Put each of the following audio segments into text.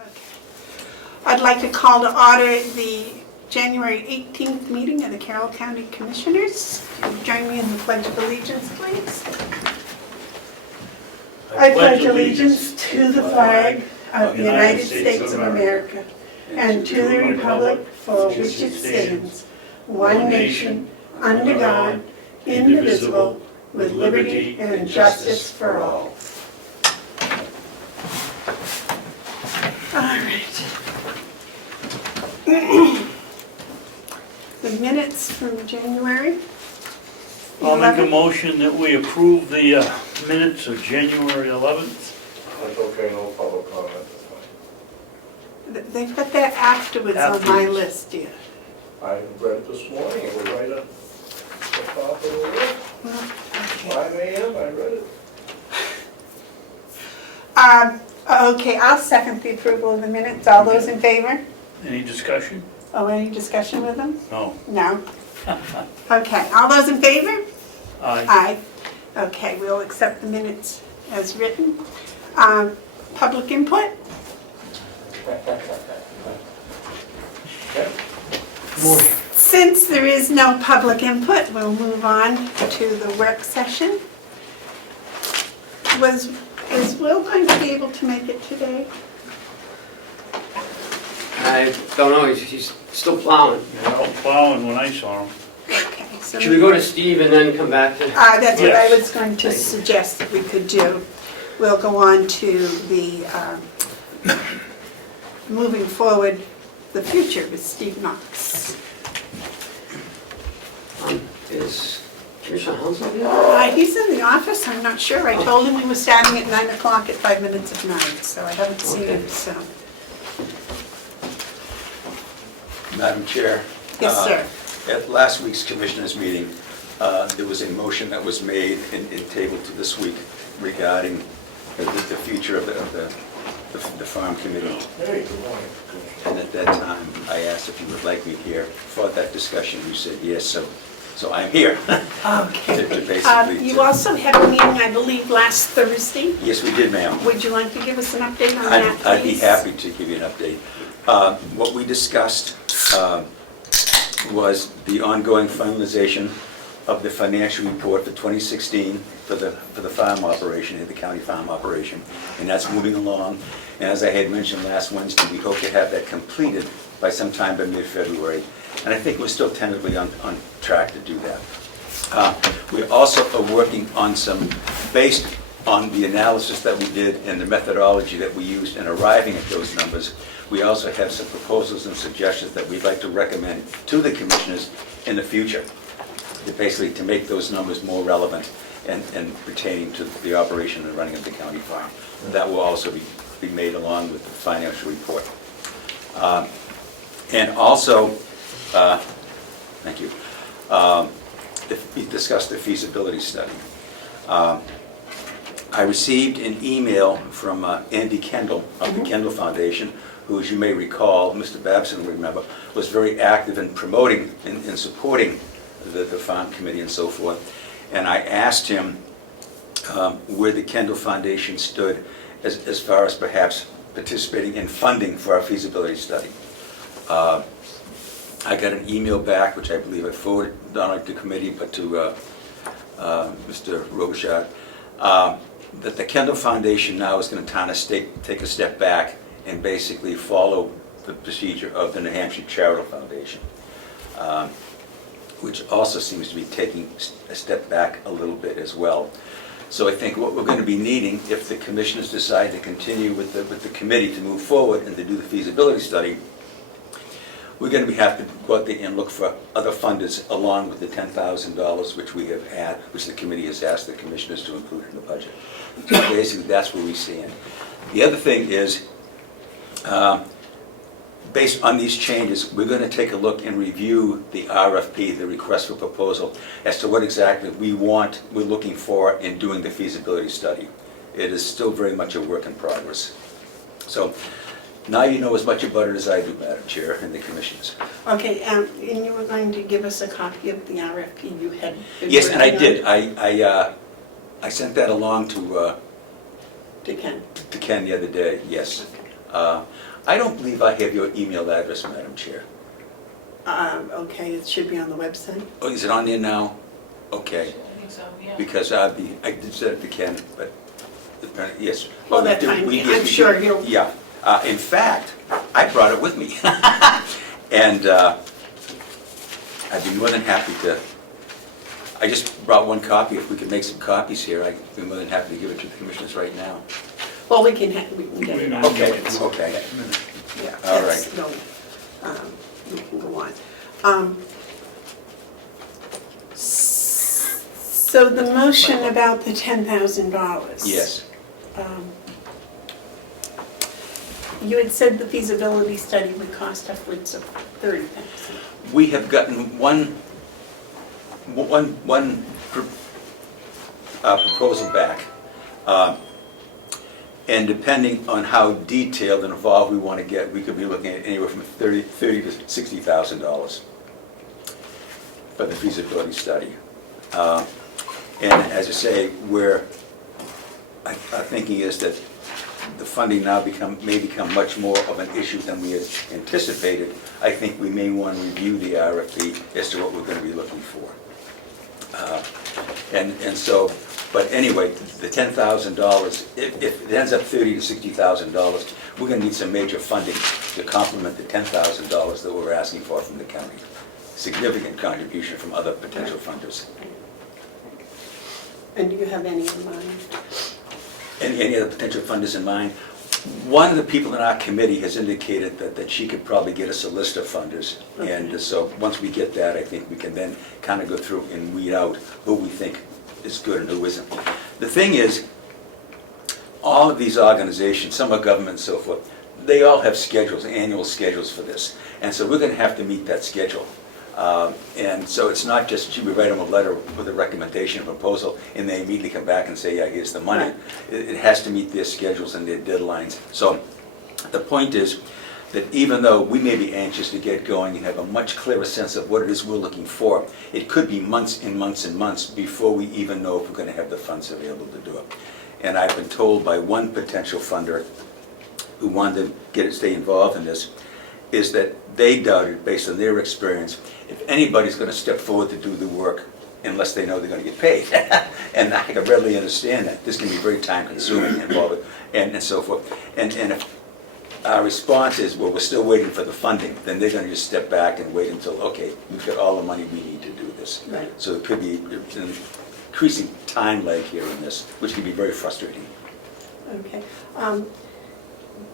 Okay. I'd like to call to order the January 18th meeting of the Carroll County Commissioners. Can you join me in the Pledge of Allegiance, please? I pledge allegiance to the flag of the United States of America and to the republic for which it stands, one nation, under God, indivisible, with liberty and justice for all. All right. The minutes from January. I'll make a motion that we approve the minutes of January 11th. That's okay, no public comment, that's fine. They've got that afterwards on my list, dear. I read it this morning, it was right at the top of the list. Well, okay. 5 a.m., I read it. Okay, I'll second the approval of the minutes. All those in favor? Any discussion? Oh, any discussion with them? No. No? Okay, all those in favor? Aye. Aye. Okay, we'll accept the minutes as written. Public input? Since there is no public input, we'll move on to the work session. Is Will going to be able to make it today? I don't know, he's still plowing. Out plowing when I saw him. Okay, so. Should we go to Steve and then come back to? That's what I Yes. was going to suggest that we could do. We'll go on to the, moving forward, the future with Steve Knox. Is Commissioner Hounsell here? He's in the office, I'm not sure. I told him we were starting at 9 o'clock at 5 minutes of 9, so I haven't seen him, so. Madam Chair. Yes, sir. At last week's Commissioners' meeting, there was a motion that was made and tabled to this week regarding the future of the Farm Committee. Hey, good morning. And at that time, I asked if you would like me here for that discussion. You said yes, so I'm here. Okay. To basically- You also had a meeting, I believe, last Thursday. Yes, we did, ma'am. Would you like to give us an update on that, please? I'd be happy to give you an update. What we discussed was the ongoing finalization of the financial report for 2016 for the farm operation, the county farm operation, and that's moving along. And as I had mentioned last Wednesday, we hope to have that completed by sometime by mid-February, and I think we're still tentatively on track to do that. We also are working on some, based on the analysis that we did and the methodology that we used in arriving at those numbers, we also have some proposals and suggestions that we'd like to recommend to the commissioners in the future, basically to make those numbers more relevant and pertaining to the operation and running of the county farm. That will also be made along with the financial report. And also, thank you, we discussed the feasibility study. I received an email from Andy Kendall of the Kendall Foundation, who, as you may recall, Mr. Babson will remember, was very active in promoting and supporting the farm committee and so forth. And I asked him where the Kendall Foundation stood as far as perhaps participating in funding for our feasibility study. I got an email back, which I believe I forwarded not only to the committee but to Mr. Robichaud, that the Kendall Foundation now is going to kind of take a step back and basically follow the procedure of the New Hampshire Charitable Foundation, which also seems to be taking a step back a little bit as well. So I think what we're going to be needing, if the commissioners decide to continue with the committee to move forward and to do the feasibility study, we're going to have to go out there and look for other funders along with the $10,000 which we have had, which the committee has asked the commissioners to include in the budget. So basically, that's where we stand. The other thing is, based on these changes, we're going to take a look and review the RFP, the request for proposal, as to what exactly we're looking for in doing the feasibility study. It is still very much a work in progress. So now you know as much about it as I do, Madam Chair, and the commissioners. Okay, and you were going to give us a copy of the RFP you had been Yes, and I working on? did. I sent that along to To Ken. Ken the other day, yes. Okay. I don't believe I have your email address, Madam Chair. Okay, it should be on the website. Oh, is it on there now? Okay, I think so, yeah. because I did send it to Ken, but apparently, yes. Well, that's fine. I'm sure he'll. Yeah, in fact, I brought it with me. And I'd be more than happy to, I just brought one copy. If we could make some copies here, I'd be more than happy to give it to the commissioners right now. Well, we can get it. Okay, okay. Yeah, All that's no, we can go on. So the motion about the $10,000. Yes, You had said the feasibility study would cost upwards of $30,000. we have gotten one proposal back. And depending on how detailed and involved we want to get, we could be looking at anywhere from $30,000 to $60,000 for the feasibility study. And as I say, our thinking is that the funding now may become much more of an issue than we had anticipated. I think we may want to review the RFP as to what we're going to be looking for. And so, but anyway, the $10,000, if it ends up $30,000 to $60,000, we're going to need some major funding to complement the $10,000 that we're asking for from the county. Significant contribution from other potential funders. And do you have any in mind? Any other potential funders in mind? One of the people in our committee has indicated that she could probably get us a list of funders. Okay. And so once we get that, I think we can then kind of go through and weed out who we think is good and who isn't. The thing is, all of these organizations, some are government and so forth, they all have schedules, annual schedules for this. And so we're going to have to meet that schedule. And so it's not just, we write them a letter with a recommendation, a proposal, and they immediately come back and say, yeah, here's the money. Right. It has to meet their schedules and their deadlines. So the point is that even though we may be anxious to get going and have a much clearer sense of what it is we're looking for, it could be months and months and months before we even know if we're going to have the funds available to do it. And I've been told by one potential funder who wanted to stay involved in this, is that they doubted, based on their experience, if anybody's going to step forward to do the work unless they know they're going to get paid. And I can readily understand that. This can be very time-consuming and involved, and so forth. And if our response is, well, we're still waiting for the funding, then they're going to just step back and wait until, okay, we've got all the money we need to do this. Right. So it could be an increasing time lag here in this, which can be very frustrating. Okay.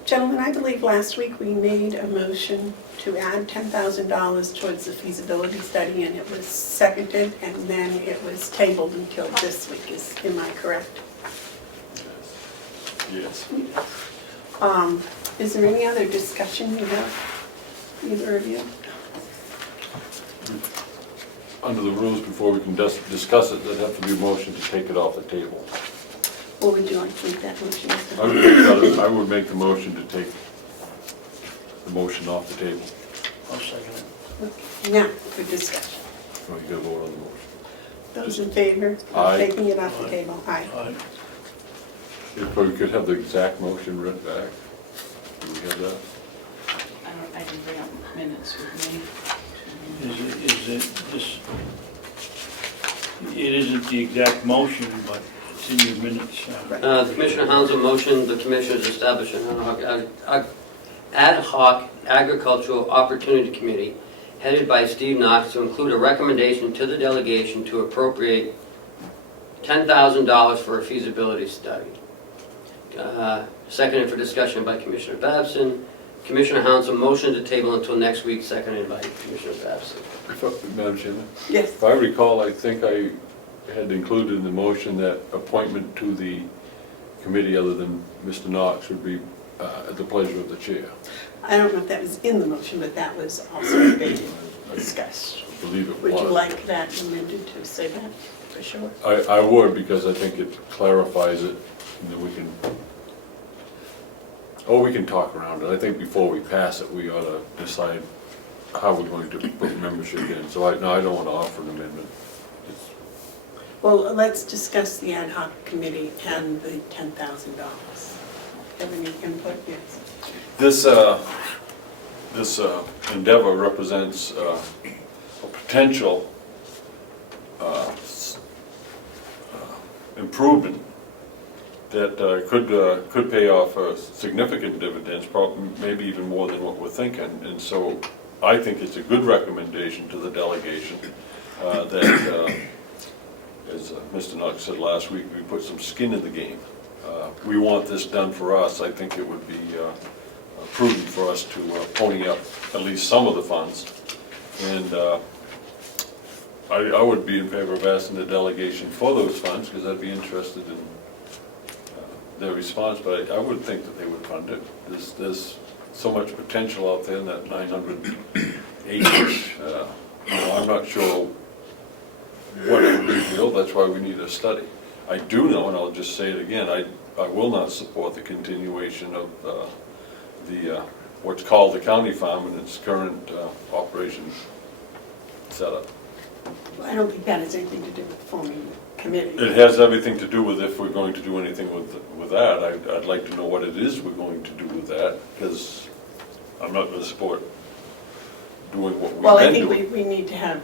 Gentlemen, I believe last week we made a motion to add $10,000 towards the feasibility study, and it was seconded, and then it was tabled until this week. Am I correct? Yes. Is there any other discussion you have, either of you? Under the rules, before we can discuss it, there'd have to be a motion to take it off the table. Or would you like to make that motion? I would make the motion to take the motion off the table. I'll second it. Okay. Now, for discussion. Well, you gotta vote on the motion. Those in favor of Aye. taking it off the table? Aye. Aye. If we could have the exact motion read back. Do we have that? I didn't bring up minutes with me. Is it this, it isn't the exact motion, but it's in your minutes. Commissioner Hounsell motioned the commissioners establish an ad hoc agricultural opportunity committee headed by Steve Knox to include a recommendation to the delegation to appropriate $10,000 for a feasibility study. Seconded for discussion by Commissioner Babson. Commissioner Hounsell motioned to table until next week, seconded by Commissioner Babson. Madam Chairman? Yes. If I recall, I think I had included in the motion that appointment to the committee other than Mr. Knox would be at the pleasure of the chair. I don't know if that was in the motion, but that was also debated, discussed. I believe it was. Would you like that amended to say that, for sure? I would, because I think it clarifies it, and then we can talk around it. I think before we pass it, we ought to decide how we're going to put membership in. So I don't want to offer an amendment. Well, let's discuss the ad hoc committee and the $10,000. Have any input? Yes. This endeavor represents a potential improvement that could pay off significant dividends, probably maybe even more than what we're thinking. And so I think it's a good recommendation to the delegation that, as Mr. Knox said last week, we put some skin in the game. We want this done for us. I think it would be prudent for us to pony up at least some of the funds. And I would be in favor of asking the delegation for those funds, because I'd be interested in their response, but I would think that they would fund it. There's so much potential out there in that 900 acres. I'm not sure what it would reveal. That's why we need a study. I do know, and I'll just say it again, I will not support the continuation of what's called the county farm in its current operation setup. I don't think that has anything to do with forming a committee. It has everything to do with if we're going to do anything with that. I'd like to know what it is we're going to do with that, because I'm not going to support doing what we've Well, I been think doing. we need to have,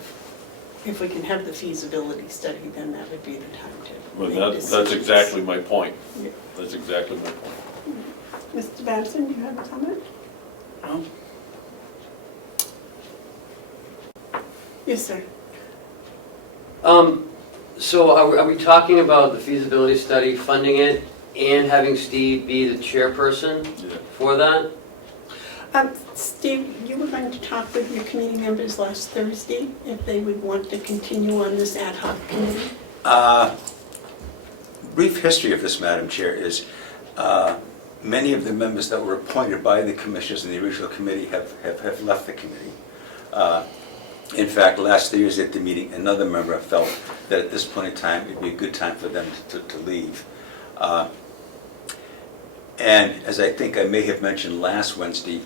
if we can have the feasibility study, then that would be the time to Well, make that's decisions. exactly my point. Yeah. That's exactly my point. Mr. Babson, do you have a comment? No? Yes, sir. So are we talking about the feasibility study, funding it, and having Steve be the chairperson Yeah. for that? Steve, you were going to talk with your committee members last Thursday if they would want to continue on this ad hoc committee. Brief history of this, Madam Chair, is many of the members that were appointed by the commissioners in the original committee have left the committee. In fact, last Thursday at the meeting, another member felt that at this point in time, it'd be a good time for them to leave. And as I think I may have mentioned last Wednesday,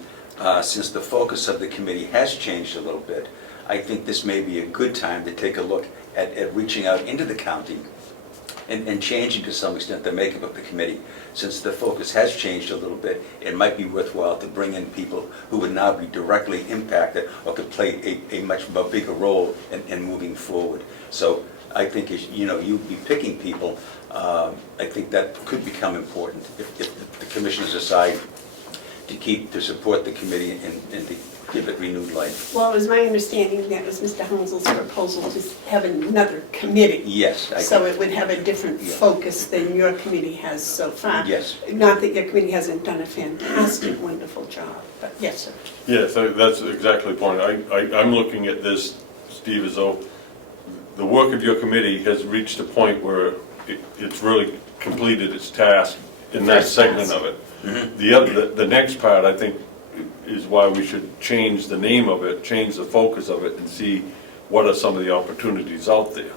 since the focus of the committee has changed a little bit, I think this may be a good time to take a look at reaching out into the county and changing to some extent the makeup of the committee. Since the focus has changed a little bit, it might be worthwhile to bring in people who would now be directly impacted or could play a much more bigger role in moving forward. So I think as you'd be picking people, I think that could become important if the commissioners decide to support the committee and to give it renewed life. Well, it was my understanding that was Mr. Hounsell's proposal to have another committee. Yes. So it would have a different Yeah. focus than your committee has so far. Yes. Not that your committee hasn't done a fantastic, wonderful job, but yes, sir. Yeah, so that's exactly the point. I'm looking at this, Steve, as though the work of your committee has reached a point where it's really completed its task in that First segment task. of it. The next part, I think, is why we should change the name of it, change the focus of it, and see what are some of the opportunities out there.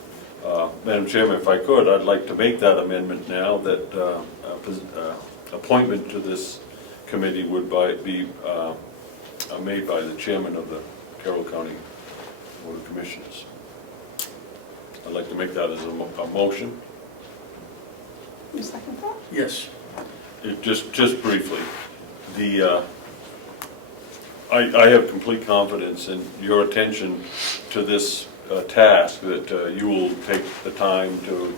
Madam Chairman, if I could, I'd like to make that amendment now that appointment to this committee would be made by the chairman of the Carroll County Board of Commissioners. I'd like to make that as a motion. Your second thought? Yes. Just briefly, I have complete confidence in your attention to this task, that you will take the time to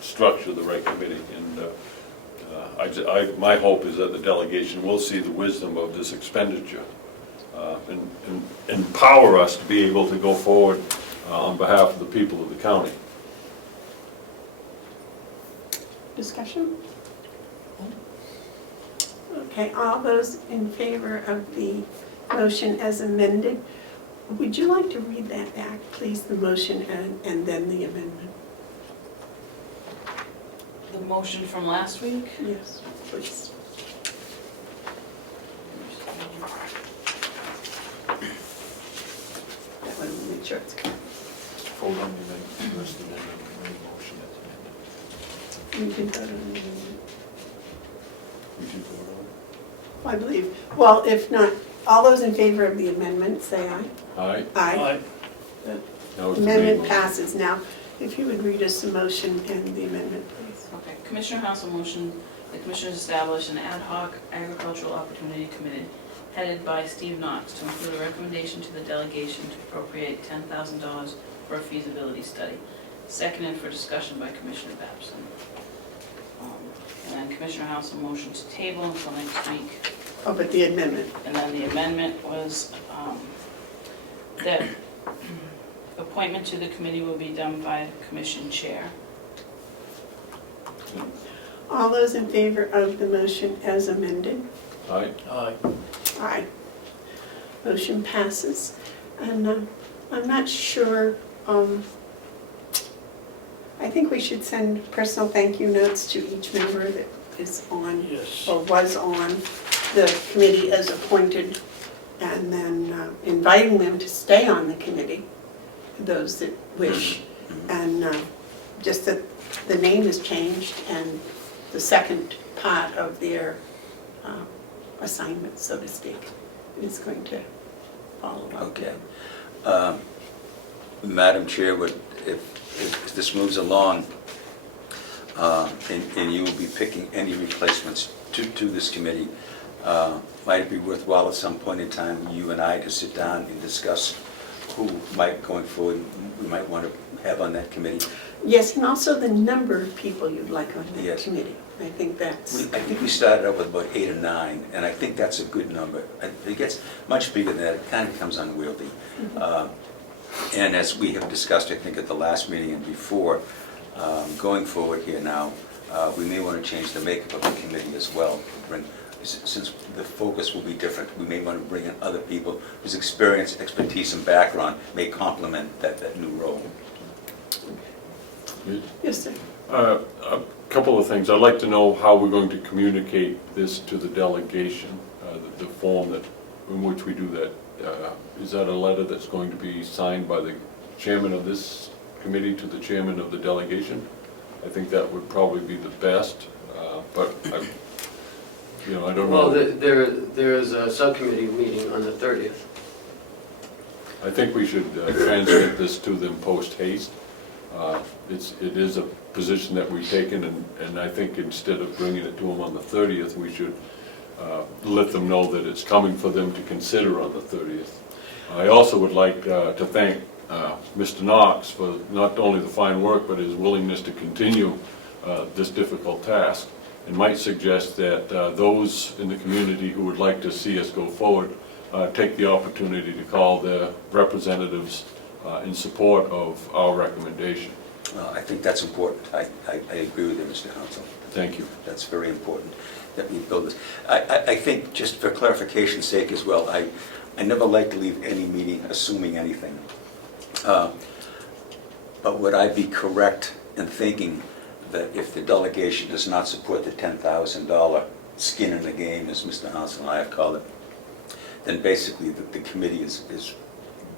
structure the right committee. And my hope is that the delegation will see the wisdom of this expenditure and empower us to be able to go forward on behalf of the people of the county. Discussion? Okay, all those in favor of the motion as amended, would you like to read that back, please, the motion and then the amendment? The motion from last week? Yes, please. That way we'll make sure it's correct. Hold on, you make the rest of the motion that's amended. You can vote on the amendment. We should vote on I believe, well, if not, all those in favor of the amendment, say aye. it. Aye. Aye. Now it's the main Amendment motion. passes. Now, if you would read us the motion and the amendment, please. Okay, Commissioner Hounsell motion the Commissioners establish an ad hoc agricultural opportunity committee headed by Steve Knox to include a recommendation to the delegation to appropriate $10,000 for a feasibility study. Seconded for discussion by Commissioner Babson. And then Commissioner Hounsell motioned to table until next week. Oh, but the amendment. And then the amendment was that appointment to the committee will be done by the commission chair. All those in favor of the motion as amended? Aye. Aye. Aye. Motion passes. And I'm not sure, I think we should send personal thank you notes to each member that is on, Yes. or was on the committee as appointed, and then inviting them to stay on the committee, those that wish. And just that the name has changed and the second part of their assignment, so to speak, is going to follow up. Okay. Madam Chair, if this moves along, and you will be picking any replacements to this committee, might it be worthwhile at some point in time, you and I, to sit down and discuss who might, going forward, we might want to have on that committee? Yes, and also the number of people you'd like on that Yes. committee. I think that's, I think we started out with about 8 or 9, and I think that's a good number. If it gets much bigger than that, it kind of becomes unwieldy. And as we have discussed, I think at the last meeting and before, going forward here now, we may want to change the makeup of the committee as well. Since the focus will be different, we may want to bring in other people whose experience, expertise, and background may complement that new role. yes, sir. A couple of things. I'd like to know how we're going to communicate this to the delegation, the form in which we do that. Is that a letter that's going to be signed by the chairman of this committee to the chairman of the delegation? I think that would probably be the best, but I don't know. Well, there is a subcommittee meeting on the 30th. I think we should transmit this to them post haste. It is a position that we've taken, and I think instead of bringing it to them on the 30th, we should let them know that it's coming for them to consider on the 30th. I also would like to thank Mr. Knox for not only the fine work, but his willingness to continue this difficult task, and might suggest that those in the community who would like to see us go forward take the opportunity to call their representatives in support of our recommendation. I think that's important. I agree with you, Mr. Hounsell. Thank you. That's very important that we build this. I think, just for clarification's sake as well, I never like to leave any meeting assuming anything. But would I be correct in thinking that if the delegation does not support the $10,000 skin in the game, as Mr. Hounsell and I have called it, then basically the committee is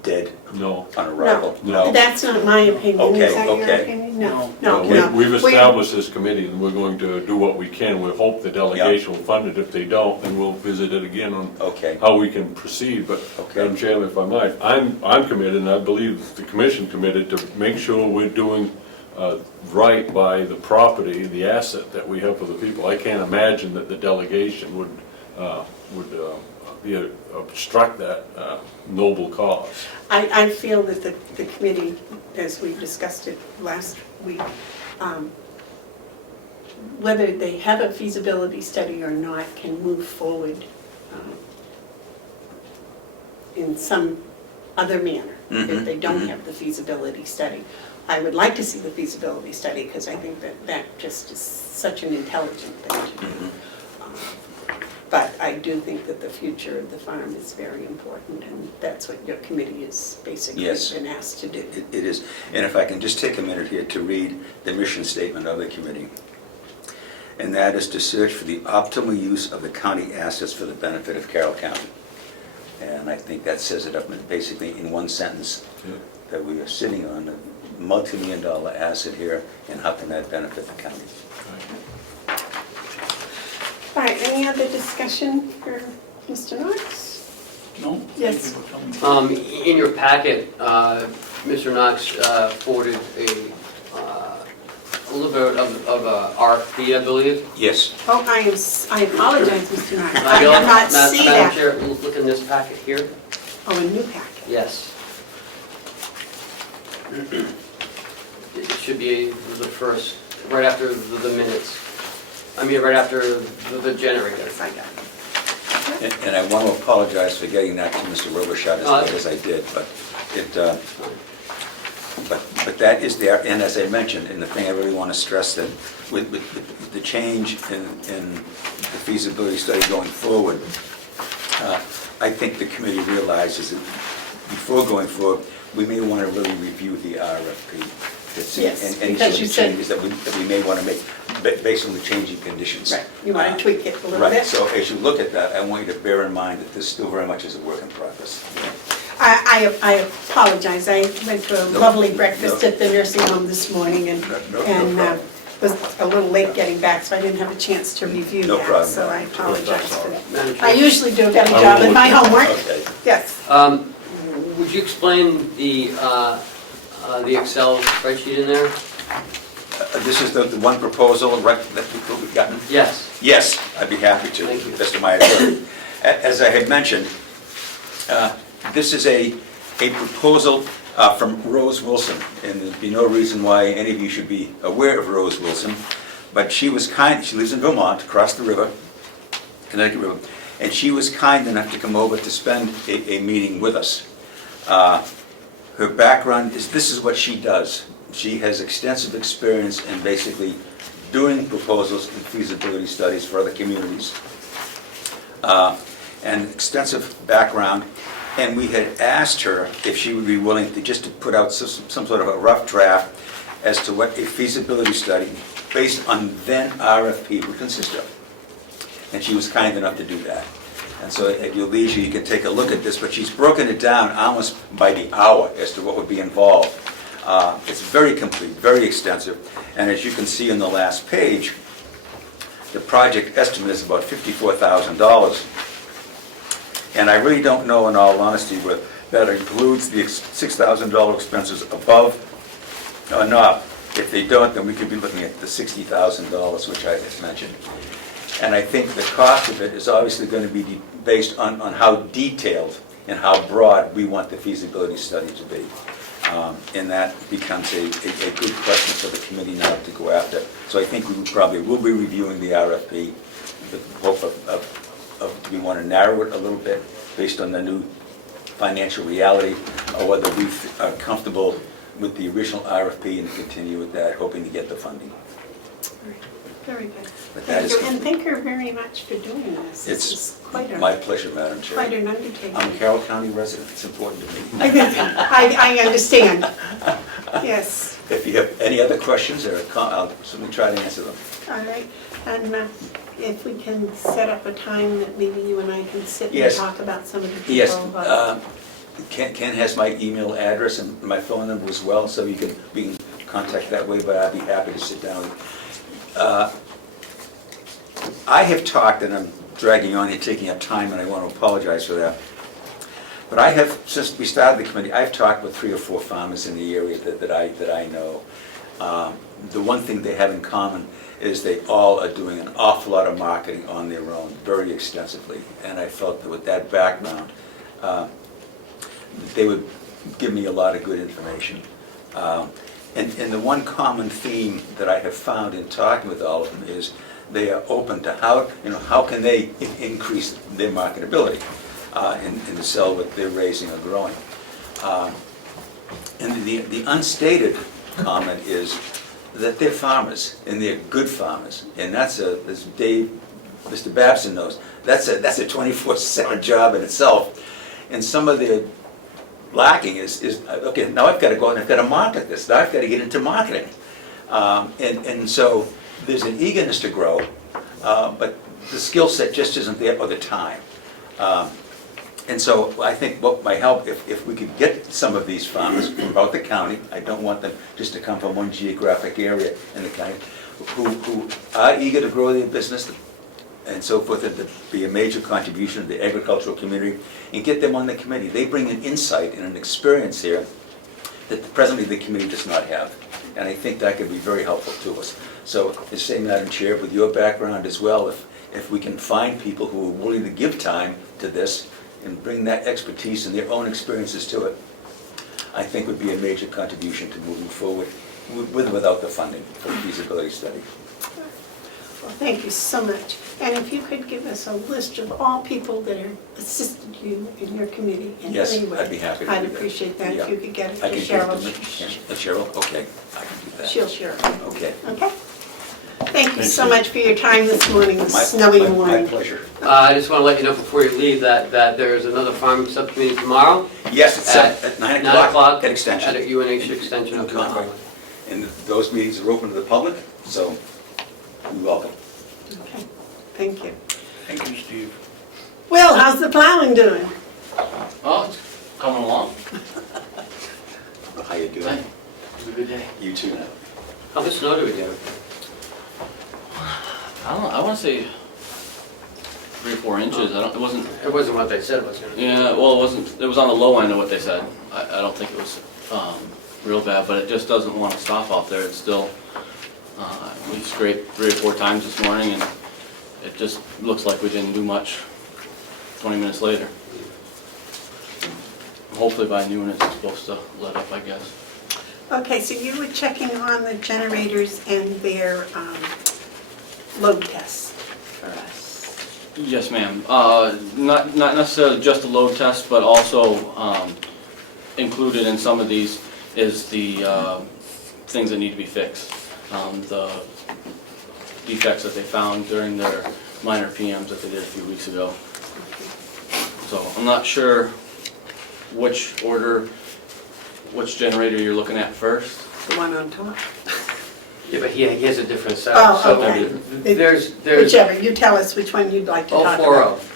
dead No. on arrival? No. That's not my opinion. Okay, Is that your okay. opinion? No, No. no, no. We've established this committee, and we're going to do what we can. We hope the delegation will fund it. If they don't, then we'll visit it again on Okay. how we can proceed. But, Okay. Madam Chairman, if I might, I'm committed, and I believe the commission committed, to make sure we're doing right by the property, the asset that we have for the people. I can't imagine that the delegation would obstruct that noble cause. I feel that the committee, as we discussed it last week, whether they have a feasibility study or not, can move forward in some other manner if they don't have the feasibility study. I would like to see the feasibility study because I think that just is such an intelligent thing to do. But I do think that the future of the farm is very important, and that's what your committee is basically Yes. been asked to do. It is. And if I can just take a minute here to read the mission statement of the committee. And that is to search for the optimal use of the county assets for the benefit of Carroll County. And I think that says it up basically in one sentence, that we are sitting on a multi-million-dollar asset here, and how can that benefit the county? All right, any other discussion for Mr. Knox? No? Yes. Thank you for coming. In your packet, Mr. Knox forwarded a a little bit of RFP, I believe. Yes. Oh, I apologize, Mr. Knox. I did not see Madam that. Chair, look in this packet here. Oh, a new packet. Yes. It should be the first, right after the minutes. I mean, right after the generator. Yes, I got it. And I want to apologize for getting that to Mr. Robershot as late as I did, but it, but that is there, and as I mentioned, and the thing I really want to stress that with the change in the feasibility study going forward, I think the committee realizes that before going forward, we may want to really review the RFP. Yes, and any because sort you of said- changes that we may want to make based on the changing conditions. Right, you want to tweak it a little Right, bit? so as you look at that, I want you to bear in mind that this still very much is a work in progress. I apologize. I went to a No, lovely breakfast no. at the nursing home this morning and No problem. was a little late getting back, so I didn't have a chance to review No that. problem. So I apologize for that. Madam I Chair, usually do a better job in my homework. Okay. Yes. would you explain the Excel spreadsheet in there? This is the one proposal that we've gotten? Yes. Yes, I'd be happy to. Thank you. Best of my ability. As I had mentioned, this is a proposal from Rose Wilson, and there'd be no reason why any of you should be aware of Rose Wilson, but she was kind, she lives in Vermont, across the river, Connecticut River, and she was kind enough to come over to spend a meeting with us. Her background is, this is what she does. She has extensive experience in basically doing proposals and feasibility studies for other communities. And extensive background. And we had asked her if she would be willing to just to put out some sort of a rough draft as to what a feasibility study based on then RFP would consist of. And she was kind enough to do that. And so at your leisure, you can take a look at this, but she's broken it down almost by the hour as to what would be involved. It's very complete, very extensive, and as you can see in the last page, the project estimate is about $54,000. And I really don't know, in all honesty, whether that includes the $6,000 expenses above or not. If they don't, then we could be looking at the $60,000, which I just mentioned. And I think the cost of it is obviously going to be based on how detailed and how broad we want the feasibility study to be. And that becomes a good question for the committee now to go after. So I think we probably will be reviewing the RFP with the hope of we want to narrow it a little bit based on the new financial reality, or whether we are comfortable with the original RFP and continue with that, hoping to get the funding. Very good. But that Thank is- you, and thank you very much for doing this. This is It's quite my pleasure, Madam Chair. quite an undertaking. I'm a Carroll County resident, it's important to me. I understand. Yes. If you have any other questions, I'll certainly try to answer them. All right. And if we can set up a time that maybe you and I can sit and Yes. talk about some of the people. Yes, Ken has my email address and my phone number as well, so we can contact that way, but I'd be happy to sit down. I have talked, and I'm dragging on here, taking up time, and I want to apologize for that. But I have, since we started the committee, I've talked with 3 or 4 farmers in the area that I know. The one thing they have in common is they all are doing an awful lot of marketing on their own, very extensively. And I felt that with that background, they would give me a lot of good information. And the one common theme that I have found in talking with all of them is they are open to how can they increase their marketability and to sell what they're raising or growing. And the unstated comment is that they're farmers, and they're good farmers. And that's as Mr. Babson knows, that's a 24/7 job in itself. And some of their lacking is okay, now I've got to go and I've got to market this. Now I've got to get into marketing. And so there's an eagerness to grow, but the skill set just isn't there, or the time. And so I think what might help, if we could get some of these farmers throughout the county, I don't want them just to come from one geographic area in the county, who are eager to grow their business and so forth, and to be a major contribution to the agricultural community, and get them on the committee. They bring an insight and an experience here that presently the committee does not have. and I think that could be very helpful to us. So, the same, Madam Chair, with your background as well, if we can find people who are willing to give time to this and bring that expertise and their own experiences to it, I think would be a major contribution to moving forward with or without the funding for the feasibility study. Well, thank you so much. And if you could give us a list of all people that have assisted you in your committee in Yes, any way. I'd be happy to I'd do that. appreciate that Yeah. if you could get it I to can give Cheryl. it to Cheryl? Okay, I can do that. She'll share it. Okay. Okay? Thank you Thank so you. much for your time this morning, this snowy My morning. pleasure. I just want to let you know before you leave that there's another farm subcommittee tomorrow Yes, it's At at 9 9 o'clock o'clock at Extension. at a UNH extension of Comeau. And those meetings are open to the public, so you're welcome. Okay, thank you. Thank you, Steve. Will, how's the plowing doing? Oh, it's coming along. How you doing? It was a good day. You too now. How much snow do we get? I don't know, I want to say 3 or 4 inches. It wasn't, It wasn't what they said it was going to be. yeah, well, it was on the low end of what they said. I don't think it was real bad, but it just doesn't want to stop out there. It's still, we scraped 3 or 4 times this morning and it just looks like we didn't do much 20 minutes later. Hopefully by noon it's supposed to let up, I guess. Okay, so you were checking on the generators and their load tests for us. Yes, ma'am. Not necessarily just a load test, but also included in some of these is the things that need to be fixed. The defects that they found during their minor PMs that they did a few weeks ago. So I'm not sure which generator you're looking at first. The one on top? Yeah, but he has a different set. Oh, So okay. There's Whichever, you tell us which one you'd like to talk about. 040.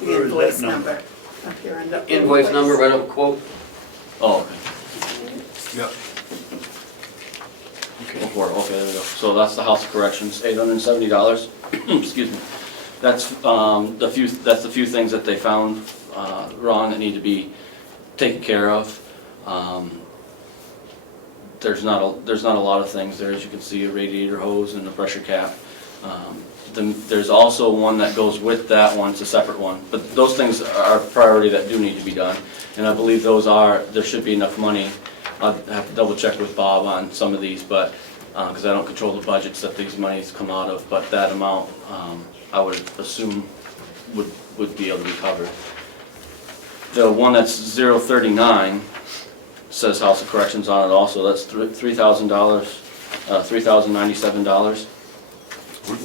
The Where is that invoice number? number. Up here on the Invoice number, right up quote. Oh, okay. Yep. Okay, there we go. So that's the House of Corrections, $870. Excuse me. That's the few things that they found wrong that need to be taken care of. There's not a lot of things there, as you can see, a radiator hose and a pressure cap. There's also one that goes with that one, it's a separate one. But those things are priority that do need to be done. And I believe there should be enough money. I'll have to double check with Bob on some of these, but, because I don't control the budgets that these monies come out of, but that amount, I would assume would be able to be covered. The one that's 039 says House of Corrections on it also, that's $3,000, $3,097.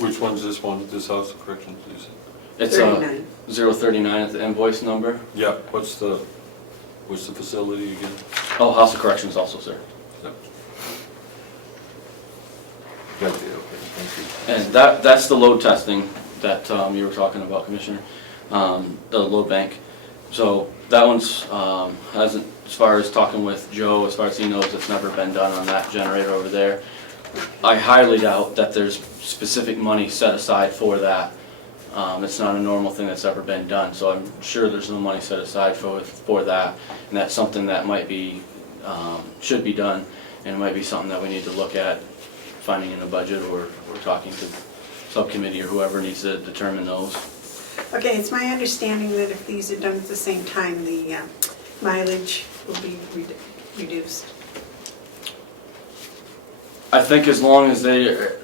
Which one's this one, this House of Corrections, you said? It's 39. 039 at the invoice number. Yeah, what's the facility again? Oh, House of Corrections also, sir. Yep. Got it, okay, thank you. And that's the load testing that you were talking about, Commissioner, the load bank. So that one's, hasn't, as far as talking with Joe, as far as he knows, it's never been done on that generator over there. I highly doubt that there's specific money set aside for that. It's not a normal thing that's ever been done, so I'm sure there's no money set aside for that. And that's something that might be, should be done, and it might be something that we need to look at finding in the budget or talking to subcommittee or whoever needs to determine those. Okay, it's my understanding that if these are done at the same time, the mileage will be reduced. I think as long as they're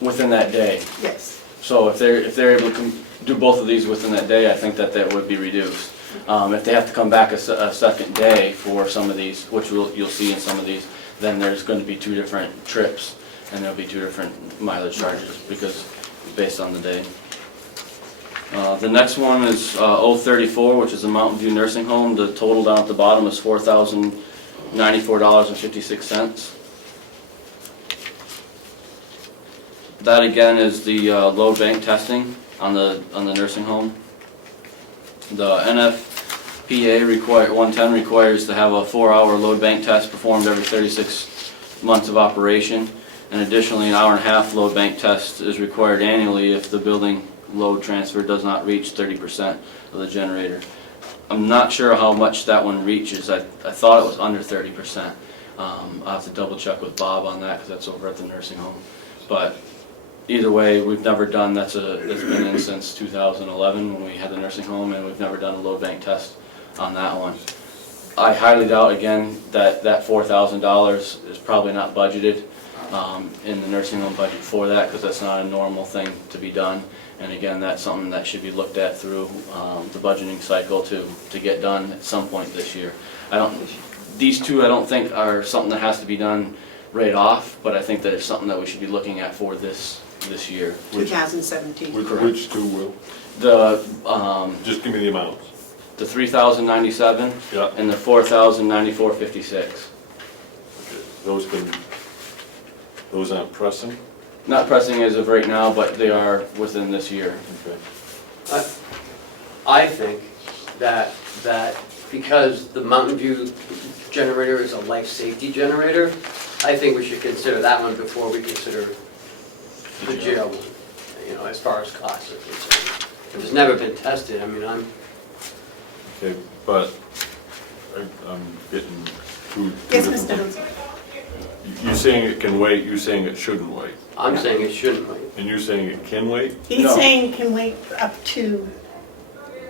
within that day. Yes. So if they're able to do both of these within that day, I think that would be reduced. If they have to come back a second day for some of these, which you'll see in some of these, then there's going to be 2 different trips, and there'll be 2 different mileage charges because based on the day. The next one is 034, which is the Mountain View Nursing Home. The total down at the bottom is $4,094.56. That again is the load bank testing on the nursing home. The NFPA 110 requires to have a 4-hour load bank test performed every 36 months of operation. And additionally, an 1.5-hour load bank test is required annually if the building load transfer does not reach 30% of the generator. I'm not sure how much that one reaches. I thought it was under 30%. I'll have to double check with Bob on that because that's over at the nursing home. But either way, we've never done, that's been in since 2011 when we had the nursing home, and we've never done a load bank test on that one. I highly doubt, again, that $4,000 is probably not budgeted in the nursing home budget for that, because that's not a normal thing to be done. And again, that's something that should be looked at through the budgeting cycle to get done at some point this year. These two I don't think are something that has to be done right off, but I think that it's something that we should be looking at for this year. 2017. Which two will? The Just give me the amounts. the 3,097 Yeah. and the 4,094.56. Okay. Those aren't pressing? Not pressing as of right now, but they are within this year. Okay. I think that because the Mountain View generator is a life safety generator, I think we should consider that one before we consider the jail one, as far as costs are concerned. If it's never been tested, I mean, Okay, but I'm getting two Yes, different Mr. things. Hounsell. You're saying it can wait, you're saying it shouldn't wait. I'm saying it shouldn't wait. And you're saying it can wait? He's No. saying can wait up to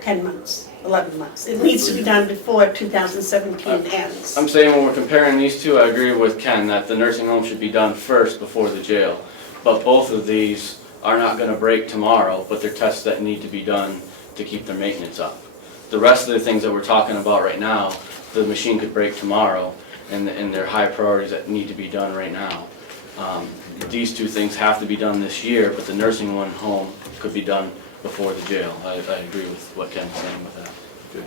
10 months, 11 months. It needs to be done before 2017 ends. I'm saying when we're comparing these two, I agree with Ken that the nursing home should be done first before the jail. But both of these are not going to break tomorrow, but they're tests that need to be done to keep their maintenance up. The rest of the things that we're talking about right now, the machine could break tomorrow, and they're high priorities that need to be done right now. These two things have to be done this year, but the nursing home could be done before the jail. I agree with what Ken's saying with that. Okay.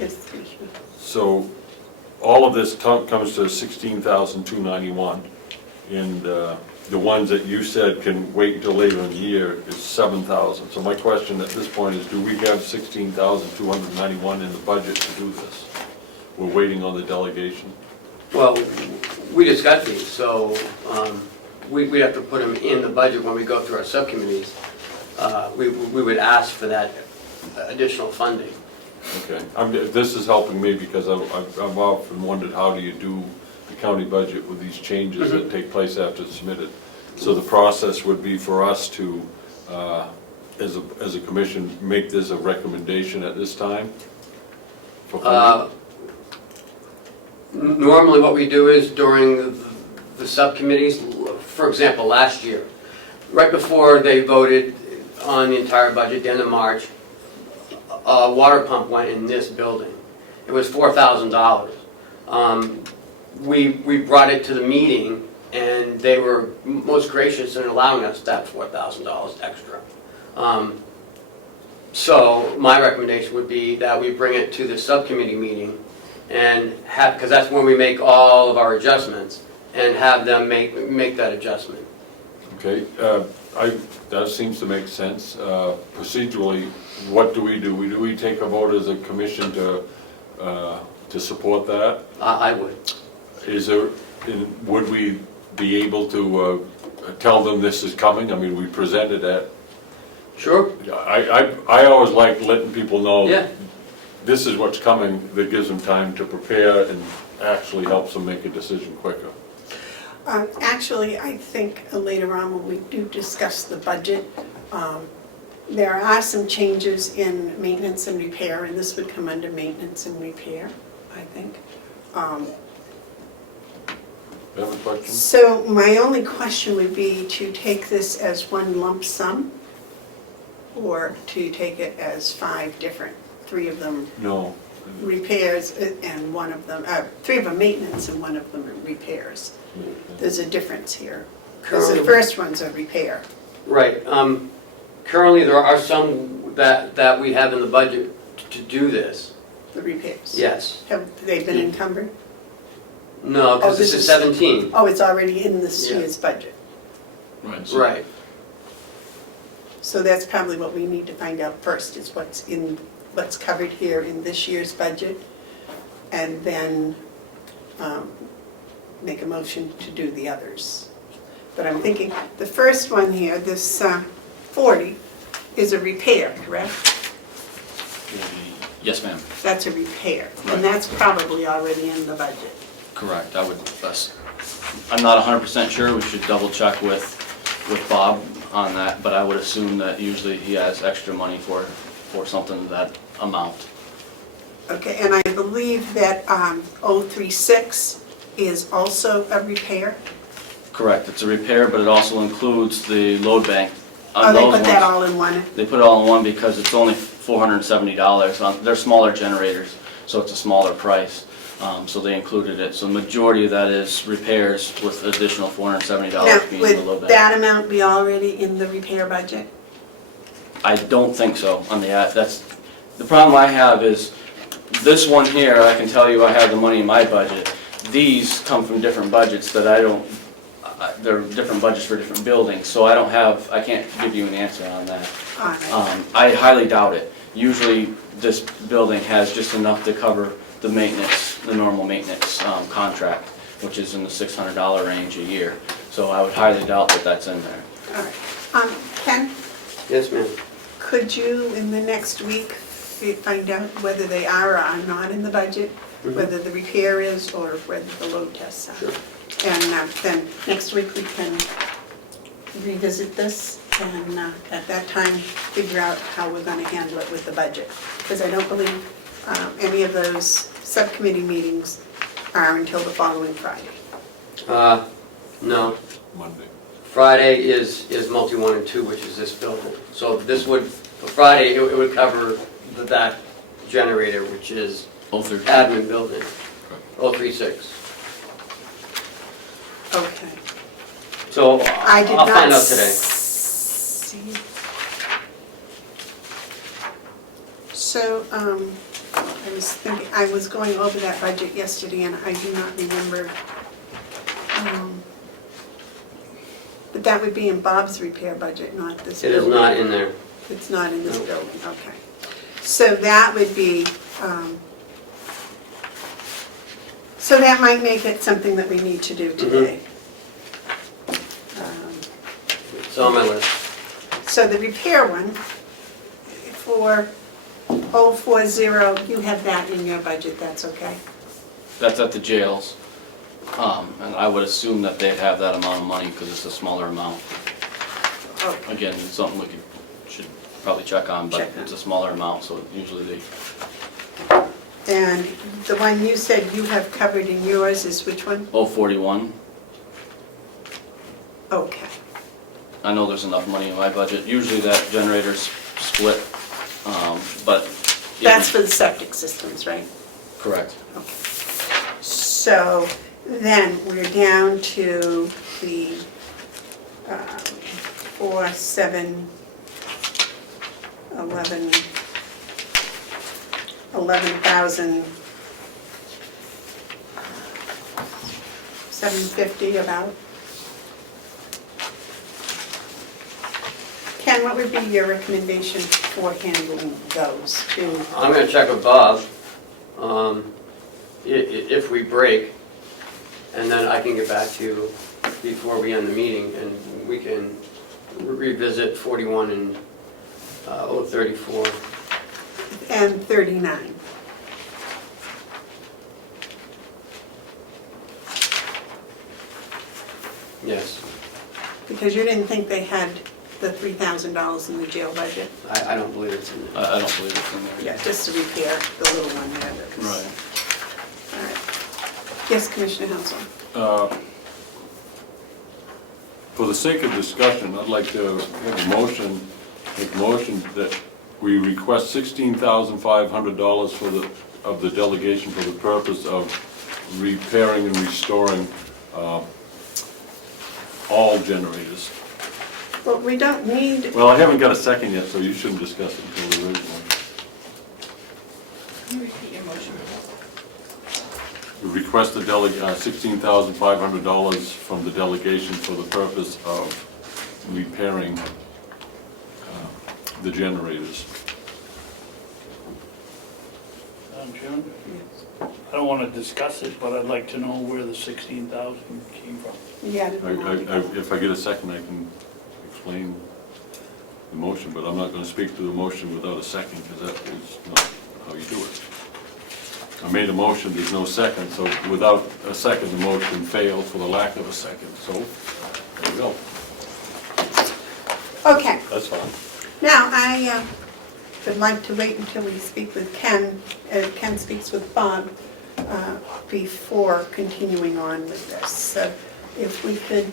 Yes, Commissioner. So all of this comes to 16,291, and the ones that you said can wait until later in the year is 7,000. So my question at this point is, do we have 16,291 in the budget to do this? We're waiting on the delegation. Well, we discussed these, so we'd have to put them in the budget when we go through our subcommittees. We would ask for that additional funding. Okay. This is helping me because I've often wondered, how do you do the county budget with these changes that take place after it's submitted? So the process would be for us to, as a commission, make this a recommendation at this time? for funding? Normally what we do is during the subcommittees, for example, last year, right before they voted on the entire budget, the end of March, a water pump went in this building. It was $4,000. We brought it to the meeting, and they were most gracious in allowing us that $4,000 extra. So my recommendation would be that we bring it to the subcommittee meeting and have, because that's when we make all of our adjustments, and have them make that adjustment. Okay, that seems to make sense. Procedurally, what do? Do we take a vote as a commission to support that? I would. Would we be able to tell them this is coming? I mean, we presented that. Sure. I always like letting people know. Yeah. This is what's coming, that gives them time to prepare and actually helps them make a decision quicker. Actually, I think later on when we do discuss the budget, there are some changes in maintenance and repair, and this would come under maintenance and repair, I think. You have a question? So my only question would be to take this as one lump sum, or to take it as 5 different, 3 of them No. repairs and 1 of them, 3 of them maintenance and 1 of them repairs. There's a difference here, because the first one's a repair. Right. Currently, there are some that we have in the budget to do this. The repairs. Yes. Have they been encumbered? No, because this is 17. Oh, it's already in this Yeah. year's budget. Right. Right. So that's probably what we need to find out first, is what's covered here in this year's budget, and then make a motion to do the others. But I'm thinking, the first one here, this 40, is a repair, correct? Yes, ma'am. That's a repair, Right. and that's probably already in the budget. Correct, I'm not 100% sure, we should double check with Bob on that, but I would assume that usually he has extra money for something of that amount. Okay, and I believe that 036 is also a repair? Correct, it's a repair, but it also includes the load bank. On Oh, they those put that ones, all in one? They put it all in one because it's only $470. They're smaller generators, so it's a smaller price. So they included it. So the majority of that is repairs with additional $470 Now, being the load would bank. that amount be already in the repair budget? I don't think so on the, the problem I have is, this one here, I can tell you I have the money in my budget. These come from different budgets that I don't, they're different budgets for different buildings, so I can't give you an answer on that. All right. I highly doubt it. Usually, this building has just enough to cover the maintenance, the normal maintenance contract, which is in the $600 range a year. So I would highly doubt that that's in there. All right. Ken, Yes, ma'am. could you, in the next week, find out whether they are or are not in the budget? Whether the repair is or whether the load tests are? Sure. And then next week we can revisit this and at that time figure out how we're going to handle it with the budget. Because I don't believe any of those subcommittee meetings are until the following Friday. No. Monday. Friday is multi 1 and 2, which is this building. So this would, for Friday, it would cover that generator, which is 036. admin building, 036. Okay. So I did I'll not find out today. see. So, I was thinking, I was going over that budget yesterday and I do not remember. But that would be in Bob's repair budget, not this It building. is not in there. It's not in this building, okay. So that would be, so that might make it something that we need to do today. It's on my list. So the repair one, for 040, you have that in your budget, that's okay? That's at the jails. And I would assume that they'd have that amount of money because it's a smaller amount. Okay. Again, it's something we should probably check on, but Check on. it's a smaller amount, so usually they, And the one you said you have covered in yours is which one? 041. Okay. I know there's enough money in my budget. Usually that generator's split, but. That's for the septic systems, right? Correct. Okay. So then we're down to the 4, 7, 11, 11,750 about. Ken, what would be your recommendation for handling those two? I'm going to check with Bob if we break, and then I can get back to you before we end the meeting, and we can revisit 41 and 034. And 39. Yes. Because you didn't think they had the $3,000 in the jail budget? I don't believe it's in there. I don't believe it's in there. Yeah, just to repair the little one there. that was- Right. All right. Yes, Commissioner Hounsell. For the sake of discussion, I'd like to have a motion, make a motion that we request $16,500 of the delegation for the purpose of repairing and restoring all generators. Well, we don't need, Well, I haven't got a second yet, so you shouldn't discuss it until the original. Can you repeat your motion? We request the $16,500 from the delegation for the purpose of repairing the generators. Madam Chairman? I don't want to discuss it, but I'd like to know where the 16,000 came from. yeah. If I get a second, I can explain the motion, but I'm not gonna speak to the motion without a second, because that is not how you do it. I made a motion, there's no second, so without a second, the motion failed for the lack of a second, so there we go, Okay, that's fine. now I would like to wait until we speak with Ken, Ken speaks with Bob, before continuing on with this. So if we could,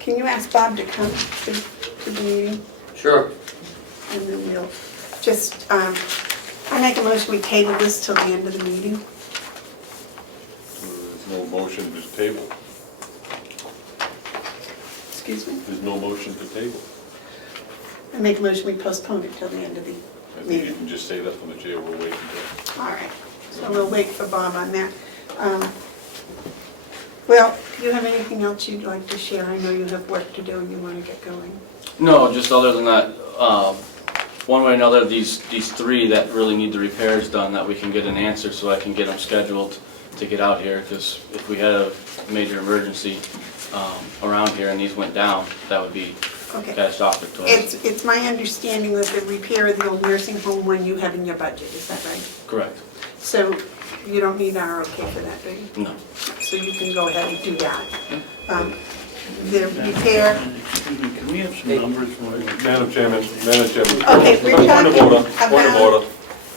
can you ask Bob to come to the meeting? Sure. And then we'll just, I make a motion, we table this till the end of the meeting. There's no motion to table. Excuse me? There's no motion to table. I make a motion, we postpone it till the end of the I think you meeting. can just say that from the chair, we'll wait until. All right, so we'll wait for Bob on that. Well, do you have anything else you'd like to share? I know you have work to do and you want to get going. No, just other than that, one way or another, these three that really need the repairs done, that we can get an answer so I can get them scheduled to get out here, because if we had a major emergency around here and these went down, that would be Okay. catastrophic to us. It's my understanding that the repair of the old nursing home one you have in your budget, is that right? Correct. So you don't need our okay for that, do you? No. So you can go ahead and do that. The repair, Excuse me, can we have some numbers? Madam Chairman, Okay, we're point of talking order,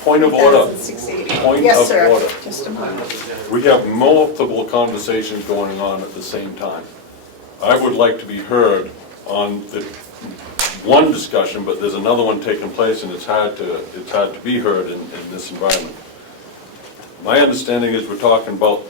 point of order. 1,680. Point Yes, of sir. order. Just a moment. We have multiple conversations going on at the same time. I would like to be heard on the one discussion, but there's another one taking place, and it's hard to be heard in this environment. My understanding is we're talking about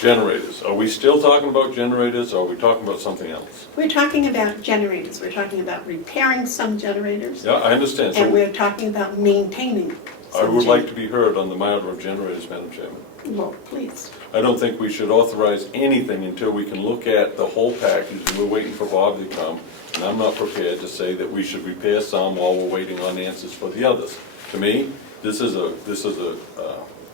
generators. Are we still talking about generators, or are we talking about something else? We're talking about generators. We're talking about repairing some generators. Yeah, I understand. And So we're talking about maintaining I some would like to be heard on the matter of generators, Madam Chairman. Well, please. I don't think we should authorize anything until we can look at the whole package, and we're waiting for Bob to come. And I'm not prepared to say that we should repair some while we're waiting on answers for the others. To me, this is a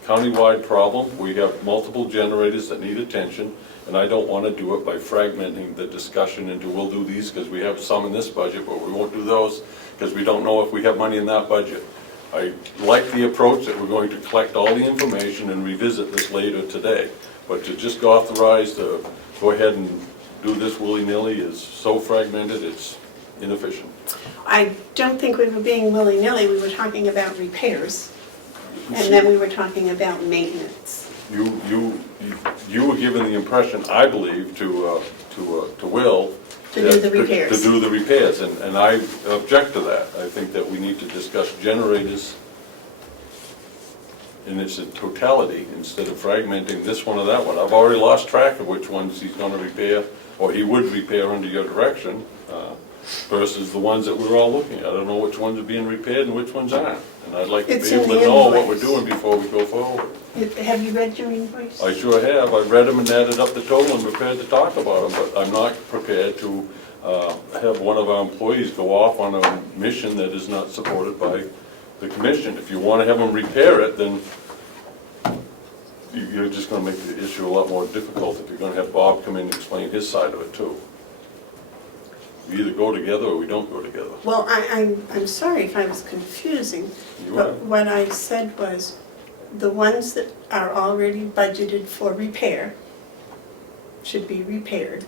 countywide problem. We have multiple generators that need attention, and I don't want to do it by fragmenting the discussion into we'll do these because we have some in this budget, but we won't do those because we don't know if we have money in that budget. I like the approach that we're going to collect all the information and revisit this later today. But to just authorize to go ahead and do this willy-nilly is so fragmented, it's inefficient. I don't think we were being willy-nilly. We were talking about repairs. And then we were talking about maintenance. You were given the impression, I believe, to Will. To do the repairs. To do the repairs, and I object to that. I think that we need to discuss generators in its totality instead of fragmenting this one or that one. I've already lost track of which ones he's gonna repair, or he would repair under your direction, versus the ones that we're all looking at. I don't know which ones are being repaired and which ones aren't. And I'd like to It's be able in to the know what we're invoice. doing before we go forward. Have you read your invoice? I sure have. I've read them and added up the total and prepared to talk about them, but I'm not prepared to have one of our employees go off on a mission that is not supported by the commission. If you want to have them repair it, then you're just going to make the issue a lot more difficult if you're going to have Bob come in and explain his side of it too. We either go together or we don't go together. Well, I'm sorry if I was confusing, You are. but what I said was the ones that are already budgeted for repair should be repaired.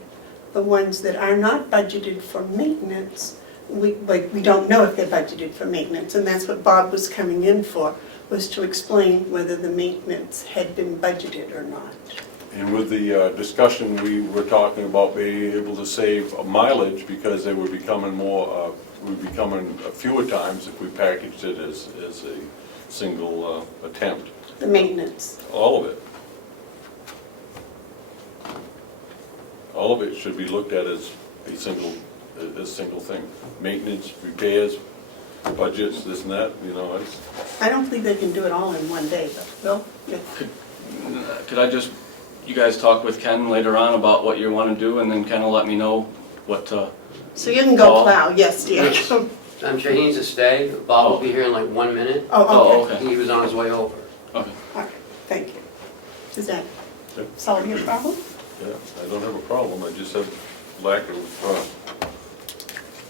The ones that are not budgeted for maintenance, we don't know if they're budgeted for maintenance, and that's what Bob was coming in for, was to explain whether the maintenance had been budgeted or not. And with the discussion, we were talking about being able to save mileage because they were becoming fewer times if we packaged it as a single attempt. The maintenance. All of it. All of it should be looked at as a single thing. Maintenance, repairs, budgets, this and that, I don't think they can do it all in one day, but, Bill? Yes. Could I just, you guys talk with Ken later on about what you want to do, and then Ken will let me know what to... So you can go Paul? plow, yes, dear. I'm sure he needs to stay. Bob will be here in like 1 minute. Oh, okay. He was on his way over. Okay. All right, thank you. Does that Yep. solve your problem? Yeah, I don't have a problem, I just have lack of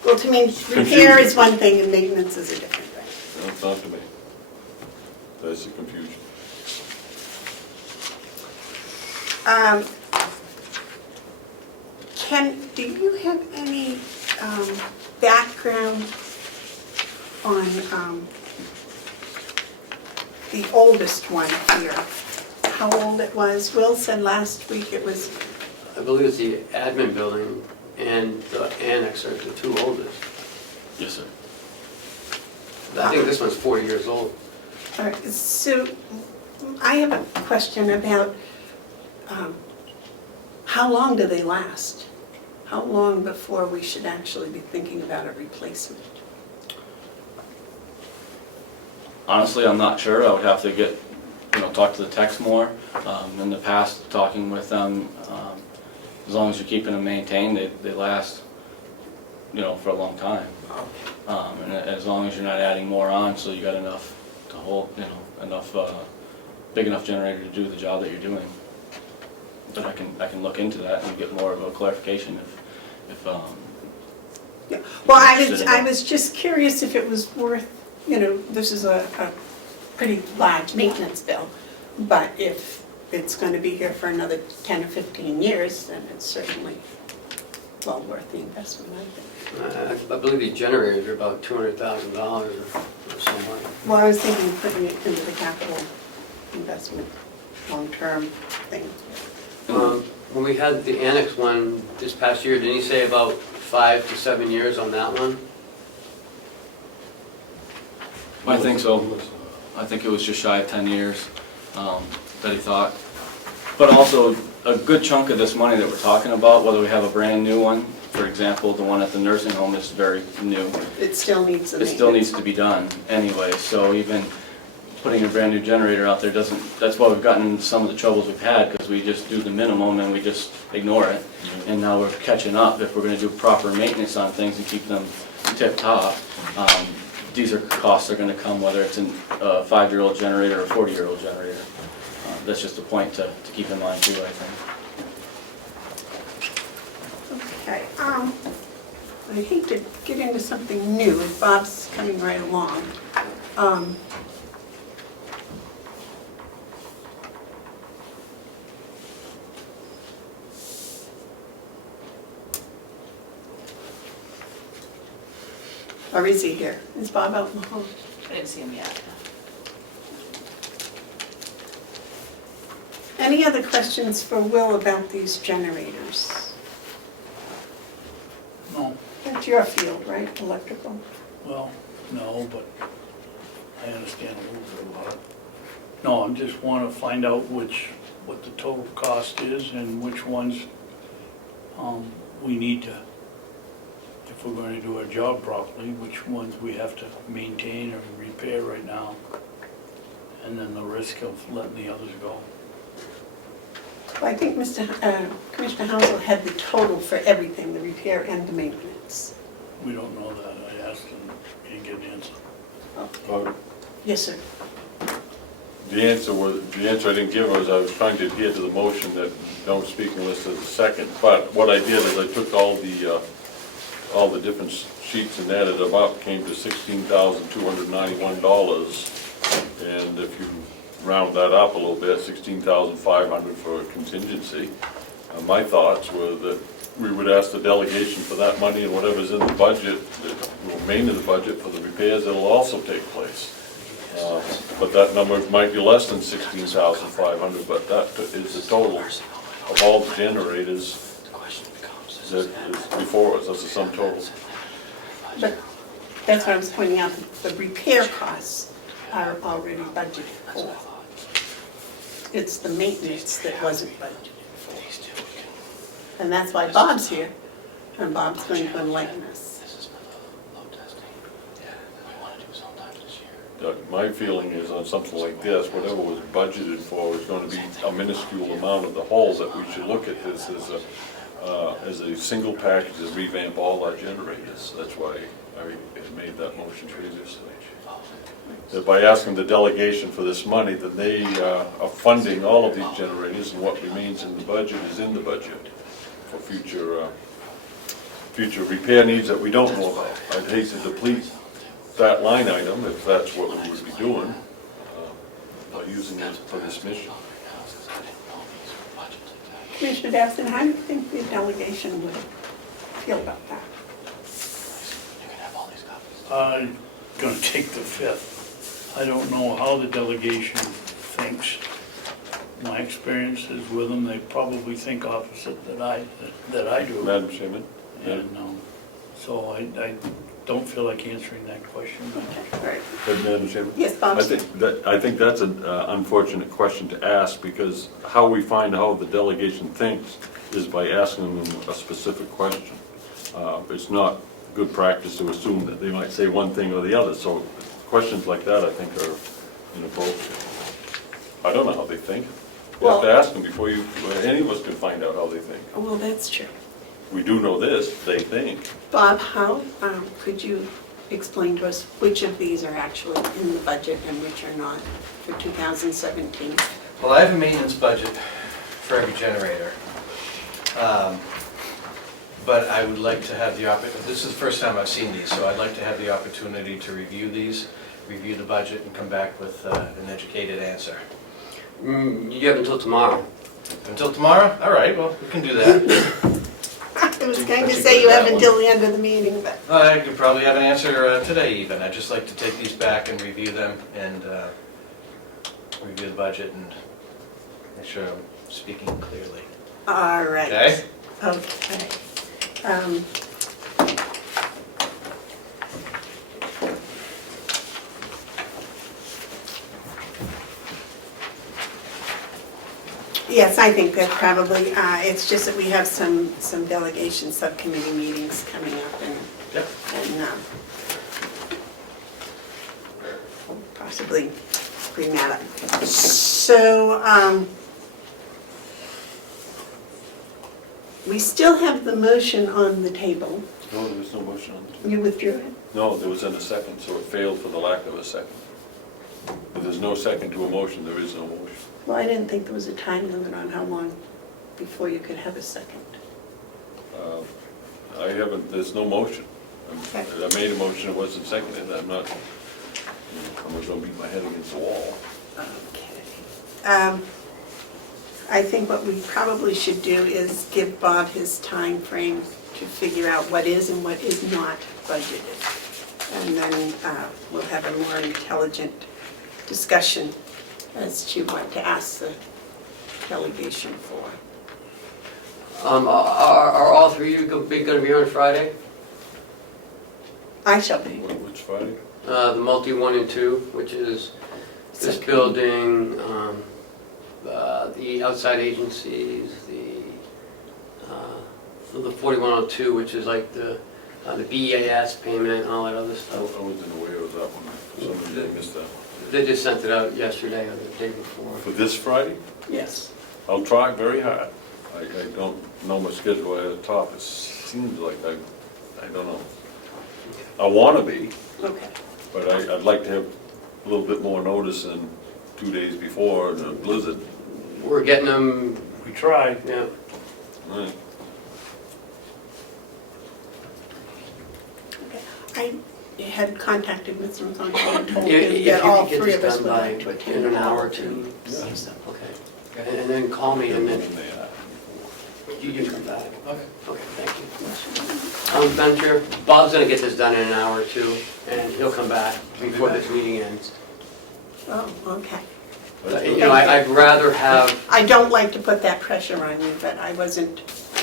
Well, to me, repair is one thing and maintenance is a different thing. No, it's not to me. That's the confusion. Ken, do you have any background on the oldest one here? How old it was? Will said last week it was, I believe it's the admin building and the annex are the two oldest. Yes, sir. I think this one's 40 years old. all right, so I have a question about how long do they last? How long before we should actually be thinking about a replacement? Honestly, I'm not sure. I would have to get, talk to the techs more. In the past, talking with them, as long as you're keeping them maintained, they last, for a long time. And as long as you're not adding more on, so you got enough to hold, big enough generator to do the job that you're doing. But I can look into that and get more of a clarification if Yeah. Well, I was just curious if it was worth, this is a pretty large maintenance bill, but if it's going to be here for another 10 or 15 years, then it's certainly well worth the investment, I think. I believe these generators are about $200,000 or so much. Well, I was thinking of putting it into the capital investment, long-term thing. When we had the annex one this past year, didn't he say about 5 to 7 years on that one? I think so. I think it was just shy of 10 years that he thought. But also, a good chunk of this money that we're talking about, whether we have a brand new one, for example, the one at the nursing home is very new. It still needs a It still needs to be done anyway, so even putting a brand new generator out there doesn't, that's why we've gotten into some of the troubles we've had, because we just do the minimum and we just ignore it. And now we're catching up. If we're gonna do proper maintenance on things and keep them tip-top, these are costs are gonna come whether it's a 5-year-old generator or a 40-year-old generator. That's just a point to keep in mind too, I think. Okay, I hate to get into something new, and Bob's coming right along. Or is he here? Is Bob out in the hall? I didn't see him yet. Any other questions for Will about these generators? No, That's your field, right, electrical? well, no, but I understand a little bit about it. No, I just want to find out what the total cost is and which ones we need to, if we're going to do our job properly, which ones we have to maintain or repair right now, and then the risk of letting the others go. Well, I think Commissioner Hounsell had the total for everything, the repair and the maintenance. We don't know that. I asked him, he didn't get an answer. Yes, sir. The answer I didn't give was I was trying to adhere to the motion that no speaking list as a second, but what I did is I took all the different sheets and added them up, came to $16,291, and if you round that up a little bit, $16,500 for a contingency. My thoughts were that we would ask the delegation for that money and whatever's in the budget, that will remain in the budget for the repairs that'll also take place. But that number might be less than $16,500, but that is the total of all the generators that is before us. That's the sum total. But that's what I was pointing out, the repair costs are already budgeted for. It's the maintenance that wasn't budgeted for. And that's why Bob's here, and Bob's going to enlighten us. My feeling is on something like this, whatever was budgeted for is going to be a minuscule amount of the whole, that we should look at this as a single package and revamp all our generators. That's why I made that motion previously. That by asking the delegation for this money, that they are funding all of these generators, and what remains in the budget is in the budget for future future repair needs that we don't know about. I'd hate to deplete that line item if that's what we would be doing, by using it for this mission. Commissioner Babson, how do you think the delegation would feel about that? I'm gonna take the fifth. I don't know how the delegation thinks. My experiences with them, they probably think opposite that I do. Madam Chairman? And so I don't feel like answering that question. Okay, all right. Madam Chairman? Yes, Bob? I think that's an unfortunate question to ask, because how we find how the delegation thinks is by asking them a specific question. It's not good practice to assume that they might say one thing or the other, so questions like that I think are inappropriate. I don't know how they think. You have to ask them before any of us can find out how they think. Well, that's true. We do know this, they think. Bob, how, could you explain to us which of these are actually in the budget and which are not for 2017? Well, I have a maintenance budget for every generator. But I would like to have the this is the first time I've seen these, so I'd like to have the opportunity to review these, review the budget, and come back with an educated answer. You have until tomorrow. Until tomorrow? All right, well, we can do that. I was going to say you have until the end of the meeting, but... I could probably have an answer today even. I'd just like to take these back and review them and review the budget and make sure I'm speaking clearly. All right. Okay? Okay. Yes, I think that probably, it's just that we have some delegation subcommittee meetings coming up and Yep. we'll possibly bring that up. So, we still have the motion on the table. No, there was no motion on it. You withdrew it? No, there wasn't a second, so it failed for the lack of a second. If there's no second to a motion, there is no motion. Well, I didn't think there was a time limit on how long before you could have a second. I haven't, there's no motion. Okay. I made a motion, it wasn't seconded, I'm not gonna beat my head against the wall. Okay. I think what we probably should do is give Bob his time frame to figure out what is and what is not budgeted. And then we'll have a more intelligent discussion as to what to ask the delegation for. Are all three of you going to be on Friday? I shall be. Which Friday? The multi 1 and 2, which is this building, the outside agencies, the 4102, which is like the BEAS payment and all that other I stuff. wasn't aware of that one. For some reason I missed that one. They just sent it out yesterday or the day before. For this Friday? Yes. I'll try very hard. I don't know my schedule at the top. It seems like I don't know. I want to be, Okay. but I'd like to have a little bit more notice than 2 days before the blizzard. We're getting them, We tried. yeah. Right. I had contacted Mr. Mazonko and told If him you that all could three get of this us would done like to by attend. in an hour or two. Yeah. Okay. And then call me and then They are. you can come back. Okay. Okay, thank you. Madam Chair, Bob's gonna get this done in an hour or two, and he'll come back before this meeting ends. Oh, okay. You know, I'd rather have, I don't like to put that pressure on you, but I wasn't,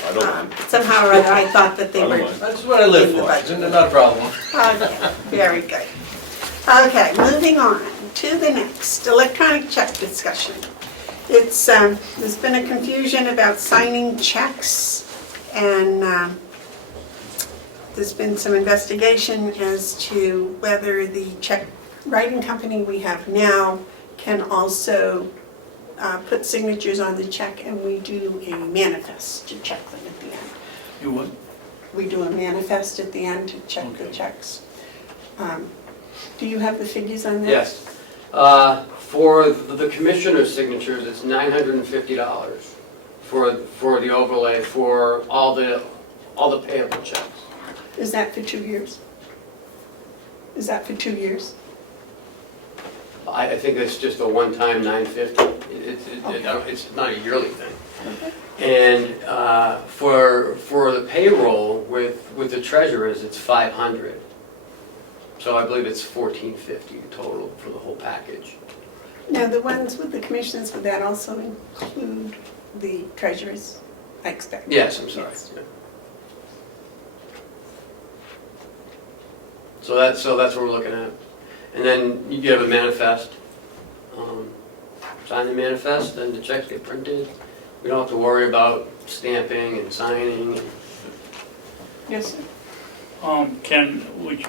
I don't mind. somehow or other, I thought that they I don't were. mind. That's what I live In the for, budget. not a problem. Okay, very good. Okay, moving on to the next, electronic check discussion. It's, there's been a confusion about signing checks, and there's been some investigation as to whether the check writing company we have now can also put signatures on the check, and we do a manifest to check them at the end. You what? We do a manifest at the end to check the Okay. checks. Do you have the figures on that? yes. For the commissioner's signatures, it's $950 for the overlay, for all the all the payable checks. Is that for 2 years? Is that for 2 years? I think it's just a one-time $950. It's not a yearly thing. And for the payroll with the treasurers, it's $500. So I believe it's $1,450 total for the whole package. Now, the ones with the commissioners, would that also include the treasurers, I expect? Yes, I'm sorry. Yes. Yeah. So that's what we're looking at. And then you have a manifest. Sign the manifest, and the checks get printed. We don't have to worry about stamping and signing. Yes, sir. Ken,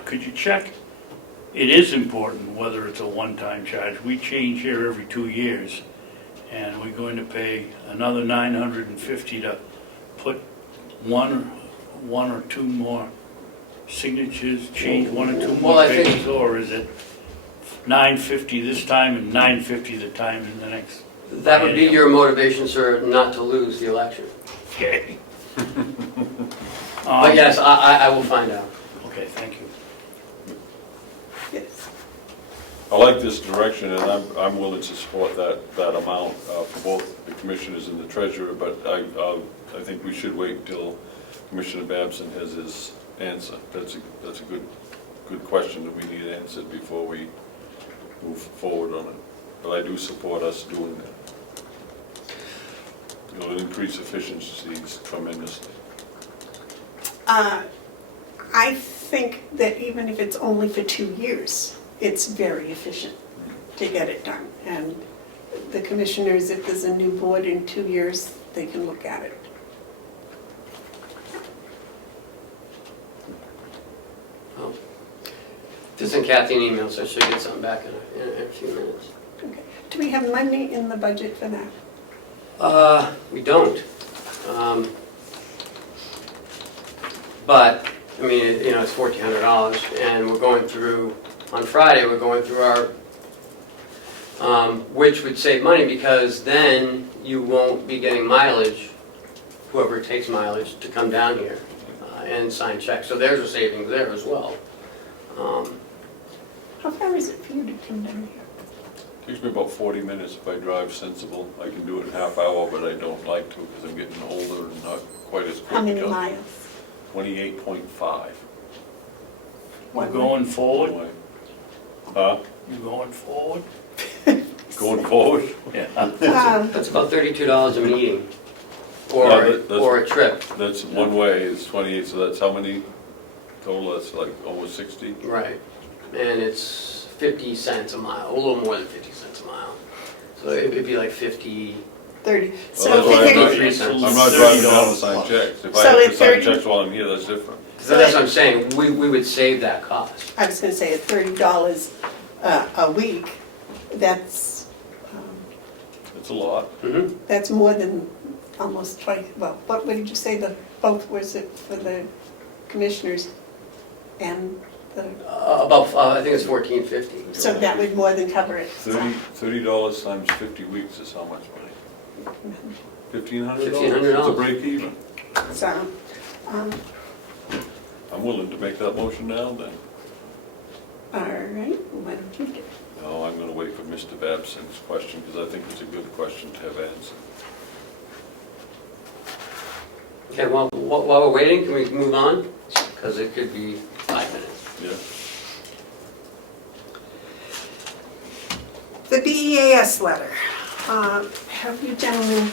could you check? It is important whether it's a one-time charge. We change here every 2 years, and we're going to pay another $950 to put one or two more signatures, change one or two Well, more I think- pages, or is it $950 this time and $950 the time in the next? That would be your motivation, sir, not to lose the election. Okay. But yes, I will find out. Okay, thank you. Yes. I like this direction, and I'm willing to support that amount for both the commissioners and the treasurer, but I think we should wait until Commissioner Babson has his answer. That's a good question that we need answered before we move forward on it. But I do support us doing that. It'll increase efficiencies tremendously. I think that even if it's only for 2 years, it's very efficient to get it done. And the commissioners, if there's a new board in 2 years, they can look at it. Oh. Just send Kathy an email, so she'll get something back in a few minutes. Okay. Do we have money in the budget for that? We don't. But, I mean, it's $1,400, and we're going through, on Friday, we're going through our, which would save money, because then you won't be getting mileage, whoever takes mileage, to come down here and sign checks. So there's a savings there as well. How far is it for you to come down here? Takes me about 40 minutes if I drive sensible. I can do it in a half hour, but I don't like to because I'm getting older and not quite as quick. How many miles? 28.5. We're going forward? Huh? You going forward? Going forward? Yeah. That's about $32 a meeting, or, Yeah, that's- or a trip. That's one way, it's 28, so that's how many total? That's like almost 60? Right, and it's 50 cents a mile, a little more than 50 cents a mile. So it'd be like 50, 30. Well, So that's why if I'm they- not- I'm not driving down to sign checks. If I So have to it's sign 30 checks while I'm here, that's different. so that's what I'm saying, we would save that cost. I was going to say at $30 a week, that's It's a lot. Mhm. that's more than almost twice. Well, what did you say? The both was it for the commissioners and the? I think it's $14.50. So that would more than cover it. $30 times 50 weeks is how much money? $1,500? $1,500. It's a break even. So, I'm willing to make that motion now then. all right, why don't you do it? No, I'm gonna wait for Mr. Babson's question because I think it's a good question to have answered. Okay, well, while we're waiting, can we move on? Because it could be 5 minutes. Yeah. The BEAS letter. Have you gentlemen,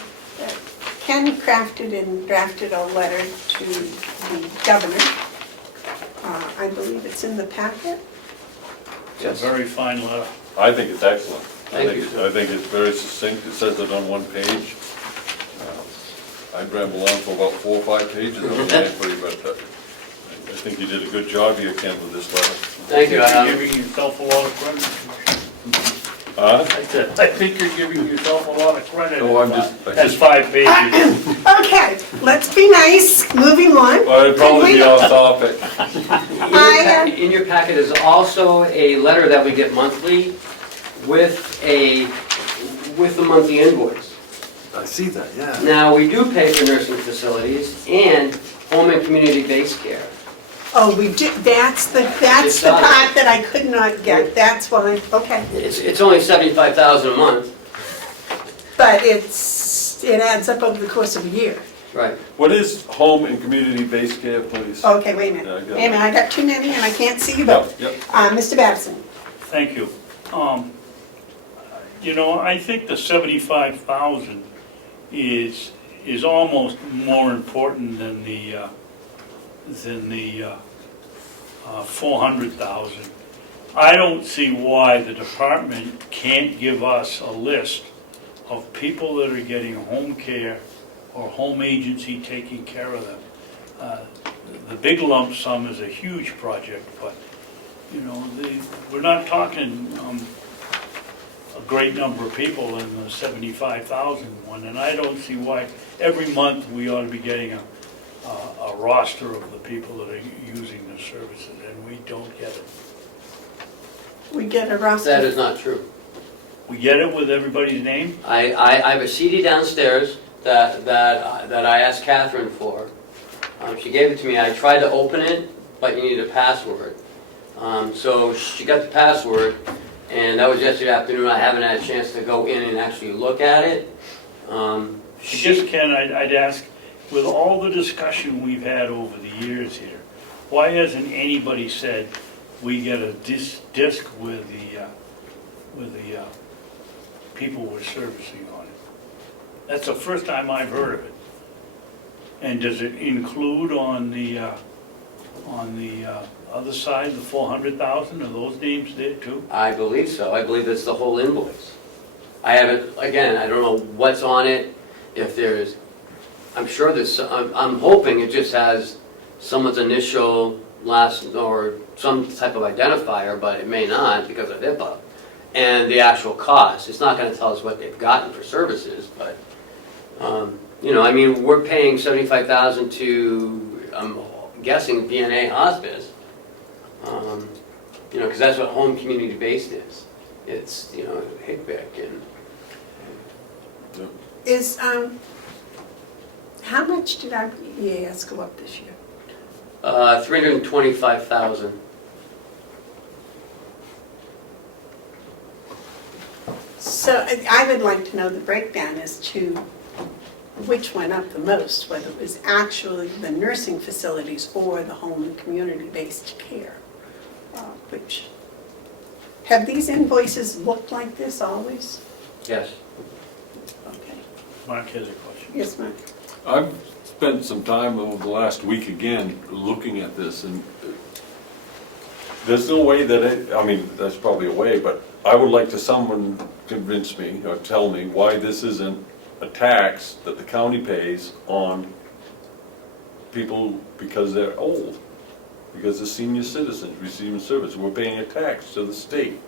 Ken crafted and drafted a letter to the governor. I believe it's in the packet. It's a very fine letter. I think it's excellent. Thank you, sir. I think it's very succinct. It says it on one page. I'd ramble on for about 4 or 5 pages on that for you, but I think you did a good job here, Ken, with this letter. Thank you. You're giving yourself a lot of credit. Huh? I said, I think you're giving yourself a lot of credit. Oh, I'm just- That's 5 pages. Okay, let's be nice, moving on. Well, it'd probably be off topic. In your packet is also a letter that we get monthly with the monthly invoice. I see that, yeah. Now, we do pay for nursing facilities and home and community-based care. Oh, we do, that's the It's not- part that I could not get, that's why, okay. It's only $75,000 a month. But it adds up over the course of a year. Right. What is home and community-based care, please? Okay, wait a Yeah, I minute, got wait a it. minute, I got too many and I can't see you both. Yep. Mr. Babson? Thank you. You know, I think the 75,000 is almost more important than the 400,000. I don't see why the department can't give us a list of people that are getting home care or home agency taking care of them. The big lump sum is a huge project, but, you know, we're not talking a great number of people in the 75,000 one, and I don't see why every month we ought to be getting a roster of the people that are using the services, and we don't get it. We get a roster. That is not true. We get it with everybody's name? I have a CD downstairs that I asked Catherine for. She gave it to me. I tried to open it, but you need a password. So she got the password, and that was yesterday afternoon. I haven't had a chance to go in and actually look at it. Just Ken, I'd ask, with all the discussion we've had over the years here, why hasn't anybody said we get a disc with the people we're servicing on it? That's the first time I've heard of it. And does it include on the other side, the 400,000, are those names there too? I believe so. I believe it's the whole invoice. I haven't, again, I don't know what's on it, if there's, I'm sure there's, I'm hoping it just has someone's initial, last, or some type of identifier, but it may not because of HIPAA. And the actual cost. It's not going to tell us what they've gotten for services, but, you know, I mean, we're paying $75,000 to, I'm guessing, BNA Hospice. You know, because that's what home community based is. It's, you know, Hickbeck and. Is, how much did our EAS go up this year? 325,000. So I would like to know the breakdown as to which went up the most, whether it was actually the nursing facilities or the home and community-based care. Which, have these invoices looked like this always? Yes. Okay. Mark has a question. Yes, Mark? I've spent some time over the last week again looking at this, and there's no way that I mean, that's probably a way, but I would like to someone convince me or tell me why this isn't a tax that the county pays on people because they're old, because they're senior citizens receiving service. We're paying a tax to the state,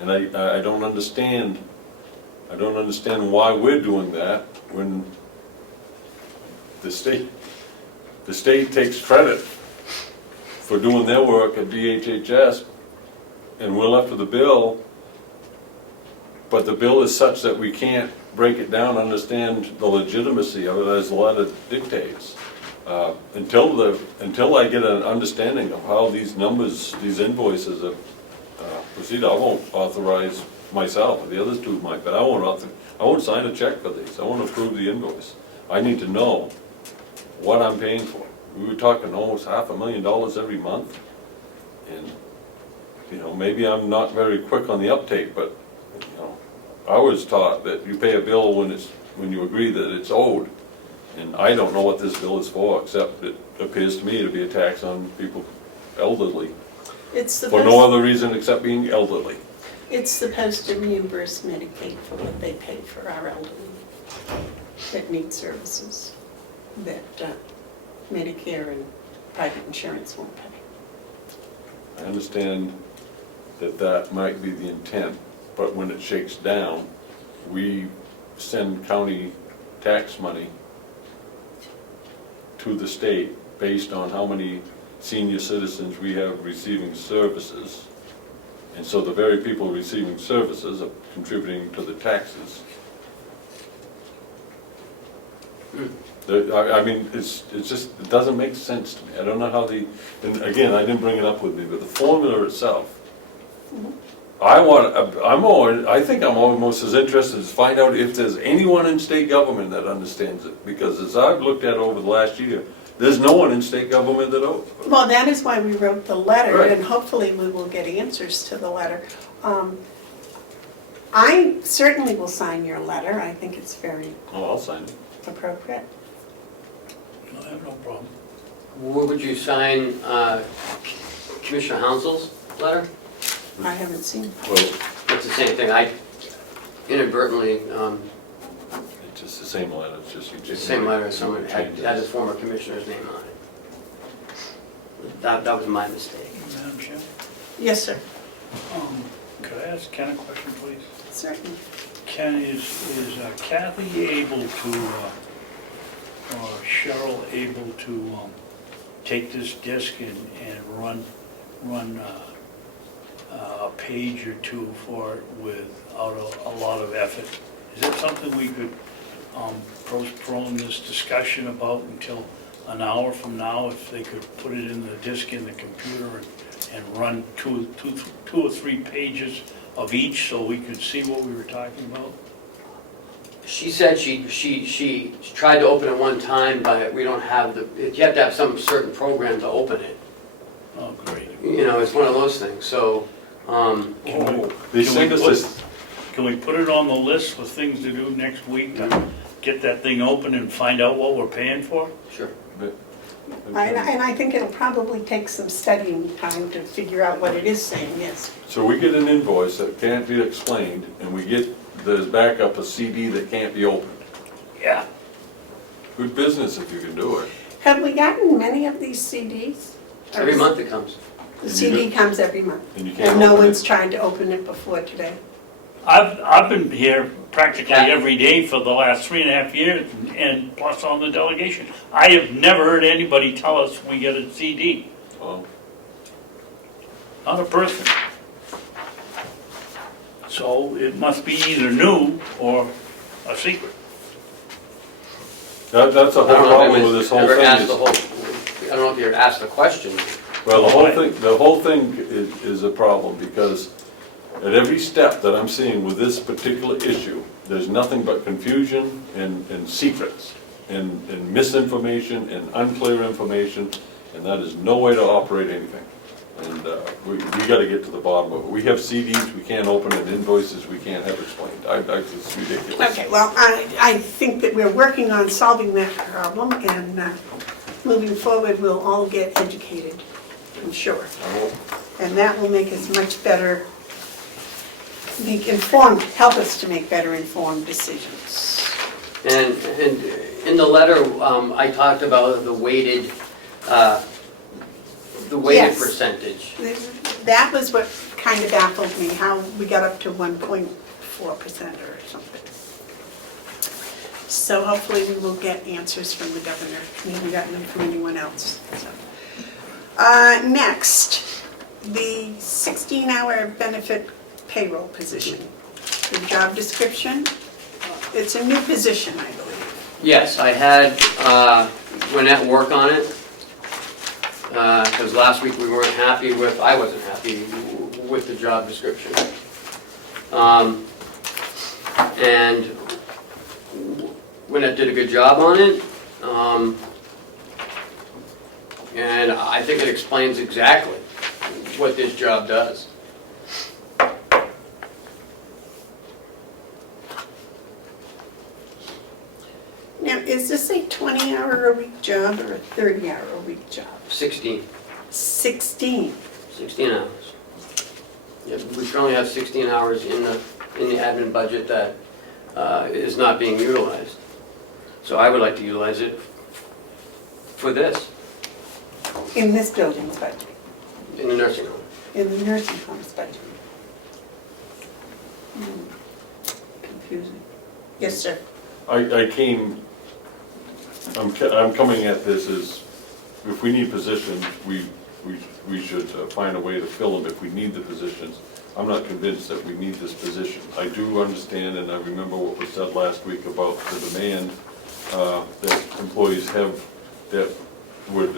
and I don't understand. I don't understand why we're doing that when the state takes credit for doing their work at DHHS, and we're left with a bill, but the bill is such that we can't break it down, understand the legitimacy of it as a lot of dictates. Until I get an understanding of how these numbers, these invoices are proceed, I won't authorize myself, the others two might, but I won't sign a check for these. I won't approve the invoice. I need to know what I'm paying for. We were talking almost $500,000 every month, and you know, maybe I'm not very quick on the uptake, but you know, I was taught that you pay a bill when you agree that it's owed, and I don't know what this bill is for, except it appears to me to be a tax on people elderly, It's for supposed, no other reason except being elderly. it's supposed to reimburse Medicaid for what they pay for our elderly that need services that Medicare and private insurance won't pay. I understand that that might be the intent, but when it shakes down, we send county tax money to the state based on how many senior citizens we have receiving services. And so the very people receiving services are contributing to the taxes. I mean, it's just, it doesn't make sense to me. I don't know how and again, I didn't bring it up with me, but the formula itself, I think I'm almost as interested as find out if there's anyone in state government that understands it. Because as I've looked at over the last year, there's no one in state government that knows. Well, that is why we wrote the letter, Right. and hopefully we will get answers to the letter. I certainly will sign your letter. I think it's very Oh, I'll sign it. appropriate. I have no problem. Where would you sign Commissioner Hounsell's letter? I haven't seen it. Well, It's the same thing, I inadvertently, it's just the same letter, it's just you the just. same letter as someone had the former commissioner's name on it. That was my mistake. Madam Chair, Yes, sir. could I ask Ken a question, please? Certainly. Ken, is Kathy able to, or Cheryl able to take this disc and run a page or two for it without a lot of effort? Is that something we could postpone this discussion about until an hour from now, if they could put it in the disc in the computer and run two or three pages of each so we could see what we were talking about? She said she tried to open it one time, but we don't have you have to have some certain program to open it. Oh, great. You know, it's one of those things, so, They send us this, Can we put it on the list for things to do next week to get that thing open and find out what we're paying for? sure. And I think it'll probably take some studying time to figure out what it is saying, yes. so we get an invoice that can't be explained, and we get, there's backup a CD that can't be opened. Yeah. Good business if you can do it. Have we gotten many of these CDs? Every month it comes. The CD comes every month, And you can't and no open it. one's tried to open it before today. I've been here practically every day for the last 3.5 years, and plus on the delegation. I have never heard anybody tell us we get a CD, Well, not a person. So it must be either new or a secret. that's a I whole don't know problem if with this whole ever asked thing. I don't know if you ever asked the question. Well, the whole thing is a problem, because at every step that I'm seeing with this particular issue, there's nothing but confusion and secrets and misinformation and unclear information, and that is no way to operate anything. And we gotta get to the bottom of it. We have CDs we can't open and invoices we can't have explained. It's ridiculous. Okay, well, I think that we're working on solving that problem, and moving forward, we'll all get educated, I'm sure. And that will make us much better, help us to make better informed decisions. And in the letter, I talked about the weighted Yes. percentage. That was what kind of baffled me, how we got up to 1.4% or something. So hopefully we will get answers from the governor. We haven't gotten them from anyone else. So. Next, the 16-hour benefit payroll position. The job description, it's a new position, I believe. Yes, I had Gwinnett work on it, because last week we weren't happy with, I wasn't happy with the job description. And Gwinnett did a good job on it. And I think it explains exactly what this job does. Now, is this a 20-hour-a-week job or a 30-hour-a-week job? 16 16. hours. Yeah, we currently have 16 hours in the admin budget that is not being utilized. So I would like to utilize it for this, In this building's budget, in the nursing home. in the nursing home's budget. Confusing. Yes, sir. I'm coming at this as, if we need positions, we should find a way to fill them if we need the positions. I'm not convinced that we need this position. I do understand, and I remember what was said last week about the demand that employees have that would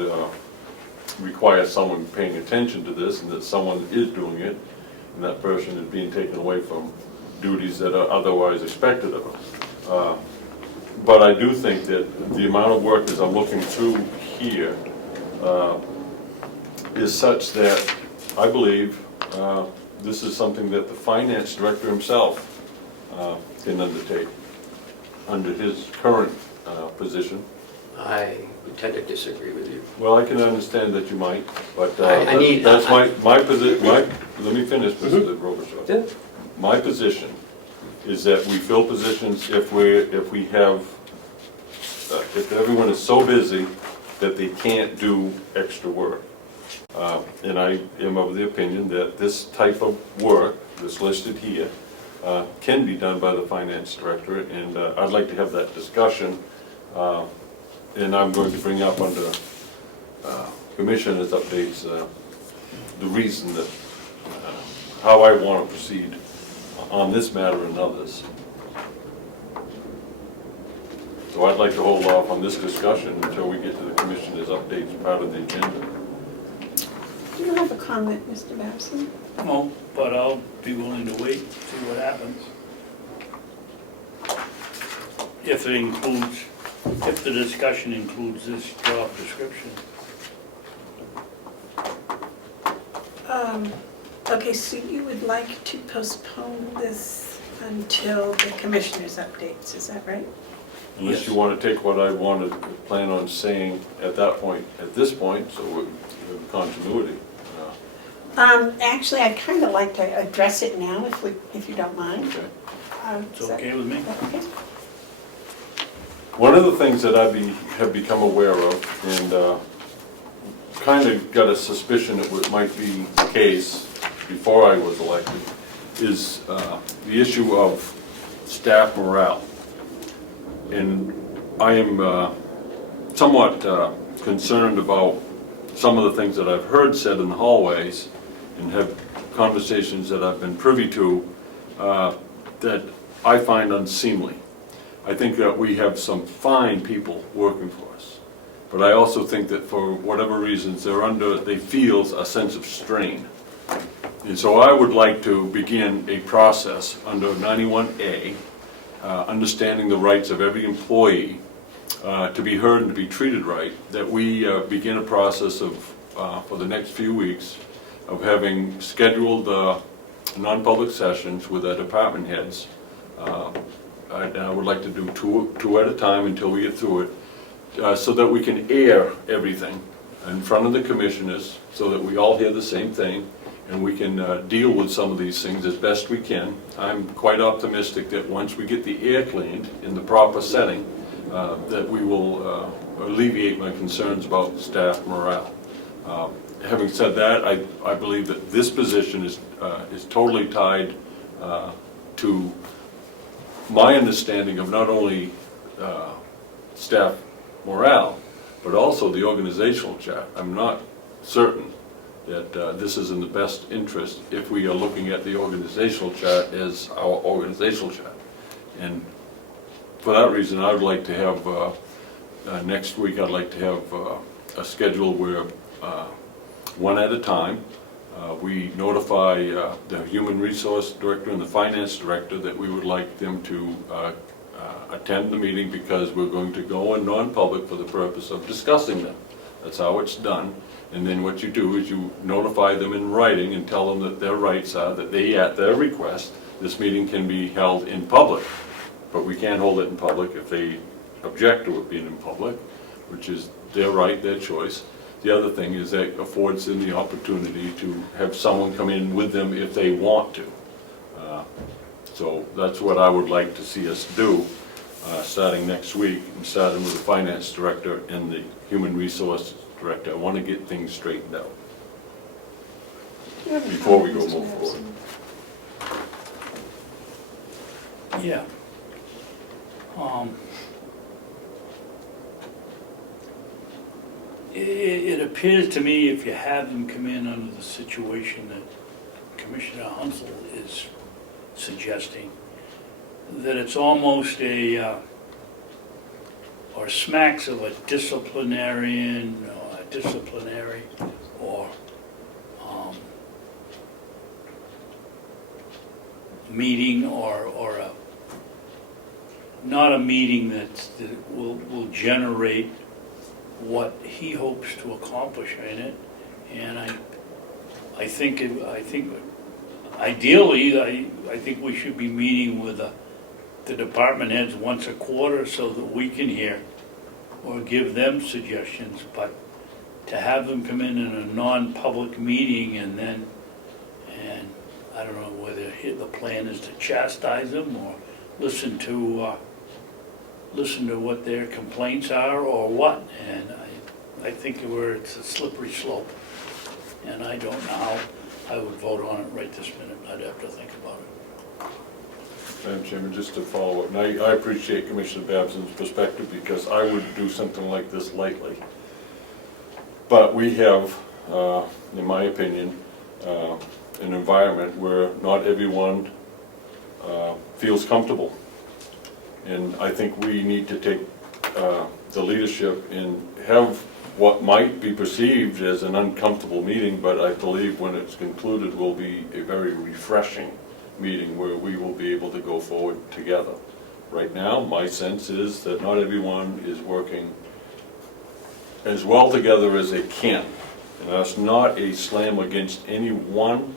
require someone paying attention to this, and that someone is doing it, and that person is being taken away from duties that are otherwise expected of them. But I do think that the amount of work as I'm looking through here is such that I believe this is something that the finance director himself can undertake under his current position. I would tend to disagree with you. Well, I can understand that you might, but I need- that's my position. Let me finish, Mr. Robichaud. Yeah. My position is that we fill positions if we have, if everyone is so busy that they can't do extra work. And I am of the opinion that this type of work that's listed here can be done by the finance director, and I'd like to have that discussion. And I'm going to bring up under commissioners' updates the reason that, how I want to proceed on this matter and others. So I'd like to hold off on this discussion until we get to the commissioners' updates part of the agenda. Do you have a comment, Mr. Babson? No, but I'll be willing to wait, see what happens. If it includes, if the discussion includes this job description. Okay, so you would like to postpone this until the commissioners' updates, is that right? Unless Yes. you want to take what I wanted to plan on saying at that point, at this point, so we have continuity. Actually, I'd kind of like to address it now, if you don't mind. Okay. It's Is that- okay with me? Okay. One of the things that I have become aware of, and kind of got a suspicion it might be the case before I was elected, is the issue of staff morale. And I am somewhat concerned about some of the things that I've heard said in the hallways and have conversations that I've been privy to that I find unseemly. I think that we have some fine people working for us, but I also think that for whatever reasons they feel a sense of strain. And so I would like to begin a process under 91A, understanding the rights of every employee to be heard and to be treated right, that we begin a process of, for the next few weeks, of having scheduled non-public sessions with our department heads. I would like to do two at a time until we get through it, so that we can air everything in front of the commissioners, so that we all hear the same thing, and we can deal with some of these things as best we can. I'm quite optimistic that once we get the air cleaned in the proper setting, that we will alleviate my concerns about staff morale. Having said that, I believe that this position is totally tied to my understanding of not only staff morale, but also the organizational chart. I'm not certain that this is in the best interest if we are looking at the organizational chart as our organizational chart. And for that reason, I would like to have, next week, I'd like to have a schedule where one at a time, we notify the Human Resource Director and the Finance Director that we would like them to attend the meeting because we're going to go in non-public for the purpose of discussing them. That's how it's done. And then what you do is you notify them in writing and tell them that their rights are that they, at their request, this meeting can be held in public. But we can't hold it in public if they object to it being in public, which is their right, their choice. The other thing is that affords them the opportunity to have someone come in with them if they want to. So that's what I would like to see us do, starting next week, and starting with the Finance Director and the Human Resource Director. I want to get things straightened out Do you have a before we comment, go Mr. move forward. Babson? Yeah. It appears to me if you have them come in under the situation that Commissioner Hounsell is suggesting, that it's almost a or smacks of a disciplinary, or meeting, or a, not a meeting that will generate what he hopes to accomplish in it. And I think ideally, I think we should be meeting with the department heads once a quarter so that we can hear or give them suggestions, but to have them come in a non-public meeting and I don't know whether the plan is to chastise them or listen to what their complaints are or what, and I think it's a slippery slope, and I don't know how I would vote on it right this minute. I'd have to think about it. Madam Chairman, just to follow up, and I appreciate Commissioner Babson's perspective because I wouldn't do something like this lightly. But we have, in my opinion, an environment where not everyone feels comfortable. And I think we need to take the leadership and have what might be perceived as an uncomfortable meeting, but I believe when it's concluded will be a very refreshing meeting where we will be able to go forward together. Right now, my sense is that not everyone is working as well together as they can. And that's not a slam against anyone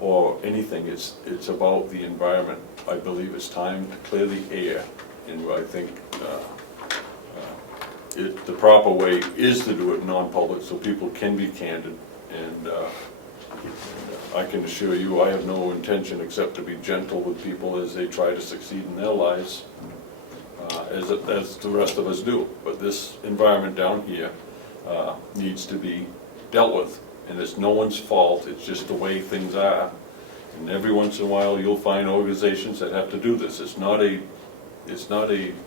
or anything. It's about the environment. I believe it's time to clear the air. And I think the proper way is to do it non-public so people can be candid. And I can assure you I have no intention except to be gentle with people as they try to succeed in their lives, as the rest of us do. But this environment down here needs to be dealt with. And it's no one's fault, it's just the way things are. And every once in a while you'll find organizations that have to do this. It's not a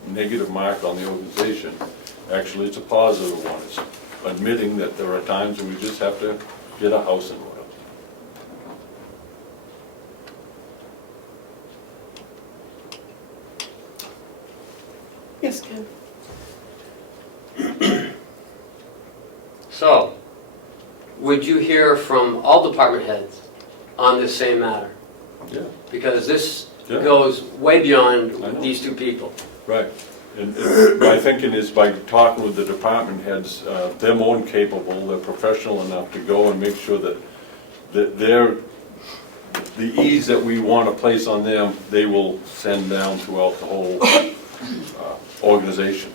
negative mark on the organization. Actually, it's a positive one. It's admitting that there are times when we just have to get a house in order. Yes, Ken? So, would you hear from all department heads on this same matter? Yeah. Because this Yeah. goes way I know. beyond these two people. Right. And my thinking is by talking with the department heads, they're more than capable, they're professional enough to go and make sure that the ease that we want to place on them, they will send down throughout the whole organization.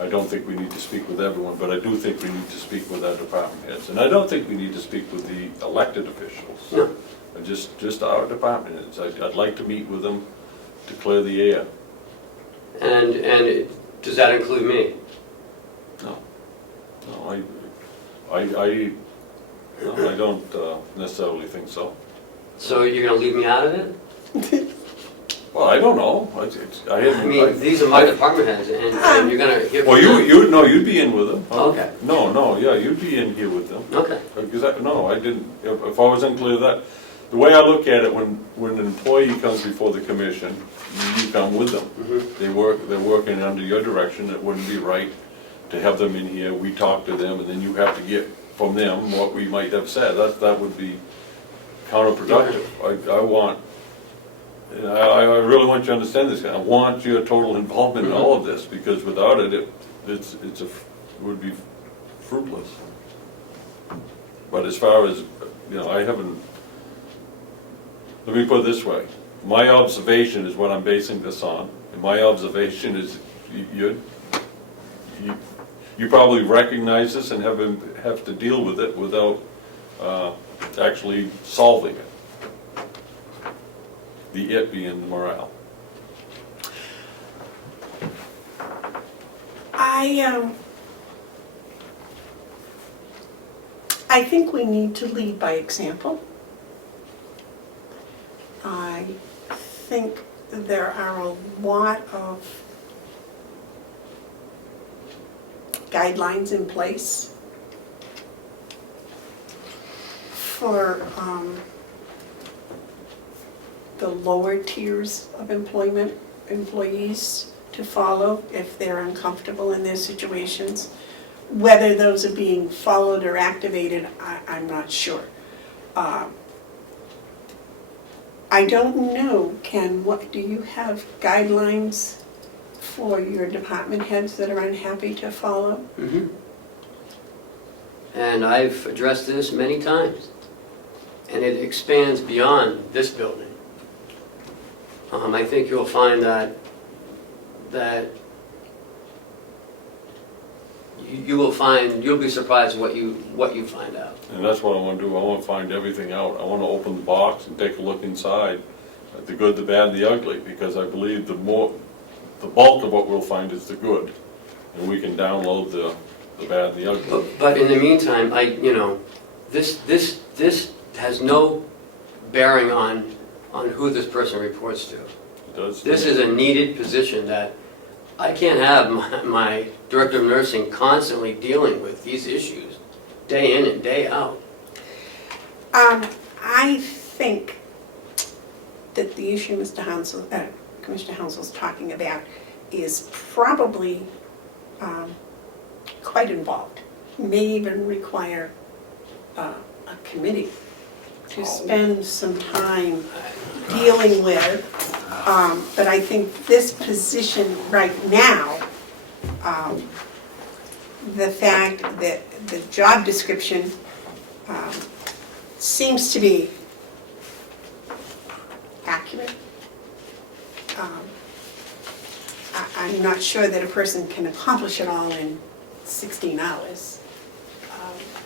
I don't think we need to speak with everyone, but I do think we need to speak with our department heads. And I don't think we need to speak with the elected officials. No. Just our department heads. I'd like to meet with them to clear the air. And does that include me? No, I don't necessarily think so. So you're gonna leave me out of it? Well, I don't know. I mean, these are my department heads, and you're gonna hear from Well, them. you'd be in with them. Okay. No, yeah, you'd be in here with them. Okay. Because I didn't, if I was unclear that, the way I look at it, when an employee comes before the commission, you come with them. Mhm. They're working under your direction. It wouldn't be right to have them in here, we talk to them, and then you have to get from them what we might have said. That would be counterproductive. I want, and I really want you to understand this. I want your total involvement in all of this, because without it, it would be fruitless. But as far as, I haven't, let me put it this way. My observation is what I'm basing this on, and my observation is you probably recognize this and have to deal with it without actually solving it. The it being morale. I think we need to lead by example. I think there are a lot of guidelines in place for the lower tiers of employees to follow if they're uncomfortable in their situations. Whether those are being followed or activated, I'm not sure. I don't know, Ken, what, do you have guidelines for your department heads that are unhappy to follow? Mhm. And I've addressed this many times, and it expands beyond this building. I think you'll find that you'll be surprised what you find out. And that's what I want to do. I want to find everything out. I want to open the box and take a look inside, at the good, the bad, and the ugly, because I believe the bulk of what we'll find is the good, and we can download the bad and the ugly. But in the meantime, this has no bearing on who this person reports to. It does. This is a needed position that I can't have my director of nursing constantly dealing with these issues, day in and day out. I think that the issue Mr. Hounsell, Commissioner Hounsell's talking about is probably quite involved. May even require a committee to spend some time dealing with. But I think this position right now, the fact that the job description seems to be accurate. I'm not sure that a person can accomplish it all in 16 hours.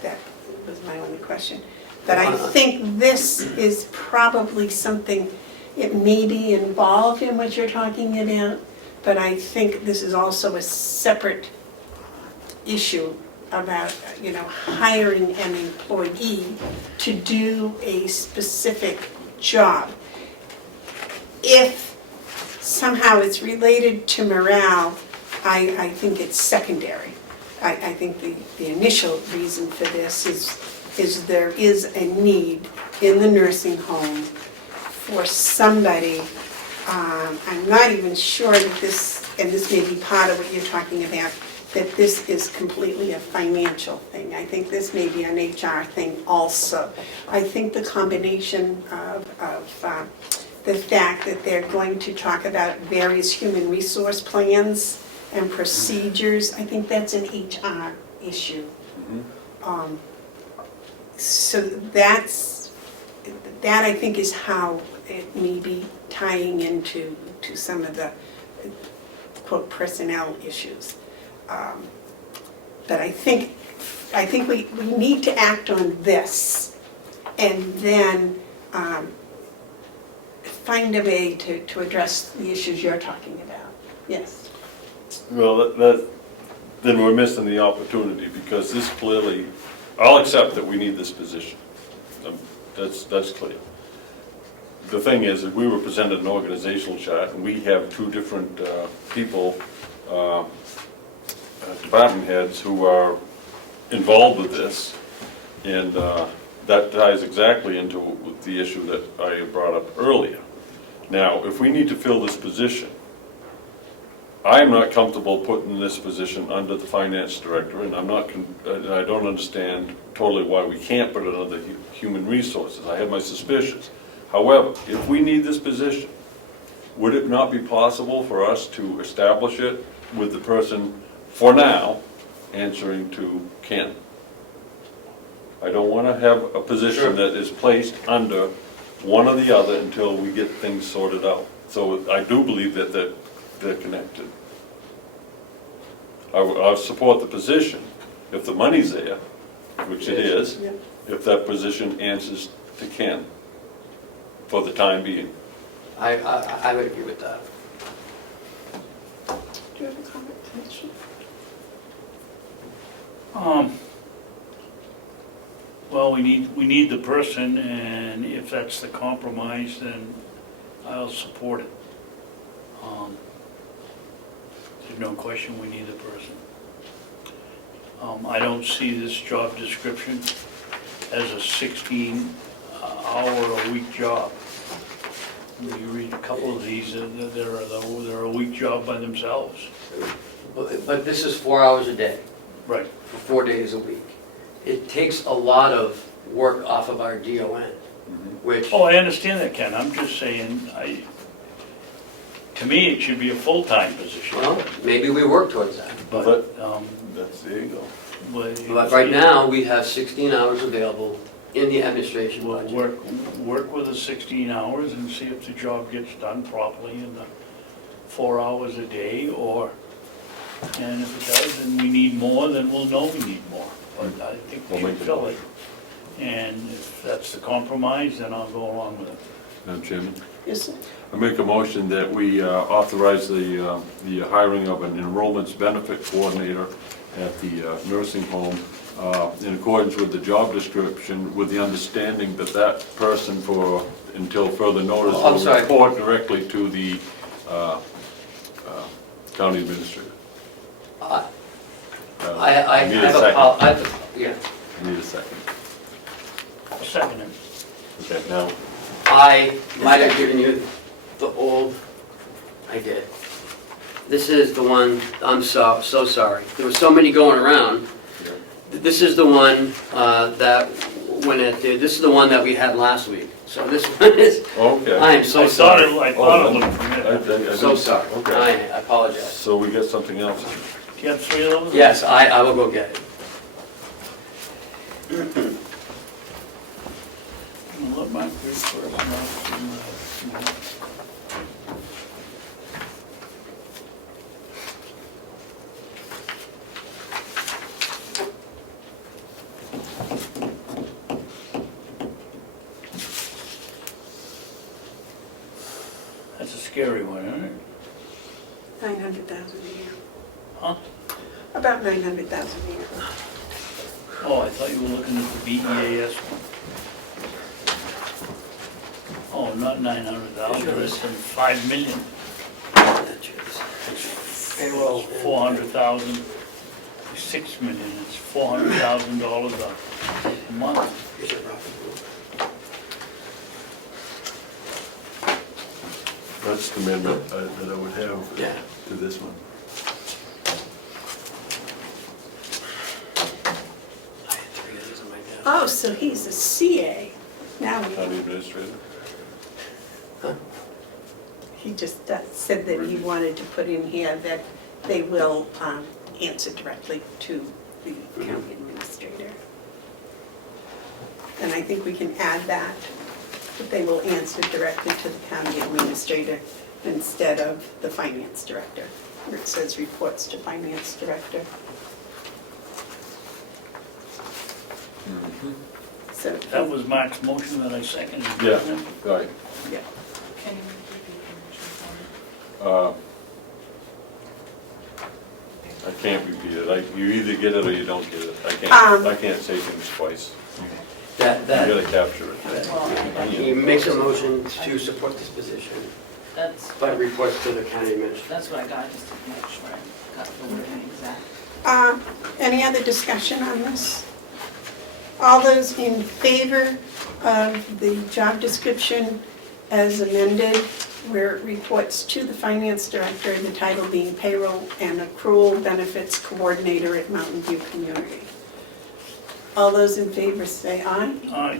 That was my only question. But I think this is probably something, it may be involved in what you're talking about, but I think this is also a separate issue about, hiring an employee to do a specific job. If somehow it's related to morale, I think it's secondary. I think the initial reason for this is there is a need in the nursing home for somebody, I'm not even sure that this, and this may be part of what you're talking about, that this is completely a financial thing. I think this may be an HR thing also. I think the combination of the fact that they're going to talk about various human resource plans and procedures, I think that's an HR issue. So that I think is how it may be tying into some of the, quote, personnel issues. But I think we need to act on this and then find a way to address the issues you're talking about. Yes. Well, then we're missing the opportunity, because this clearly, I'll accept that we need this position. That's clear. The thing is that we were presented an organizational chart, and we have two different people, department heads, who are involved with this, and that ties exactly into the issue that I brought up earlier. Now, if we need to fill this position, I am not comfortable putting this position under the finance director, and I don't understand totally why we can't put it under human resources. I have my suspicions. However, if we need this position, would it not be possible for us to establish it with the person, for now, answering to Ken? I don't want to have a position that is placed under one or the other until we get things sorted out. So I do believe that they're connected. I'll support the position if the money's there, which it is, Yeah. if that position answers to Ken for the time being. I would agree with that. Do you have a comment, Commissioner? Well, we need the person, and if that's the compromise, then I'll support it. There's no question we need the person. I don't see this job description as a 16-hour-a-week job. You read a couple of these, they're a week job by themselves. But this is 4 hours a day, Right. for 4 days a week. It takes a lot of work off of our DON, which, Oh, I understand that, Ken, I'm just saying, to me, it should be a full-time position. well, maybe we work towards that. But, There you go. But right now, we have 16 hours available in the administration We'll budget. work with the 16 hours and see if the job gets done properly in the 4 hours a day, and if it does, and we need more, then we'll know we need more. But I think we We'll should make fill it. it. And if that's the compromise, then I'll go along with it. Madam Chairman, Yes, sir. I make a motion that we authorize the hiring of an enrollments benefit coordinator at the nursing home in accordance with the job description, with the understanding that that person until further notice Oh, I'm will sorry. report directly to the county administrator. I need a have second. yeah. I need a second. Second it. Okay, now, I might have given you the old, I did. This is the one, I'm so sorry. There were so many going around. This is the one that, this is the one that we had last week. So this one is, okay. I am so I sorry. thought it looked familiar. So sorry. Okay. I apologize. So we got something else. Do you have 3 of those? Yes, I will go get it. I'll let Mike read first, and I'll see. That's a scary one, isn't it? 900,000 a year. Huh? About 900,000 a year. Oh, I thought you were looking at the BEAS one. Oh, not 900,000, it's in 5 million. Payroll. 400,000, 6 million, it's $400,000 a month. Here's your profit. That's the amendment that I would have Yeah. to this one. I had 3 of these on my desk. Oh, so he's a CA. Now County administrator? he just said that he wanted to put in here that they will answer directly to the county administrator. And I think we can add that they will answer directly to the county administrator instead of the finance director, where it says reports to finance director. So, That was Mark's motion that I seconded. Yeah, wasn't it? right. yeah. Can you repeat the information for me? I can't repeat it. You either get it or you don't get it. I can't say things twice. You That, gotta capture it. Well, he makes a motion to support this position, that's, but reports to the county administrator. that's what I got, just to make sure I got the wording exact. Any other discussion on this? All those in favor of the job description as amended, where it reports to the finance director, the title being payroll and accrual benefits coordinator at Mountain View Community? All those in favor say aye. Aye.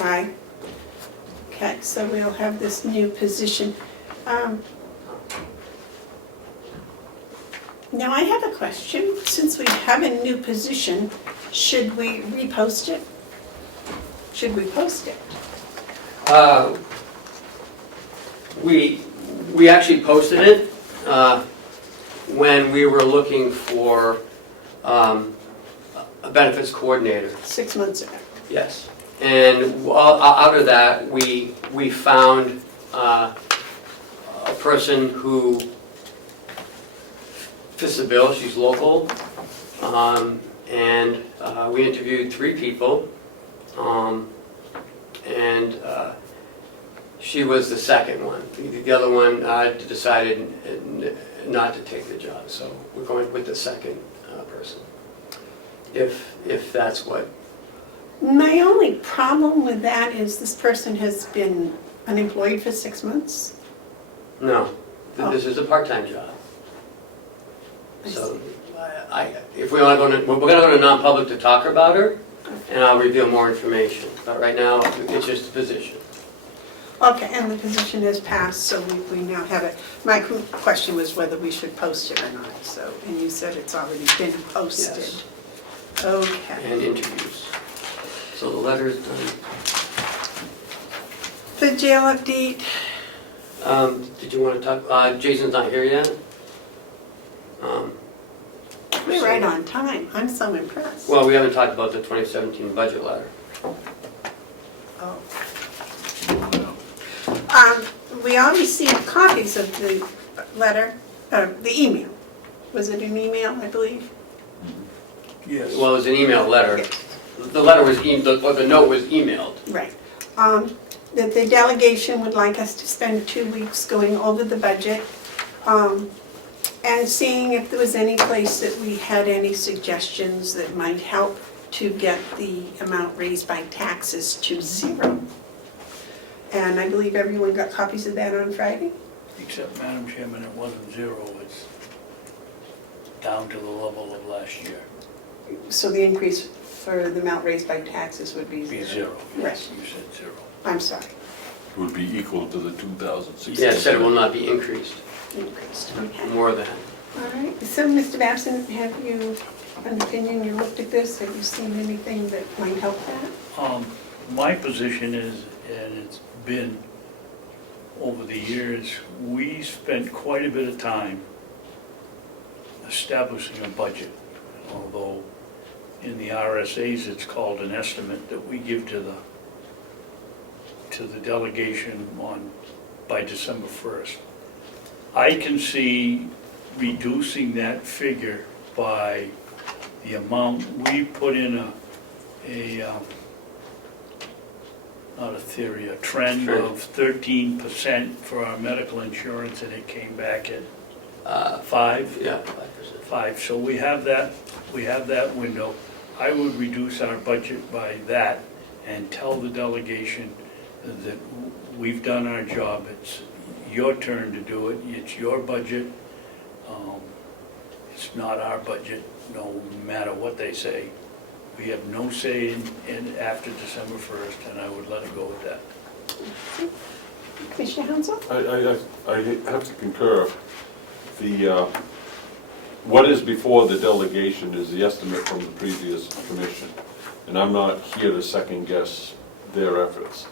Aye. Okay, so we'll have this new position. Now I have a question. Since we have a new position, should we repost it? Should we post it? We actually posted it when we were looking for a benefits coordinator. 6 months ago. Yes. And out of that, we found a person who fits the bill. She's local. And we interviewed 3 people. And she was the second one. The other one decided not to take the job. So we're going with the second person. If that's what. My only problem with that is this person has been unemployed for 6 months? No, this is a part-time job. I So, if we want to go to, we're going to go to non-public to talk about her, and I'll reveal more information. But right now, it's just a position. Okay, and the position has passed, so we now have it. My question was whether we should post it or not, so, and you said it's already been posted. Yes. Okay. And interviews. So the letter is done. The jail update, Did you want to talk, Jason's not here yet? we're right on time. I'm so impressed. Well, we haven't talked about the 2017 budget letter. Oh. We all received copies of the letter, the email. Was it an email, I believe? Yes. Well, it was an email letter. The letter was, or the note was emailed. Right. That the delegation would like us to spend 2 weeks going over the budget and seeing if there was any place that we had any suggestions that might help to get the amount raised by taxes to 0. And I believe everyone got copies of that on Friday? Except, Madam Chairman, it wasn't 0, it's down to the level of last year. So the increase for the amount raised by taxes would be 0? Be 0, yes, Right. you said 0. I'm sorry, Would be equal to the 2016. Yeah, it said it will not be increased, increased, okay. more than. All right, so Mr. Babson, have you, an opinion, you looked at this, have you seen anything that might help that? My position is, and it's been over the years, we spent quite a bit of time establishing a budget, although in the RSAs it's called an estimate that we give to the delegation by December 1st. I can see reducing that figure by the amount we put in not a theory, a trend of 13% for our medical insurance, and it came back at 5? Yeah, 5%. 5, so we have that window. I would reduce our budget by that and tell the delegation that we've done our job. It's your turn to do it, it's your budget. It's not our budget, no matter what they say. We have no say in after December 1st, and I would let it go with that. Commissioner Hounsell? I have to concur. What is before the delegation is the estimate from the previous commission, and I'm not here to second guess their efforts.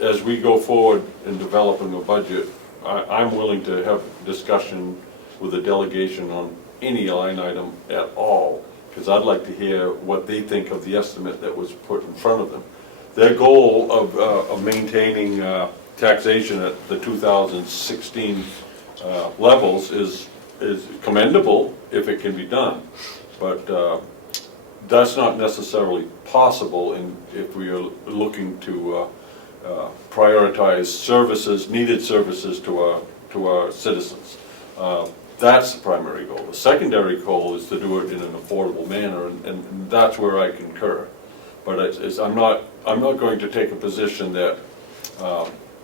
As we go forward in developing a budget, I'm willing to have discussion with the delegation on any line item at all, because I'd like to hear what they think of the estimate that was put in front of them. Their goal of maintaining taxation at the 2016 levels is commendable if it can be done, but that's not necessarily possible if we are looking to prioritize services, needed services to our citizens. That's the primary goal. The secondary goal is to do it in an affordable manner, and that's where I concur. But I'm not going to take a position that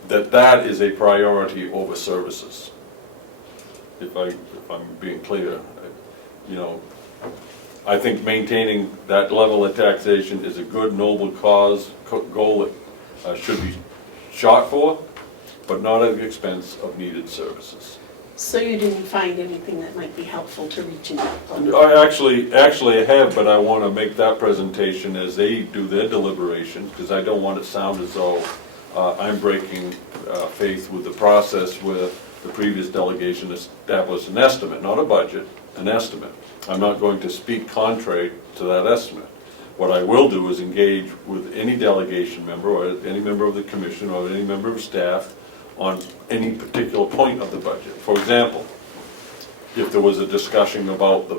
that is a priority over services. If I'm being clear, I think maintaining that level of taxation is a good, noble goal that should be shot for, but not at the expense of needed services. So you didn't find anything that might be helpful to reaching out? I actually have, but I want to make that presentation as they do their deliberations, because I don't want it to sound as though I'm breaking faith with the process where the previous delegation established an estimate, not a budget, an estimate. I'm not going to speak contrary to that estimate. What I will do is engage with any delegation member or any member of the commission or any member of staff on any particular point of the budget. For example, if there was a discussion about the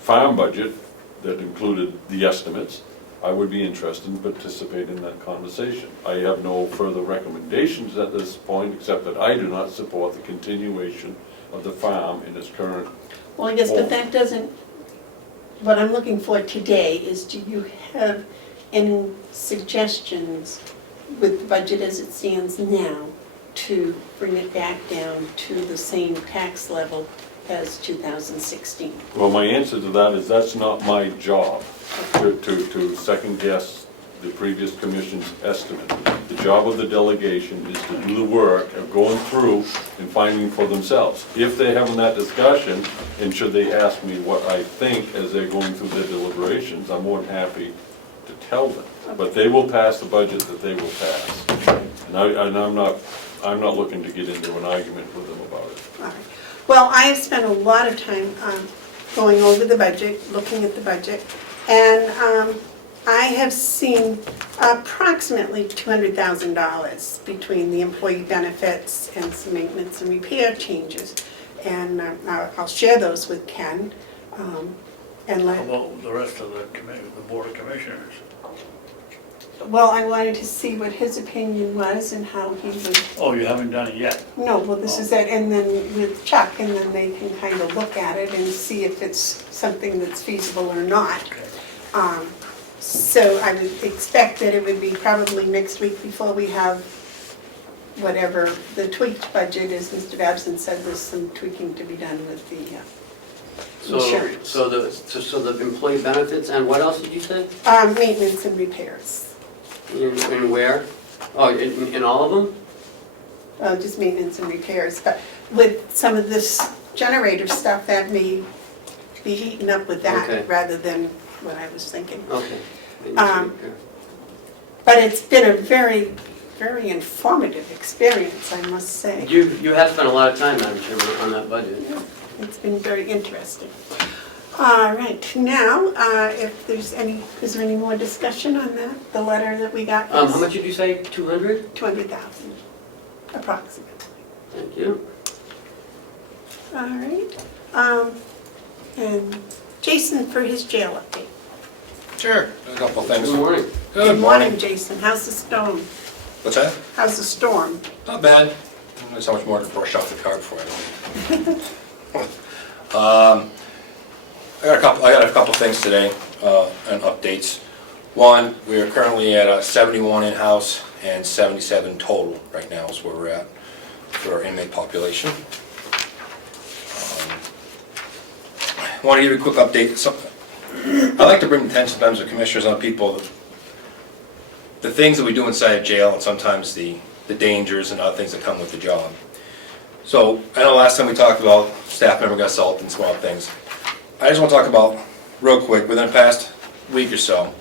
farm budget that included the estimates, I would be interested in participating in that conversation. I have no further recommendations at this point, except that I do not support the continuation of the farm in its current Well, I guess, form. but that doesn't, what I'm looking for today is, do you have any suggestions with the budget as it stands now, to bring it back down to the same tax level as 2016. Well, my answer to that is that's not my job, to second guess the previous commission's estimate. The job of the delegation is to do the work of going through and finding for themselves. If they're having that discussion, and should they ask me what I think as they're going through their deliberations, I'm more than happy to tell them. But they will pass the budget that they will pass. And I'm not looking to get into an argument with them about it. All right. Well, I have spent a lot of time going over the budget, looking at the budget, and I have seen approximately $200,000 between the employee benefits and some maintenance and repair changes. And I'll share those with Ken. And How let, about the rest of the committee, the Board of Commissioners? well, I wanted to see what his opinion was and how he would. Oh, you haven't done it yet? No, well, this is it, and then with Chuck, and then they can kind of look at it and see if it's something that's feasible or not. Okay. So I would expect that it would be probably next week before we have whatever the tweaked budget is. Mr. Babson said there's some tweaking to be done with the insurance. So the employee benefits, and what else did you say? Maintenance and repairs, In where? Oh, in all of them? just maintenance and repairs. But with some of this generator stuff, that may be eaten up with that Okay. rather than what I was thinking. Okay. But it's been a very, very informative experience, I must say. You have spent a lot of time, Madam Chairman, on that budget. It's been very interesting. All right, now, if there's any, is there any more discussion on that? The letter that we got How was much did you say, 200? 200,000, approximately. Thank you. All right, and Jason for his jail update. Sure, a couple things. Good morning. Good morning. Jason. How's the storm? What's that? How's the storm? Not bad. There's so much more to brush off the card before I leave. I got a couple things today, and updates. One, we are currently at 71 in-house and 77 total right now is where we're at for our inmate population. I want to give you a quick update. I like to bring attention sometimes to commissioners on people, the things that we do inside of jail, and sometimes the dangers and other things that come with the job. So I know last time we talked about staff member got assaulted and small things. I just want to talk about real quick, within the past week or so,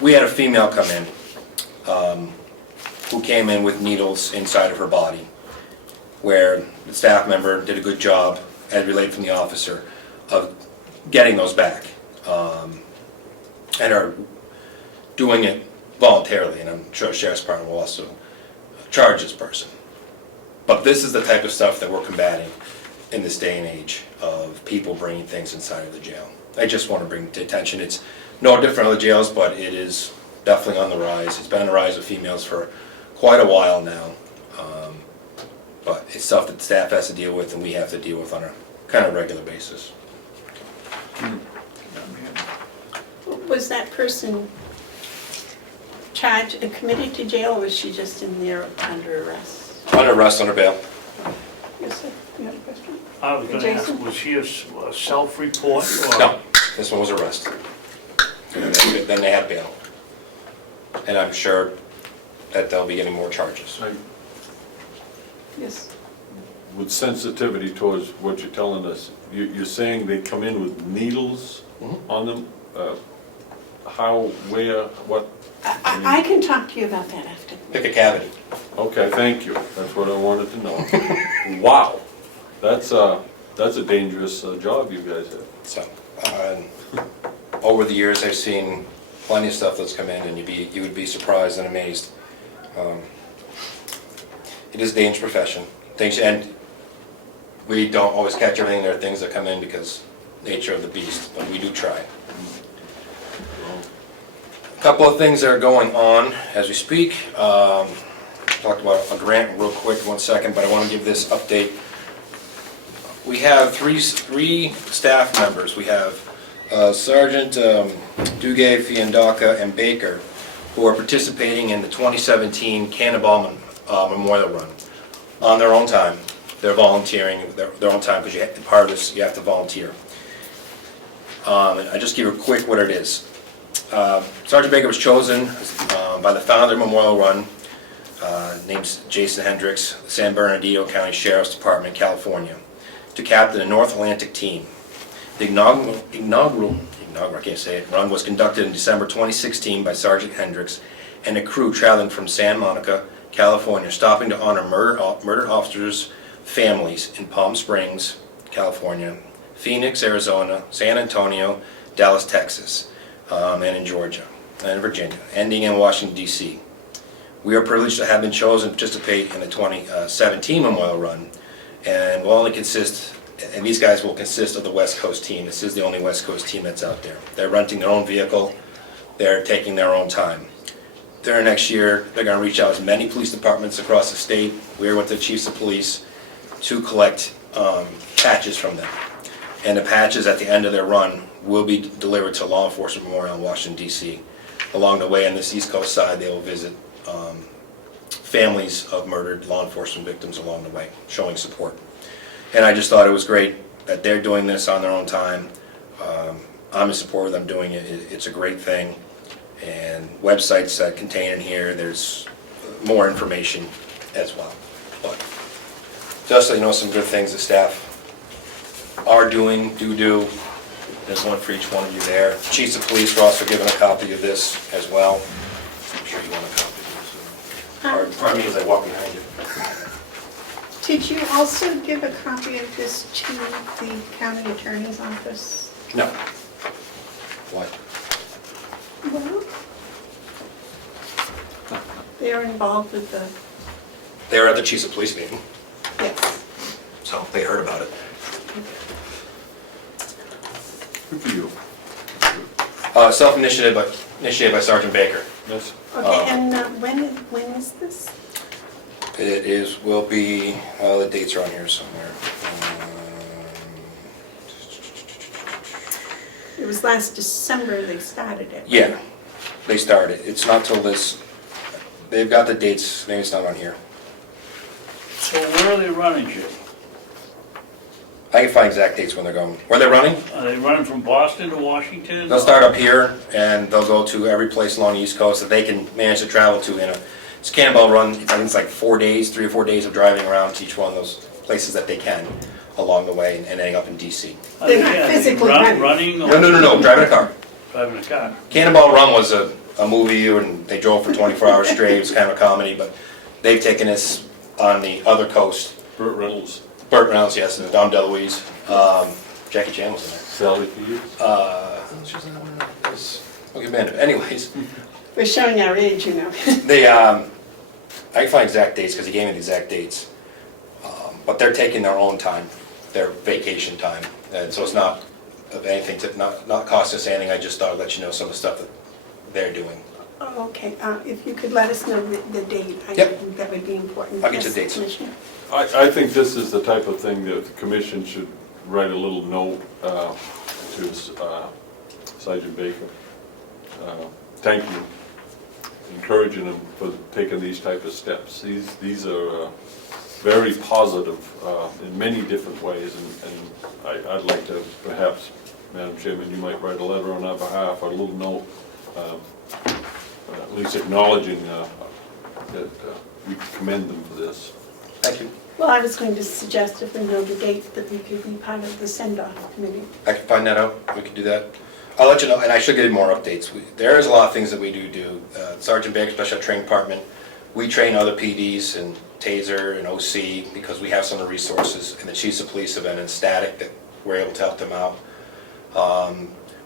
we had a female come in who came in with needles inside of her body, where the staff member did a good job, as relayed from the officer, of getting those back, and are doing it voluntarily, and I'm sure the Sheriff's Department will also charge this person. But this is the type of stuff that we're combating in this day and age of people bringing things inside of the jail. I just want to bring to attention, it's no different in other jails, but it is definitely on the rise. It's been on the rise of females for quite a while now. But it's stuff that staff has to deal with and we have to deal with on a kind of regular basis. Was that person committed to jail, or was she just in there under arrest? Under arrest, under bail. Yes, sir. You have a question? I was gonna ask, Jason? was she a self-report or? No, this one was arrest. And then they had bail. And I'm sure that they'll be getting more charges. Yes. With sensitivity towards what you're telling us, you're saying they come in with needles on them? How, where, what? I can talk to you about that after. Pick a cavity. Okay, thank you. That's what I wanted to know. Wow, that's a dangerous job you guys have. So, over the years, I've seen plenty of stuff that's come in, and you would be surprised and amazed. It is a dangerous profession. And we don't always catch everything. There are things that come in because nature of the beast, but we do try. A couple of things that are going on as we speak. Talked about a grant real quick, 1 second, but I want to give this update. We have three staff members. We have Sergeant Duguay, Fiandaca, and Baker, who are participating in the 2017 Cannonball Memorial Run on their own time. They're volunteering their own time, because part of this, you have to volunteer. And I just give you a quick what it is. Sergeant Baker was chosen by the founder of Memorial Run, named Jason Hendricks, San Bernardino County Sheriff's Department, California, to captain the North Atlantic team. The inaugural I can't say it, run was conducted in December 2016 by Sergeant Hendricks and a crew traveling from Santa Monica, California, stopping to honor murdered officers' families in Palm Springs, California, Phoenix, Arizona, San Antonio, Dallas, Texas, and in Georgia and Virginia, ending in Washington, D.C. We are privileged to have been chosen to participate in the 2017 Memorial Run, and will only consist, and these guys will consist of the West Coast team. This is the only West Coast team that's out there. They're renting their own vehicle, they're taking their own time. During next year, they're going to reach out to as many police departments across the state. We're with the chiefs of police to collect patches from them. And the patches at the end of their run will be delivered to Law Enforcement Memorial in Washington, D.C. Along the way on this East Coast side, they will visit families of murdered law enforcement victims along the way, showing support. And I just thought it was great that they're doing this on their own time. I'm in support of them doing it. It's a great thing. And websites that contain in here, there's more information as well. But just so you know, some good things the staff are doing, do. There's one for each one of you there. Chiefs of police were also given a copy of this as well. I'm sure you want a copy of this. Or pardon me as I walk behind you. Did you also give a copy of this to the county attorney's office? No. What? Well, they're involved with the, They were at the chiefs of police meeting, yes. so they heard about it. Good for you. Self-initiated, but initiated by Sergeant Baker. Yes. Okay, and when is this? It is, will be, the dates are on here somewhere. It was last December they started it. Yeah, they started. It's not till this, they've got the dates, maybe it's not on here. So where are they running, Jim? I can find exact dates when they're going. Where they're running? Are they running from Boston to Washington? They'll start up here, and they'll go to every place along the East Coast that they can manage to travel to in a, it's a Cannonball Run. I think it's like 4 days, 3 or 4 days of driving around to each one of those places that they can along the way and ending up in DC. They're not physically running. Running or? No, driving a car. Driving a car. Cannonball Run was a movie, and they drove for 24 hours straight. It was kind of a comedy, but they've taken this on the other coast. Burt Reynolds, Burt Reynolds, yes, and Dom DeLuise. Jackie Chan was in there. Sally Fields. She was in that one. It was, okay, man. Anyways, We're showing our age, you know. they, I can find exact dates because he gave me the exact dates. But they're taking their own time, their vacation time, and so it's not of anything to not cost us anything. I just thought I'd let you know some of the stuff that they're doing. Oh, okay, if you could let us know the date, I Yep. think that would be important. I'll get you Yes, dates. Commissioner. I think this is the type of thing that the commission should write a little note to Sergeant Baker. Thank you, encouraging him for taking these type of steps. These are very positive in many different ways, and I'd like to perhaps, Madam Chairman, you might write a letter on our behalf, or a little note, at least acknowledging that we commend them for this. Thank you. Well, I was going to suggest if we know the date that we could be part of the send-off committee. I can find that out. We can do that. I'll let you know, and I should give you more updates. There is a lot of things that we do. Sergeant Baker, Special Training Department, we train other PDs and TASER and OC because we have some of the resources, and the chiefs of police have been ecstatic that we're able to help them out.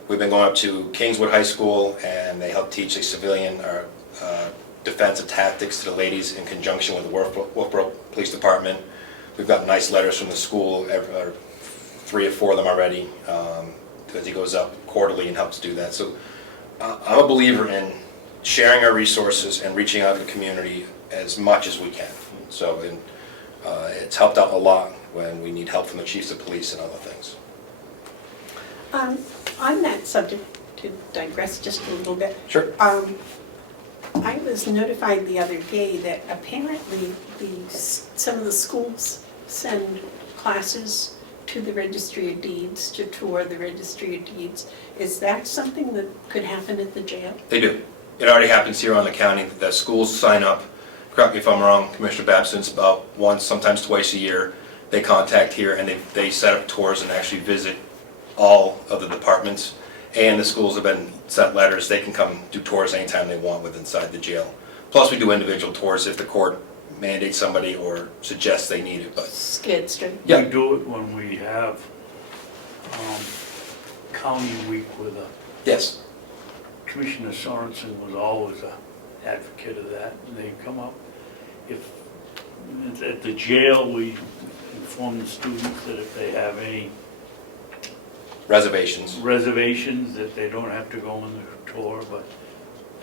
We've been going up to Kingswood High School, and they help teach the civilian defensive tactics to the ladies in conjunction with the Wolfboro Police Department. We've got nice letters from the school, 3 or 4 of them already, because he goes up quarterly and helps do that. So I'm a believer in sharing our resources and reaching out to the community as much as we can. So it's helped out a lot when we need help from the chiefs of police and other things. On that subject, to digress just a little bit. Sure. I was notified the other day that apparently some of the schools send classes to the Registry of Deeds to tour the Registry of Deeds. Is that something that could happen at the jail? They do. It already happens here on the county. The schools sign up. Correct me if I'm wrong, Commissioner Babson's about once, sometimes twice a year. They contact here and they set up tours and actually visit all of the departments. And the schools have been sent letters. They can come do tours anytime they want with inside the jail. Plus, we do individual tours if the court mandates somebody or suggests they need it, but. Scared straight. Yeah. We do it when we have county week with Yes. Commissioner Sorensen was always an advocate of that, and they come up. If, at the jail, we inform the students that if they have any Reservations. reservations, that they don't have to go on the tour, but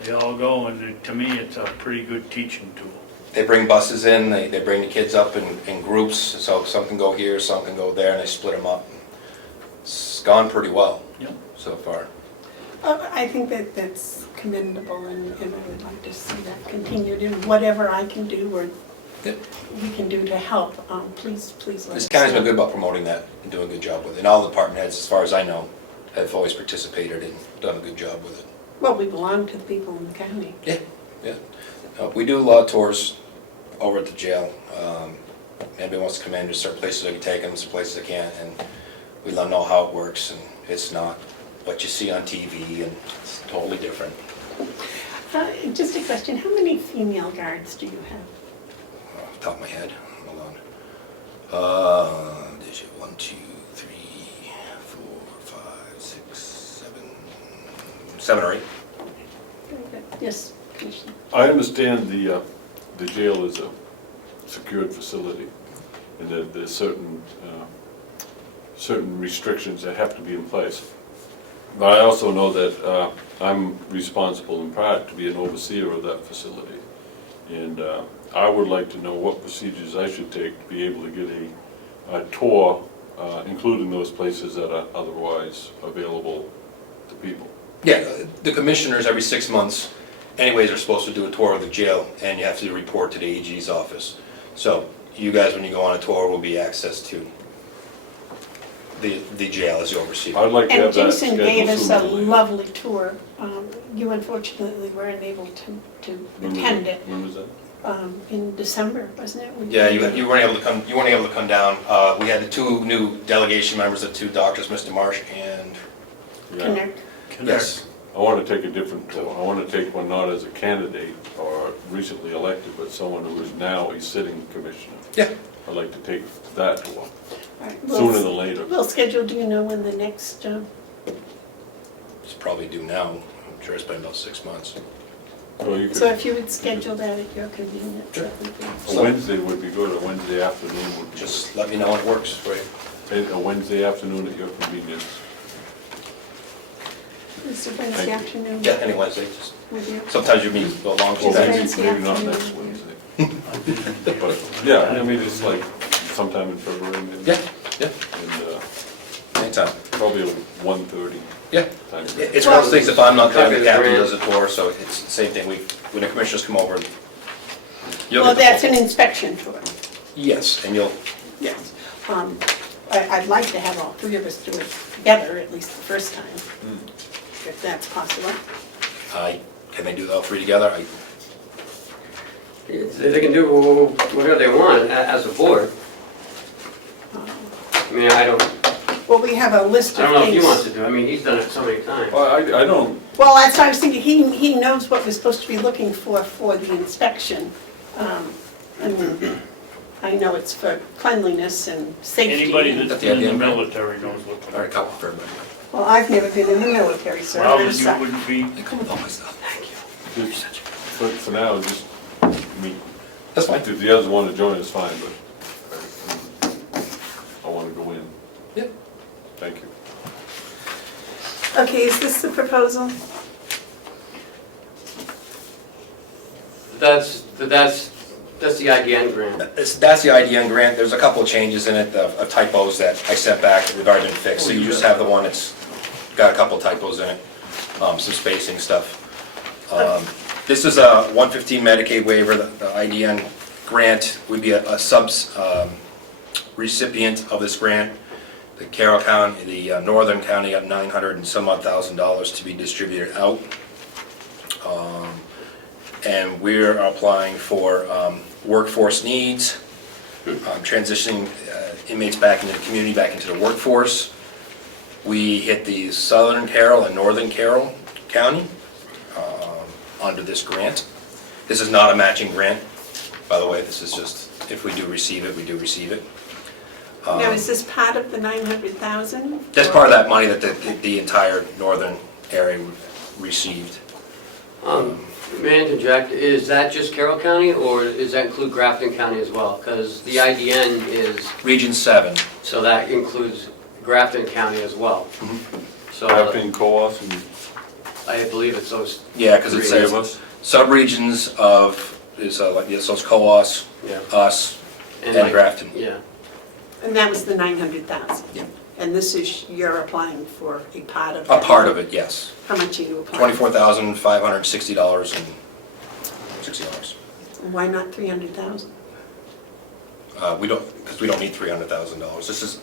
they all go, and to me, it's a pretty good teaching tool. They bring buses in, they bring the kids up in groups, so some can go here, some can go there, and they split them up. It's gone pretty well Yep. so far. I think that's commendable, and I would like to see that continued, and whatever I can do or Yep. we can do to help, please let us know. This county's been good about promoting that and doing a good job with it. And all the department heads, as far as I know, have always participated and done a good job with it. Well, we belong to the people in the county. Yeah, yeah. We do a lot of tours over at the jail. Anybody wants to come in, there's certain places I can take them, some places I can't, and we let them know how it works, and it's not what you see on TV, and it's totally different. Just a question, how many female guards do you have? Off the top of my head, hold on. There's 1, 2, 3, 4, 5, 6, 7 or 8. Very good. Yes, Commissioner. I understand the jail is a secured facility, and that there's certain restrictions that have to be in place. But I also know that I'm responsible in part to be an overseer of that facility. And I would like to know what procedures I should take to be able to get a tour, including those places that are otherwise available to people. Yeah, the commissioners every 6 months, anyways, are supposed to do a tour of the jail, and you have to report to the AG's office. So you guys, when you go on a tour, will be access to the jail as the overseer. I'd like to And have that Jason gave scheduled us a sooner than later. lovely tour. You unfortunately weren't able to attend it When was that? in December, wasn't it? Yeah, you weren't able to come. You weren't able to come down. We had the 2 new delegation members, the 2 doctors, Mr. Marsh and Yeah. Connect. yes. I want to take a different tour. I want to take one not as a candidate or recently elected, but someone who is now a sitting commissioner. Yeah. I'd like to take that tour All right, sooner than later. We'll schedule, do you know when the next, It's probably due now. I'm sure it's been about 6 months. So you so could, if you would schedule that at your convenience, that would be. a Wednesday would be good, a Wednesday afternoon would be Just let me know when it works for you. good. A Wednesday afternoon at your convenience. It's a Wednesday Thank afternoon Yeah, any Wednesday. Just, with you. sometimes you meet a long Well, time. Maybe Wednesday maybe not afternoon, next yeah. Wednesday. But, yeah, I mean, it's like sometime in February maybe. Yeah, yeah, And anytime. probably 1:30 Yeah. time. It's one of those things, if I'm not there, the Copy the captain grant. does a tour, so it's the same thing. When the commissioners come over, you'll Well, get the that's an full- inspection tour, Yes, and you'll, yes. I'd like to have all 3 of us do it together, at least the first time, if that's possible. can they do all 3 together? They can do whatever they want as a board. I mean, I don't Well, we have a list of know if things. he wants to do it. I mean, he's done it so many times. Well, I don't, Well, that's what I was thinking, he knows what we're supposed to be looking for the inspection. I know it's for cleanliness and safety. Anybody That's that's the been in idea. the military knows what to do. All right, couple for everybody. Well, I've never been in the military, so Well, I'm then you sorry. wouldn't be, I come with all my stuff. Thank you. just, for now, just meet. That's fine. If the others want to join, it's fine, but I want to go in. Yep. Thank you. Okay, is this the proposal? That's the IDN grant. That's the IDN grant. There's a couple of changes in it, of typos that I sent back that we've already been fixed. So you just have the one that's got a couple of typos in it, some spacing stuff. This is a 115 Medicaid waiver, the IDN grant. We'd be a recipient of this grant. The Carroll County, the Northern County got 900 and some odd thousand dollars to be distributed out. And we're applying for workforce needs, transitioning inmates back into the community, back into the workforce. We hit the Southern Carroll and Northern Carroll County under this grant. This is not a matching grant, by the way. This is just, if we do receive it, we do receive it. Now, is this part of the 900,000? That's part of that money that the entire northern area received. May I interject, is that just Carroll County, or does that include Grafton County as well? Because the IDN is, Region 7. so that includes Grafton County as well. So Grafton, Coas, and I believe it's those. Yeah, because it three of says us. sub-regions of, is like, yeah, so it's Coas, Yeah. us, and like- Grafton. Yeah. And that was the 900,000? Yeah. And this is, you're applying for a part of A that? part of it, yes. How much are you applying? $24,560.60. Why not 300,000? We don't, because we don't need $300,000. This is,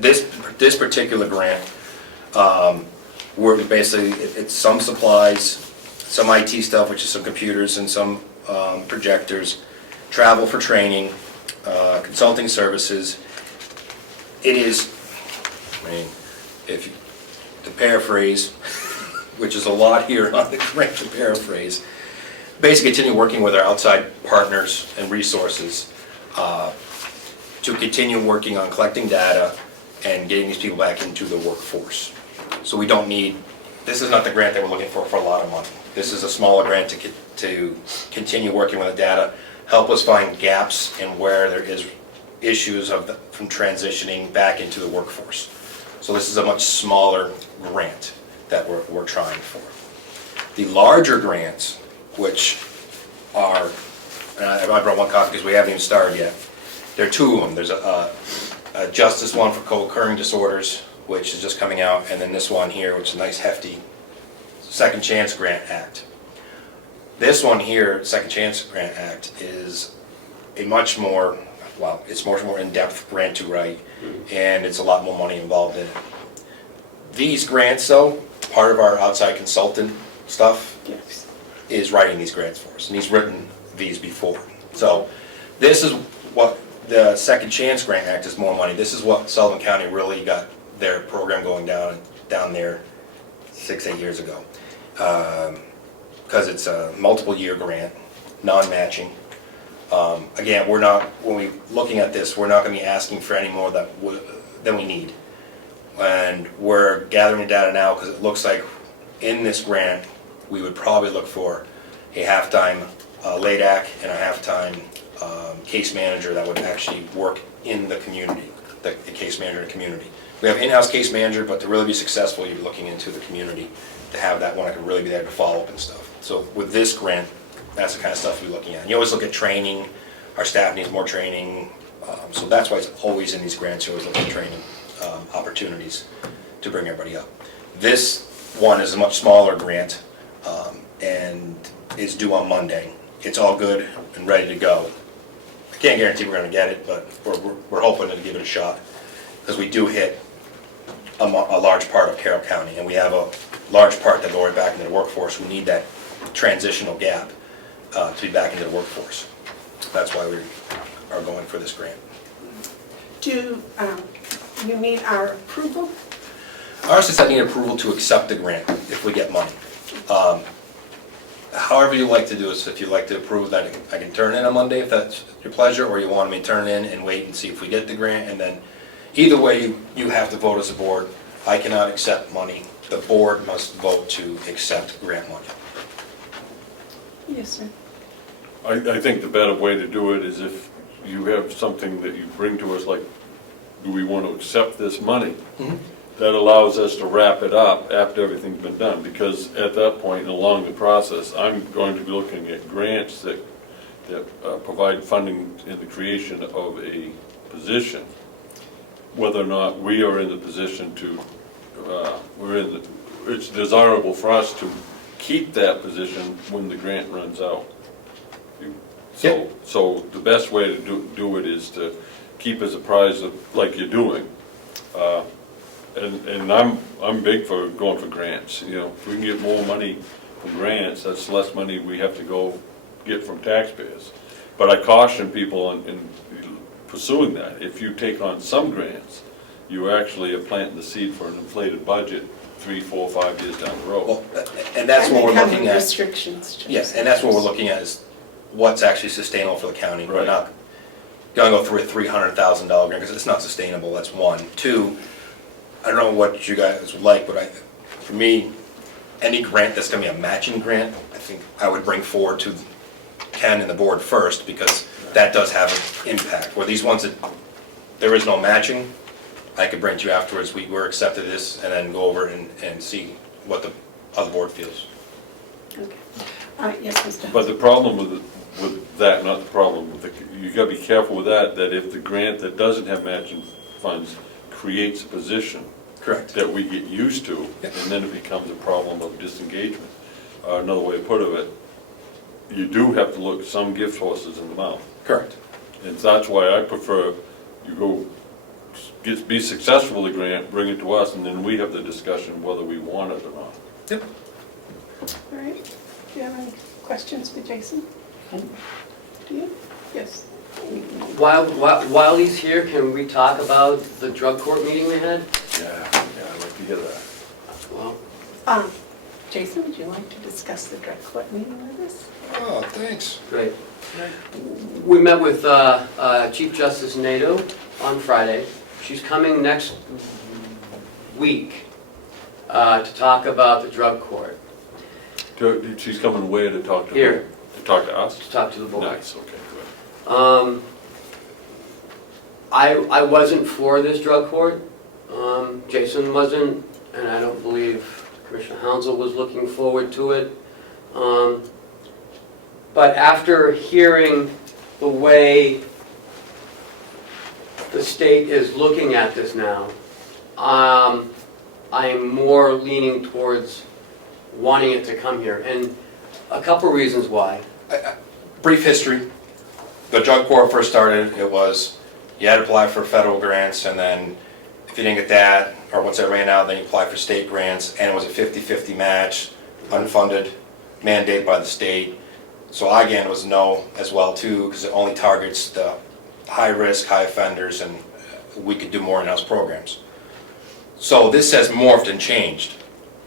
this particular grant, we're basically, it's some supplies, some IT stuff, which is some computers and some projectors, travel for training, consulting services. It is, I mean, if you, to paraphrase, which is a lot here on the grant to paraphrase, basically continue working with our outside partners and resources to continue working on collecting data and getting these people back into the workforce. So we don't need, this is not the grant that we're looking for a lot of money. This is a smaller grant to continue working with the data, help us find gaps in where there is issues from transitioning back into the workforce. So this is a much smaller grant that we're trying for. The larger grants, which are, and I brought one copy because we haven't even started yet. There are two of them. There's a justice one for co-occurring disorders, which is just coming out, and then this one here, which is a nice hefty Second Chance Grant Act. This one here, Second Chance Grant Act, is a much more, well, it's much more in-depth grant to write, and it's a lot more money involved in it. These grants, though, part of our outside consultant stuff Yes. is writing these grants for us, and he's written these before. So this is what the Second Chance Grant Act is, more money. This is what Sullivan County really got their program going down there 6-8 years ago. Because it's a multiple year grant, non-matching. Again, we're not, when we're looking at this, we're not going to be asking for any more than we need. And we're gathering data now because it looks like in this grant, we would probably look for a half-time LADAC and a half-time case manager that would actually work in the community, the case manager in the community. We have in-house case manager, but to really be successful, you're looking into the community to have that one that can really be there to follow up and stuff. So with this grant, that's the kind of stuff we're looking at. You always look at training. Our staff needs more training. So that's why it's always in these grants, you always look at training opportunities to bring everybody up. This one is a much smaller grant and is due on Monday. It's all good and ready to go. I can't guarantee we're going to get it, but we're hoping to give it a shot because we do hit a large part of Carroll County, and we have a large part that go right back into the workforce who need that transitional gap to be back into the workforce. That's why we are going for this grant. Do you need our approval? Ours is I need approval to accept the grant if we get money. However you like to do it, so if you'd like to approve that, I can turn in on Monday if that's your pleasure, or you want me to turn in and wait and see if we get the grant, and then either way you have to vote as a board. I cannot accept money. The board must vote to accept grant money. Yes, sir. I think the better way to do it is if you have something that you bring to us, like, do we want to accept this money? That allows us to wrap it up after everything's been done, because at that point along the process, I'm going to be looking at grants that provide funding in the creation of a position. Whether or not we are in the position to, it's desirable for us to keep that position when the grant runs out. Yeah. So the best way to do it is to keep us apprised of, like you're doing. And I'm big for going for grants, you know, if we can get more money from grants, that's less money we have to go get from taxpayers. But I caution people in pursuing that. If you take on some grants, you actually are planting the seed for an inflated budget 3, 4, 5 years down the road. Well, and that's what we're And they come looking with at. restrictions. to Yes, and that's what we're looking at, is what's actually sustainable for the county. We're Right. not gonna go through a $300,000 grant, because it's not sustainable, that's one. Two, I don't know what you guys would like, but for me, any grant that's gonna be a matching grant, I think I would bring forward to Ken and the board first, because that does have an impact. Where these ones that there is no matching, I could bring to you afterwards, we're accepted this, and then go over and see what the other board feels. Okay. Yes, Mr. But the problem with that, not the problem, you gotta be careful with that if the grant that doesn't have matching funds creates a position Correct. that we get used to, and then it becomes a problem of disengagement. Another way to put it, you do have to look some gift horses in the mouth. Correct. And that's why I prefer you go be successful with the grant, bring it to us, and then we have the discussion whether we want it or not. Yep. All right. Do you have any questions for Jason? Do you? Yes. While he's here, can we talk about the drug court meeting we had? Yeah, I'd like to hear that. Well, Jason, would you like to discuss the drug court meeting with us? Oh, thanks. great. We met with Chief Justice Nadeau on Friday. She's coming next week to talk about the drug court. She's coming where to talk to? Here. To talk to us? To talk to the board. Nice, okay, good. I wasn't for this drug court. Jason wasn't, and I don't believe Commissioner Hounsell was looking forward to it. But after hearing the way the state is looking at this now, I'm more leaning towards wanting it to come here. And a couple reasons why. Brief history. The drug court first started, it was, you had to apply for federal grants, and then if you didn't get that, or once that ran out, then you apply for state grants, and it was a 50-50 match, unfunded, mandate by the state. So again, it was no as well too, because it only targets the high risk, high offenders, and we could do more in-house programs. So this has morphed and changed.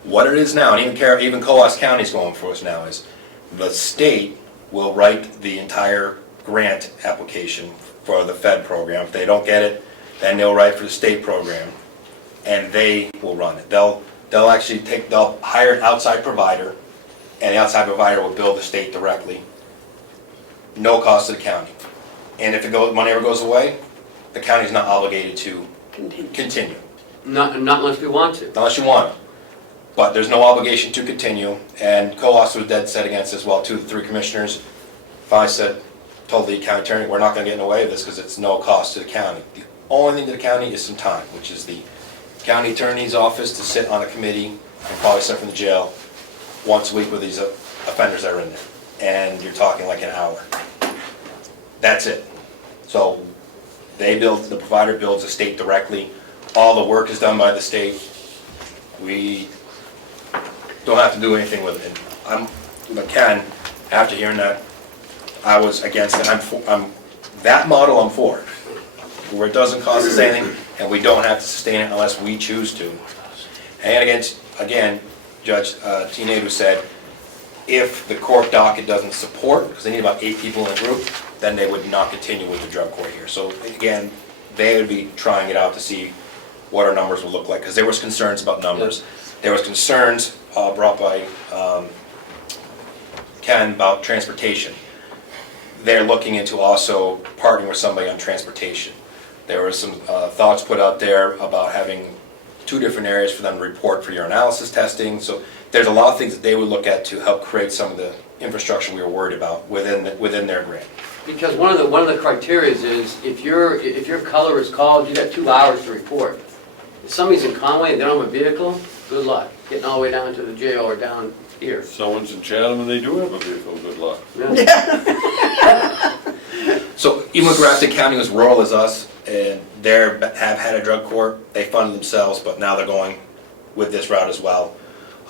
What it is now, and even Coos County is going for us now, is the state will write the entire grant application for the Fed program. If they don't get it, then they'll write for the state program, and they will run it. They'll hire an outside provider, and the outside provider will bill the state directly, no cost to the county. And if money ever goes away, the county's not obligated to continue, Not unless we want to. unless you want it. But there's no obligation to continue, and Coos was dead set against as well too. The 3 commissioners finally told the county attorney, we're not going to get in the way of this because it's no cost to the county. The only thing to the county is some time, which is the county attorney's office to sit on a committee and probably sit from the jail once a week with these offenders that are in there. And you're talking like an hour. That's it. So the provider builds the state directly. All the work is done by the state. We don't have to do anything with it. But Ken, after hearing that, I was against it. That model I'm for, where it doesn't cost us anything and we don't have to sustain it unless we choose to. And again, Judge T. Nadeau said, if the court docket doesn't support, because they need about 8 people in a group, then they would not continue with the drug court here. So again, they would be trying it out to see what our numbers will look like, because there was concerns about numbers. There was concerns brought by Ken about transportation. They're looking into also partnering with somebody on transportation. There were some thoughts put out there about having 2 different areas for them to report for your analysis testing. So there's a lot of things that they would look at to help create some of the infrastructure we were worried about within their grant. Because one of the criteria is if your color is called, you got 2 hours to report. If somebody's in Conway and they don't have a vehicle, good luck, getting all the way down to the jail or down here. If someone's in Chatham and they do have a vehicle, good luck. Yeah. So even when Grafton County was rural as us, and they have had a drug court, they funded themselves, but now they're going with this route as well.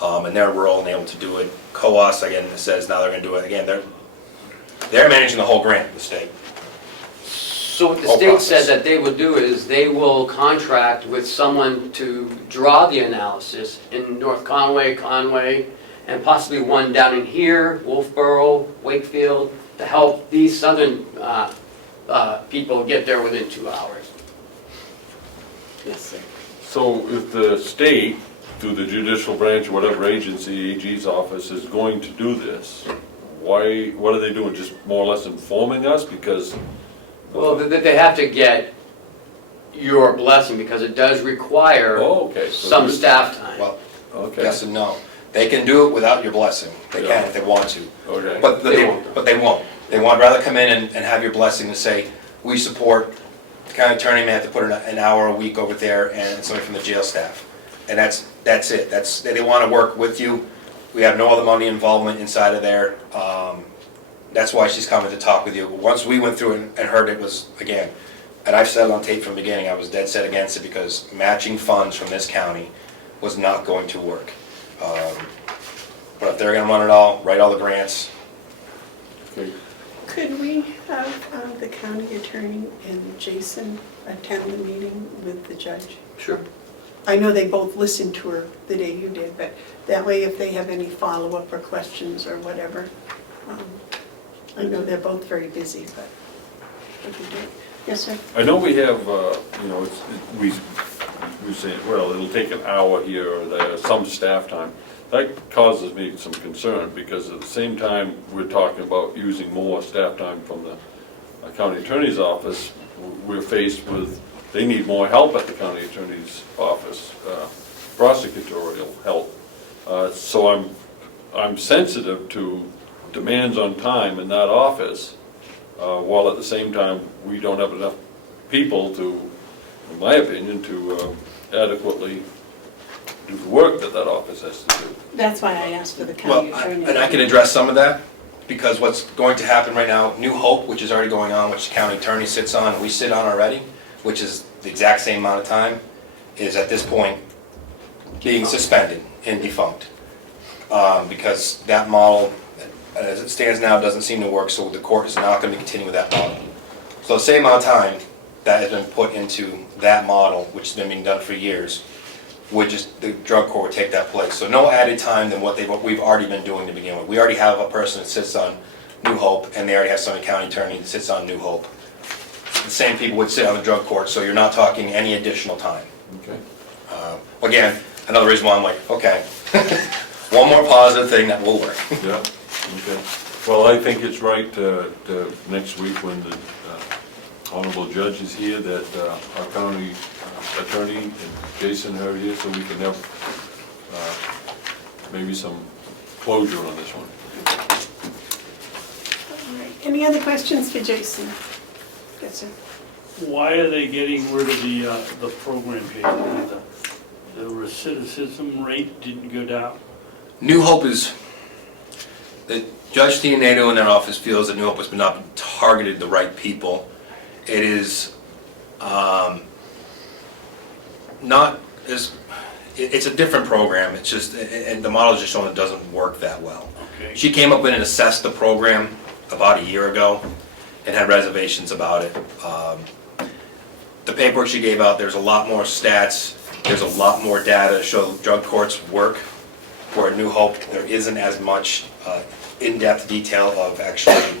And they're rural and able to do it. COAS, again, says now they're gonna do it. Again, they're managing the whole grant, the state. So what the Whole state process. said that they would do is they will contract with someone to draw the analysis in North Conway, and possibly one down in here, Wolfboro, Wakefield, to help these southern people get there within 2 hours. Yes, sir. So if the state, through the judicial branch or whatever agency, AG's office, is going to do this, what are they doing, just more or less informing us? Because Well, they have to get your blessing because it does require Oh, okay. So some this- staff time. Well, Okay. yes and no. They can do it without your blessing. They Yeah. can if they want to. Okay. But They they won't. but they won't. They want rather come in and have your blessing to say, we support, the county attorney may have to put an hour a week over there and somebody from the jail staff. And that's it. They want to work with you. We have no other money involvement inside of there. That's why she's coming to talk with you. Once we went through and heard it was, again, and I've said it on tape from the beginning, I was dead set against it because matching funds from this county was not going to work. But if they're gonna run it all, write all the grants, Okay. Could we have the county attorney and Jason attend the meeting with the judge? Sure. I know they both listened to her the day you did, but that way if they have any follow-up or questions or whatever, I know they're both very busy, but we could do it. Yes, sir? I know we have, we say, well, it'll take an hour here or there, some staff time. That causes me some concern because at the same time, we're talking about using more staff time from the county attorney's office. We're faced with, they need more help at the county attorney's office, prosecutorial help. So I'm sensitive to demands on time in that office, while at the same time, we don't have enough people to, in my opinion, to adequately do the work that office has to do. That's why I asked for the county well, attorney. and I can address some of that, because what's going to happen right now, New Hope, which is already going on, which the county attorney sits on, and we sit on already, which is the exact same amount of time, is at this point being suspended and defunct. Because that model, as it stands now, doesn't seem to work, so the court is not going to continue with that model. So the same amount of time that has been put into that model, which has been being done for years, would just, the drug court would take that place. So no added time than what we've already been doing to begin with. We already have a person that sits on New Hope, and they already have some county attorney that sits on New Hope. The same people would sit on the drug court, so you're not talking any additional time. Okay. Again, another reason why I'm like, okay, one more positive thing that will work. Yeah, okay. Well, I think it's right next week when the honorable judge is here that our county attorney and Jason are here so we can have maybe some closure on this one. All right. Any other questions for Jason? Yes, sir. Why are they getting rid of the program pay? The recidivism rate didn't go down? New Hope is, Judge Theonato in their office feels that New Hope has not targeted the right people. It is not as, it's a different program, it's just, and the model's just showing it doesn't work that well. Okay. She came up with and assessed the program about a year ago and had reservations about it. The paperwork she gave out, there's a lot more stats, there's a lot more data to show drug courts work. For New Hope, there isn't as much in-depth detail of actually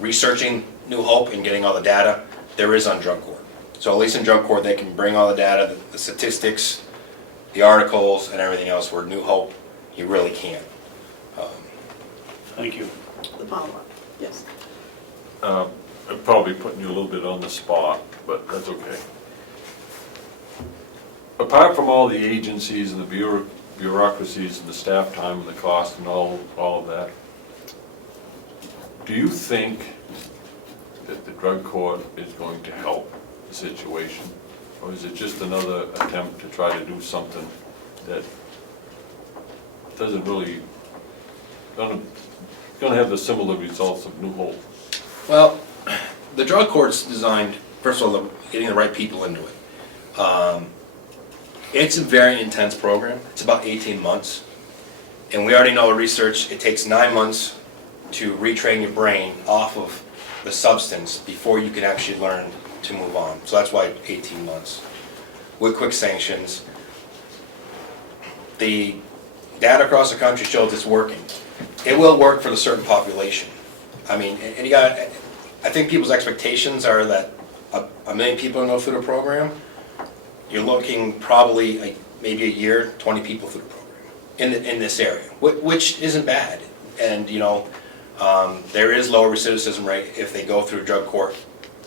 researching New Hope and getting all the data there is on drug court. So at least in drug court, they can bring all the data, the statistics, the articles, and everything else, where New Hope, you really can't. Thank you. The follow-up, yes. I'm probably putting you a little bit on the spot, but that's okay. Apart from all the agencies and the bureaucracies and the staff time and the cost and all of that, do you think that the drug court is going to help the situation? Or is it just another attempt to try to do something that doesn't really, gonna have the similar results of New Hope. Well, the drug court's designed, first of all, getting the right people into it. It's a very intense program. It's about 18 months. And we already know the research, it takes 9 months to retrain your brain off of the substance before you can actually learn to move on. So that's why 18 months. With quick sanctions. The data across the country shows it's working. It will work for the certain population. I mean, and you got, I think people's expectations are that a million people go through the program. You're looking probably like maybe a year, 20 people through the program in this area, which isn't bad. And you know, there is lower recidivism rate if they go through drug court,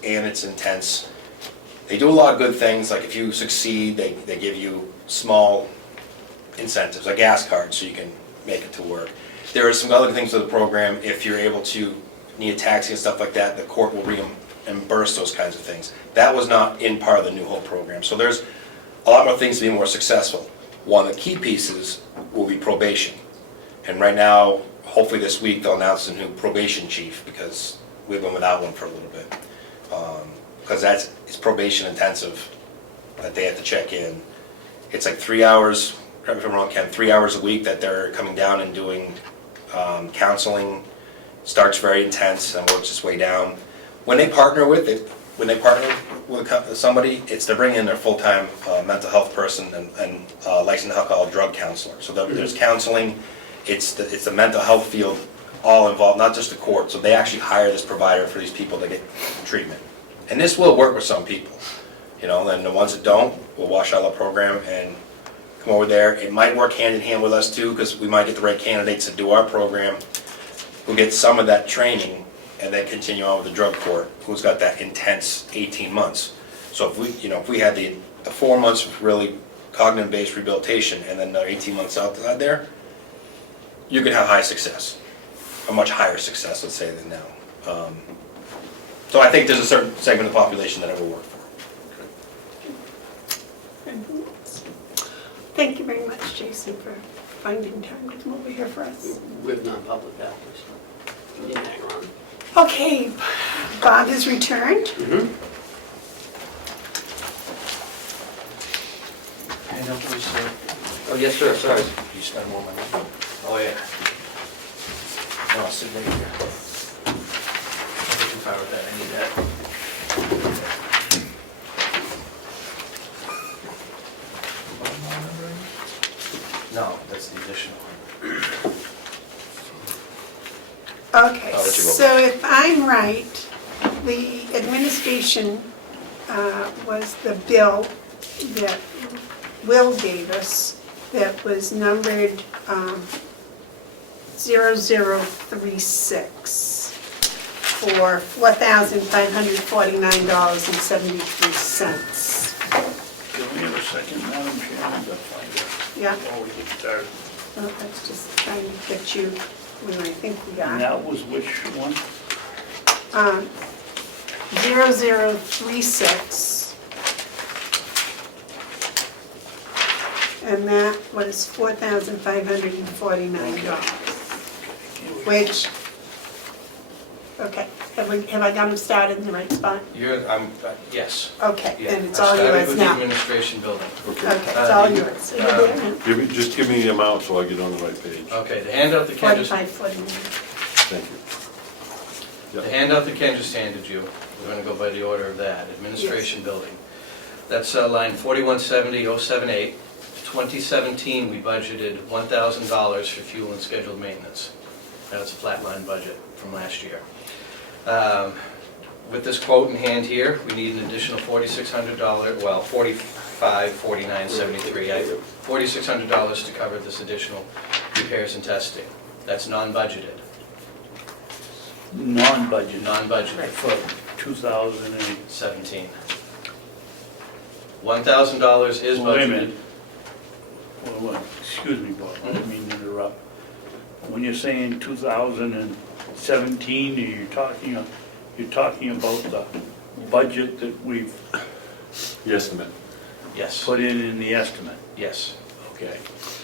and it's intense. They do a lot of good things, like if you succeed, they give you small incentives, a gas card, so you can make it to work. There are some other things to the program. If you're able to need a taxi and stuff like that, the court will reimburse those kinds of things. That was not in part of the New Hope program. So there's a lot more things to be more successful. One of the key pieces will be probation. And right now, hopefully this week, they'll announce a new probation chief, because we've been without one for a little bit. Because it's probation intensive, that they have to check in. It's like 3 hours, correct me if I'm wrong, Ken, 3 hours a week that they're coming down and doing counseling. Starts very intense and works its way down. When they partner with somebody, they're bringing in their full-time mental health person and licensed alcohol drug counselor. So there's counseling. It's the mental health field all involved, not just the court. So they actually hire this provider for these people to get treatment. And this will work with some people, you know. And the ones that don't, we'll wash out the program and come over there. It might work hand in hand with us too, because we might get the right candidates to do our program. We'll get some of that training and then continue on with the drug court, who's got that intense 18 months. So if we had the 4 months of really cognitive-based rehabilitation and then another 18 months out there, you could have high success, a much higher success, let's say, than now. So I think there's a certain segment of the population that it will work for. Thank you very much, Jason, for finding time to come over here for us. With non-public after, so you didn't hang around. Okay, Bob has returned. Hand up those, sir. Oh, yes, sir, sorry. You spend more money. Oh, yeah. No, sit right here. I'll get too far with that, I need that. No, that's the additional one. Okay, I'll let you go. so if I'm right, the administration was the bill that Will gave us that was numbered 0036 for $4,549.73. Can we have a second, Madam Chairman, to find out? Yeah, Before we get started. well, that's just trying to get you where I think we And got. that was which one? 0036. And that was $4,549, which, okay, have I got them started in the right spot? Yes. Okay, Yeah. then it's all I started yours with the now. administration building. Okay, it's all yours. So you're there now. Just give me the amount so I get on the right page. Okay, the handout that Ken just, 4549. Thank you. the handout that Ken just handed you, we're gonna go by the order of that, administration building. That's line 4170-078. 2017, we budgeted $1,000 for fuel and scheduled maintenance. That's a flatline budget from last year. With this quote in hand here, we need an additional $4,600, well, $45,49.73, $4,600 to cover this additional repairs and testing. That's non-budgeted. Non-budget. Non-budgeted. For 2017. $17. $1,000 is Wait a budgeted. minute. Well, excuse me, Bob, I didn't mean to interrupt. When you're saying 2017, you're talking about the budget that we've Yes, ma'am. Yes, put in the estimate. yes. Okay.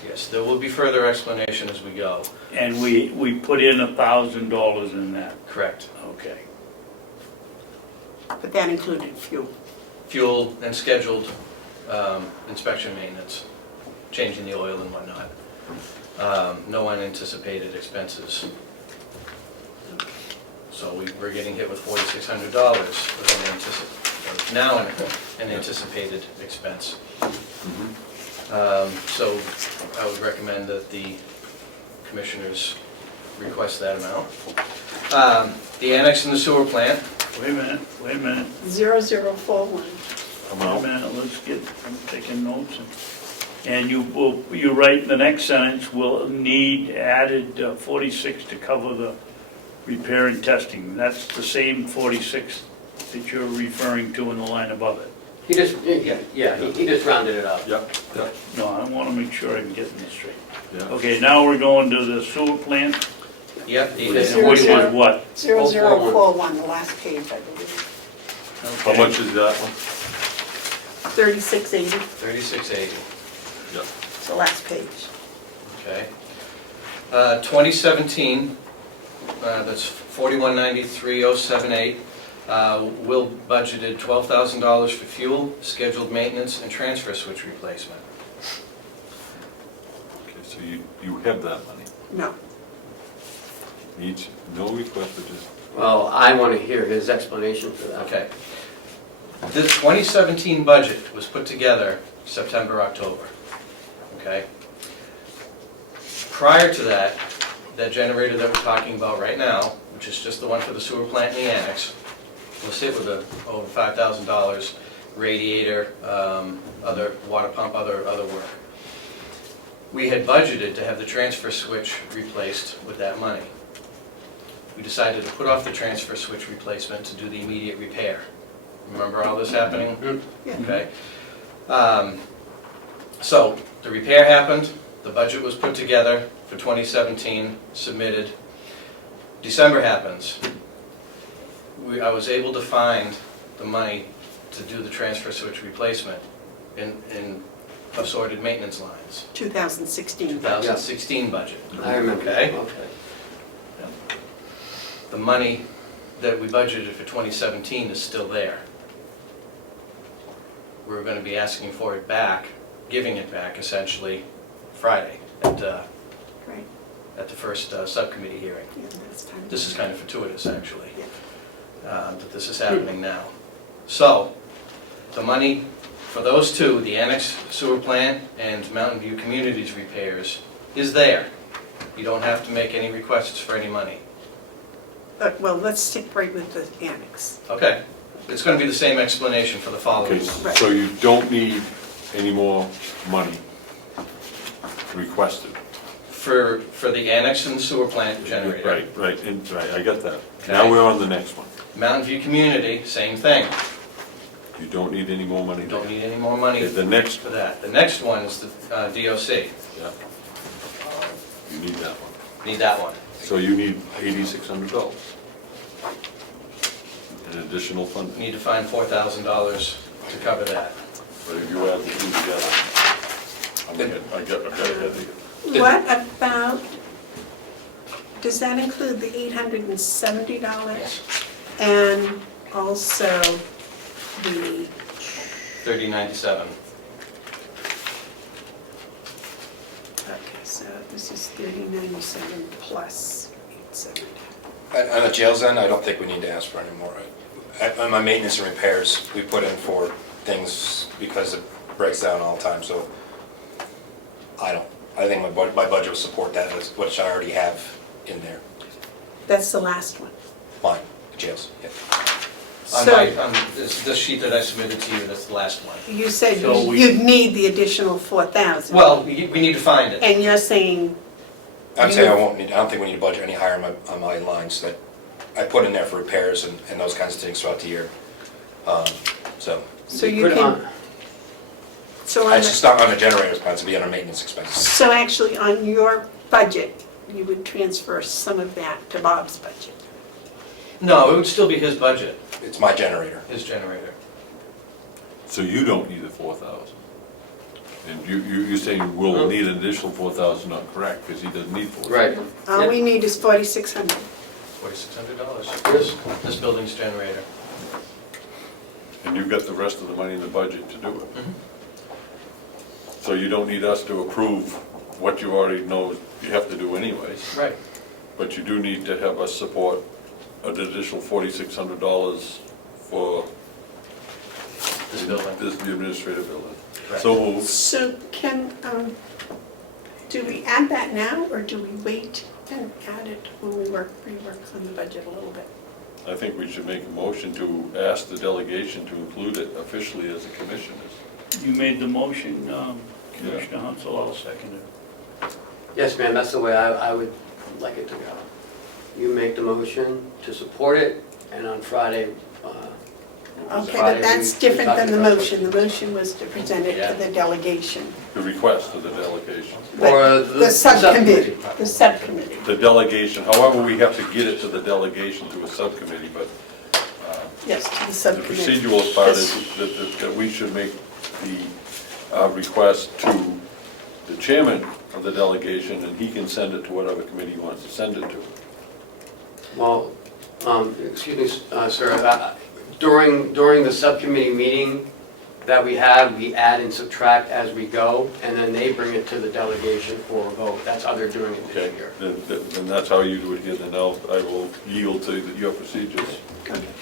Yes, there will be further explanation as we go. And we put in $1,000 in that, Correct. okay. But that included fuel. Fuel and scheduled inspection maintenance, changing the oil and whatnot. No unanticipated expenses. So we're getting hit with $4,600 of now an anticipated expense. So I would recommend that the commissioners request that amount. The annex and the sewer plant, Wait a minute, 0041. wait a minute, let's get, I'm taking notes. And you write in the next sentence, will need added 46 to cover the repair and testing. That's the same 46 that you're referring to in the line above it. He just, he just rounded it up. Yep, yep, No, I want to make sure I'm getting this straight. yeah. Okay, now we're going to the sewer plant, yep, and which was what? 0041, the last page, I believe. How much is that one? 3680, 3680, Yep. it's the last page. okay. 2017, that's 4193,078. Will budgeted $12,000 for fuel, scheduled maintenance, and transfer switch replacement. Okay, so you have that money. No, Needs, no request for just, Well, I want to hear his explanation for that. Okay. The 2017 budget was put together September, October, okay? Prior to that, that generator that we're talking about right now, which is just the one for the sewer plant and the annex, was hit with over $5,000 radiator, other water pump, other work. We had budgeted to have the transfer switch replaced with that money. We decided to put off the transfer switch replacement to do the immediate repair. Remember all this happening? yeah. Okay. So the repair happened, the budget was put together for 2017, submitted. December happens. I was able to find the money to do the transfer switch replacement in assorted maintenance lines. 2016. 2016 budget. I remember. Okay. Okay. The money that we budgeted for 2017 is still there. We're going to be asking for it back, giving it back essentially Friday Right, at the first subcommittee hearing. yeah, that's time. This is kind of fortuitous, actually, Yeah. that this is happening now. So, the money for those two, the annex sewer plant and Mountain View Communities repairs, is there. You don't have to make any requests for any money. Well, let's stick right with the annex. Okay, it's going to be the same explanation for the following. okay, Right. so you don't need any more money requested. For the annex and the sewer plant generator. Right, right, I got that. Okay. Now we're on the next one. Mountain View Community, same thing. You don't need any more money You there. don't need any more money Okay, the next, for that. The next one is the DOC. yeah. You need that one. Need that one. So you need $8,600. An additional funding. Need to find $4,000 to cover that. But if you add the two together, I've got it here. What about, does that include the $870? And also the, $30.97. okay, so this is $30.97 plus $870. On the jail's end, I don't think we need to ask for any more. On my maintenance and repairs, we put in for things because it breaks down all the time, so I think my budget will support that, which I already have in there. That's the last one. Fine, jails, yeah. On So this sheet that I submitted to you, that's the last one. you said So we- you'd need the additional 4,000. Well, we need to find it. And you're saying, I'd say I don't think we need to budget any higher on my lines that I put in there for repairs and those kinds of things throughout the year. So, so you Put it can, on- so on it's just the, not on the generator expense, it'd be on our maintenance expenses. so actually on your budget, you would transfer some of that to Bob's budget. No, it would still be his budget, It's my generator. his generator. So you don't need the 4,000. And you're saying we'll need an additional 4,000, not correct, because he doesn't need 4,000. Right. All we need is 4,600. $4,600, this building's generator. And you've got the rest of the money in the budget to do it. Mhm. So you don't need us to approve what you already know you have to do anyways. Right. But you do need to have us support an additional $4,600 for This building. the administrative building. Correct. So we'll, So do we add that now, or do we wait and add it when we rework on the budget a little bit? I think we should make a motion to ask the delegation to include it officially as the commissioners. You made the motion, Commissioner Hounsell, I'll second it. Yes, ma'am, that's the way I would like it to go. You make the motion to support it, and on Friday, Okay, but that's different than the motion. The motion was to present it to the delegation. The request of the delegation. Or The subcommittee, the subcommittee. The delegation, however, we have to get it to the delegation to a subcommittee, but Yes, to the the subcommittee. procedural part is that we should make the request to the chairman of the delegation, and he can send it to whatever committee he wants to send it to. Well, excuse me, sir, during the subcommittee meeting that we have, we add and subtract as we go, and then they bring it to the delegation for a vote. That's how they're doing it Okay, this year. then that's how you do it here, then I will yield to your procedures.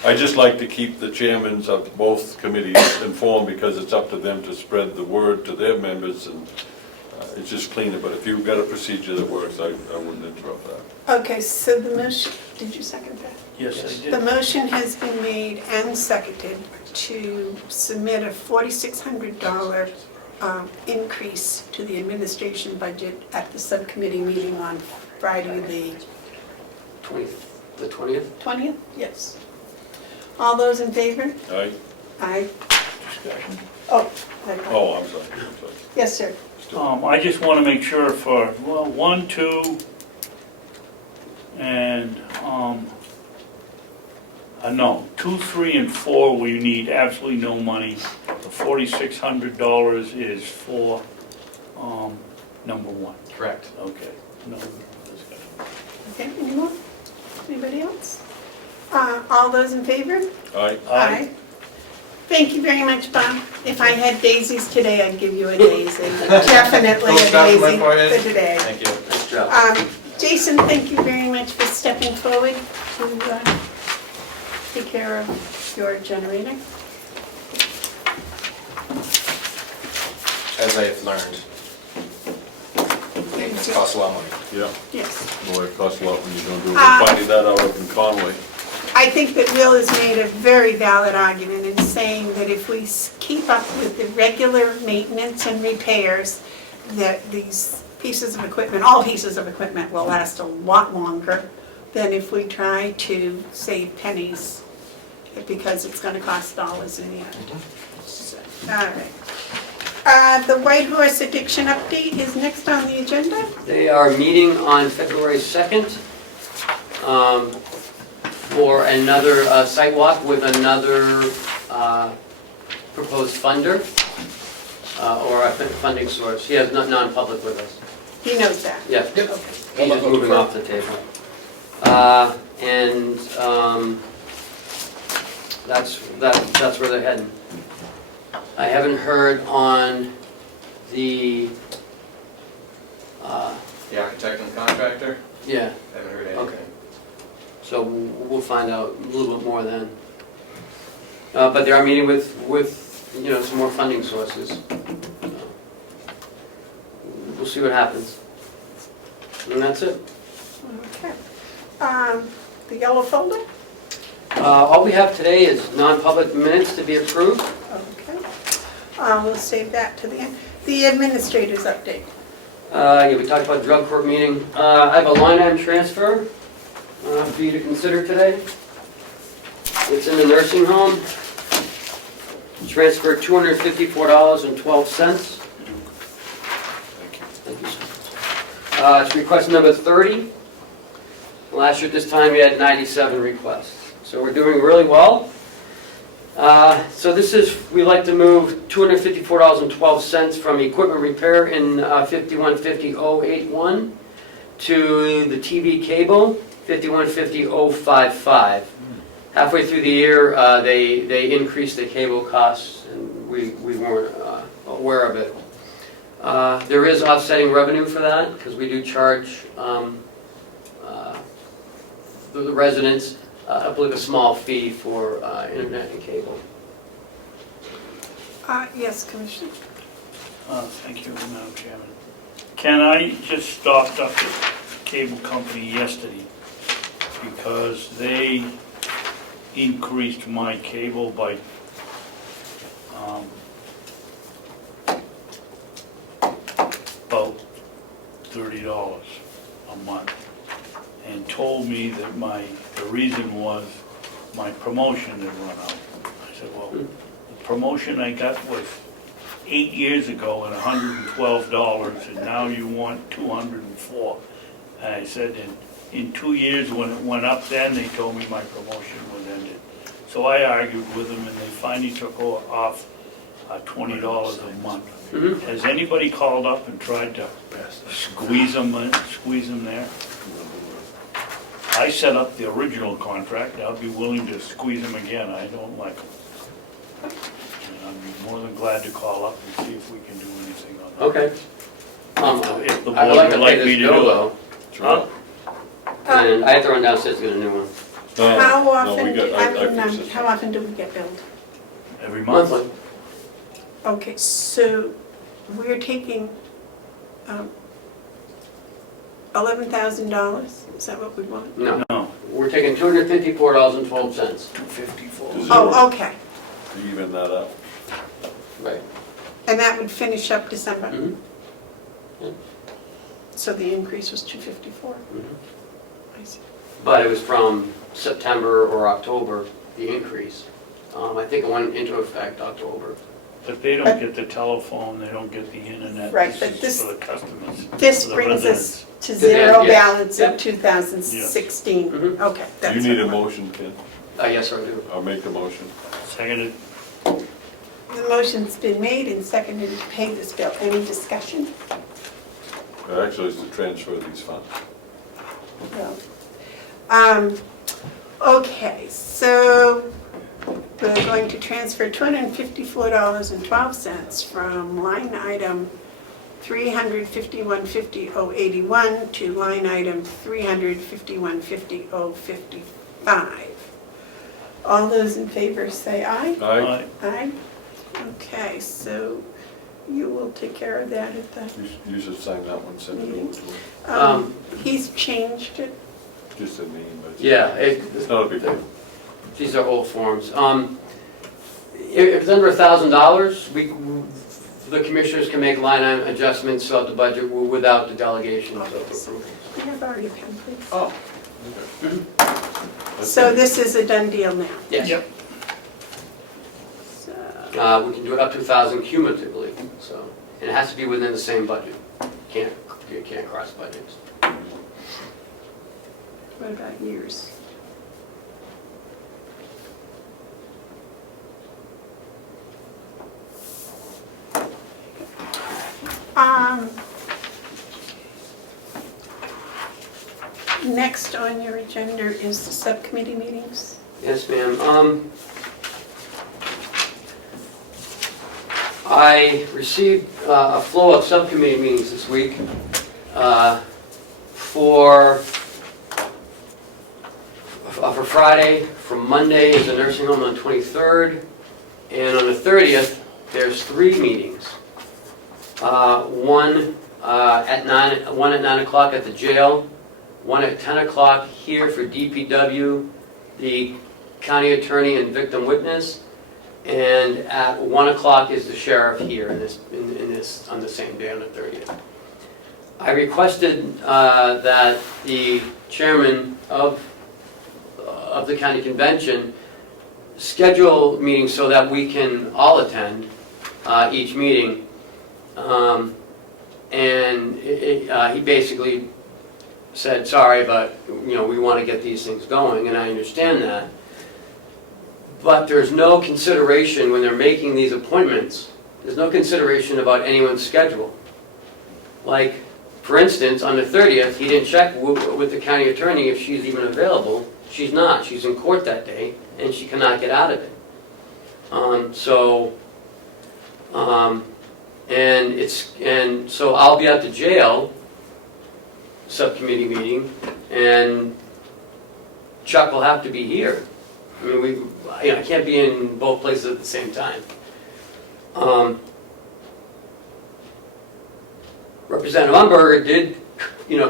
I just like to keep the chairmans of both committees informed, because it's up to them to spread the word to their members, and it's just cleaner, but if you've got a procedure that works, I wouldn't interrupt that. Okay, so the motion, did you second that? Yes, I The did. motion has been made and seconded to submit a $4,600 increase to the administration budget at the subcommittee meeting on Friday, the 20th? 20th? Yes. All those in favor? Aye? Aye. Discussion. Oh, Oh, I'm sorry. yes, sir. I just want to make sure for, well, 1, 2, and, no, 2, 3, and 4, we need absolutely no money. The $4,600 is for, number 1. Correct. Okay, no discussion. Okay, any more? Anybody else? All those in favor? Aye? Thank you very much, Bob. If I had daisies today, I'd give you a daisy. Definitely a daisy for today. Thank you. Nice job. Jason, thank you very much for stepping forward to take care of your generator. As I have learned, it costs a lot of money. Yeah, Yes. boy, it costs a lot when you don't do it. We're finding that out up in Conway. I think that Will has made a very valid argument in saying that if we keep up with the regular maintenance and repairs, that these pieces of equipment, all pieces of equipment will last a lot longer than if we try to save pennies, because it's gonna cost dollars in the end. So, all right. The White Horse Addiction update is next on the agenda. They are meeting on February 2nd for another site walk with another proposed funder or a funding source. He has non-public with us. He knows that. Yeah, Okay. he's just moving off the table. And that's where they're heading. I haven't heard on the, The architect and contractor, yeah, haven't heard Okay. anything. so we'll find out a little bit more then. But they are meeting with some more funding sources. We'll see what happens. And that's it. Okay. The yellow folder? All we have today is non-public minutes to be approved. Okay. We'll save that to the end. The administrator's update. Yeah, we talked about drug court meeting. I have a line item transfer for you to consider today. It's in the nursing home. Transfer $254.12. Thank you, sir. It's request number 30. Last year at this time we had 97 requests. So we're doing really well. So this is, we like to move $254.12 from equipment repair in 5150-081 to the TV cable, 5150-055. Halfway through the year, they increased the cable costs, and we weren't aware of it. There is offsetting revenue for that, because we do charge the residents, I believe, a small fee for internet and cable. Yes, Commissioner. Thank you, Madam Chairman. Can I just stopped up at cable company yesterday because they increased my cable by about $30 a month, and told me that the reason was my promotion had run out. I said, well, the promotion I got was 8 years ago at $112, and now you want $204. And I said, in 2 years when it went up then, they told me my promotion was ended. So I argued with them, and they finally took off $20 a month. Mhm. Has anybody called up and tried to squeeze them there? I set up the original contract. I'll be willing to squeeze them again. I don't like them. And I'm more than glad to call up and see if we can do anything on that. Okay. If the I'd board like to would like pay me this to bill, do it. though, Huh? and I have to run downstairs to get a new one. How No, often, we got- fixed it. how often do we get billed? Every month? Monthly. Okay, so we're taking $11,000, is that what we want? No, No, we're taking $254.12. 254. Oh, okay, To even that out. Right. and that would finish up December? Mhm. So the increase was 254? Mhm. I see. But it was from September or October, the increase. I think it went into effect October. But they don't get the telephone, they don't get the internet. Right, but is this- for the customers. This for the brings residents. us to zero Yeah. balance in Yep. 2016. Mhm. Okay, that's You need a what I want. motion, Ken? Yes, I do. I'll make the motion. Seconded. The motion's been made and seconded to pay this bill. Any discussion? Actually, it's to transfer these funds. No. Okay, so we're going to transfer $254.12 from line item 35150.081 to line item 35150.055. All those in favor say aye. Aye? Aye. Okay, so you will take care of that at the, You should sign that one, send it over to him. he's changed it. Just a name, but. Yeah, It's not a big deal. these are old forms. If it's under $1,000, the commissioners can make line item adjustments throughout the budget without the delegation of approval. We have already a pen, please. Oh. Okay. So this is a done deal now. Yes. Yep. So, We can do it up to 1,000 cumulatively, so, and it has to be within the same budget. You can't cross budgets. what about years? Next on your agenda is the subcommittee meetings. Yes, ma'am. I received a flow of subcommittee meetings this week for Friday. From Monday is the nursing home on the 23rd, and on the 30th, there's 3 meetings. One at 9 o'clock at the jail, one at 10 o'clock here for DPW, the county attorney and victim witness, and at 1 o'clock is the sheriff here in this on the same day on the 30th. I requested that the chairman of the county convention schedule meetings so that we can all attend each meeting. And he basically said, sorry, but we want to get these things going, and I understand that. But there's no consideration when they're making these appointments There's no consideration about anyone's schedule. Like, for instance, on the 30th, he didn't check with the county attorney if she's even available. She's not. She's in court that day, and she cannot get out of it. And so I'll be at the jail subcommittee meeting, and Chuck will have to be here. I mean, I can't be in both places at the same time. Representative Umberger did,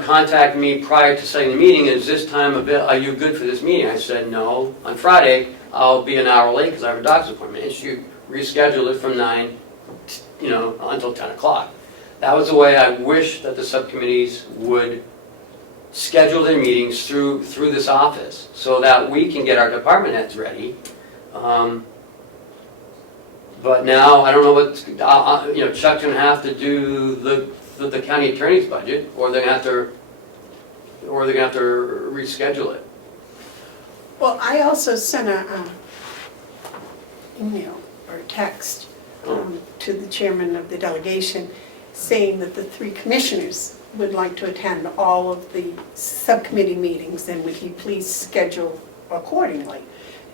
contact me prior to setting the meeting. Is this time are you good for this meeting? I said no. On Friday, I'll be an hour late because I have a doctor's appointment. And she rescheduled it from 9, until 10 o'clock. That was the way I wish that the subcommittees would schedule their meetings through this office, so that we can get our department heads ready. But now I don't know what Chuck's gonna have to do the county attorney's budget, or they're gonna have to reschedule it. Well, I also sent a email or text to the chairman of the delegation saying that the 3 commissioners would like to attend all of the subcommittee meetings, and would he please schedule accordingly.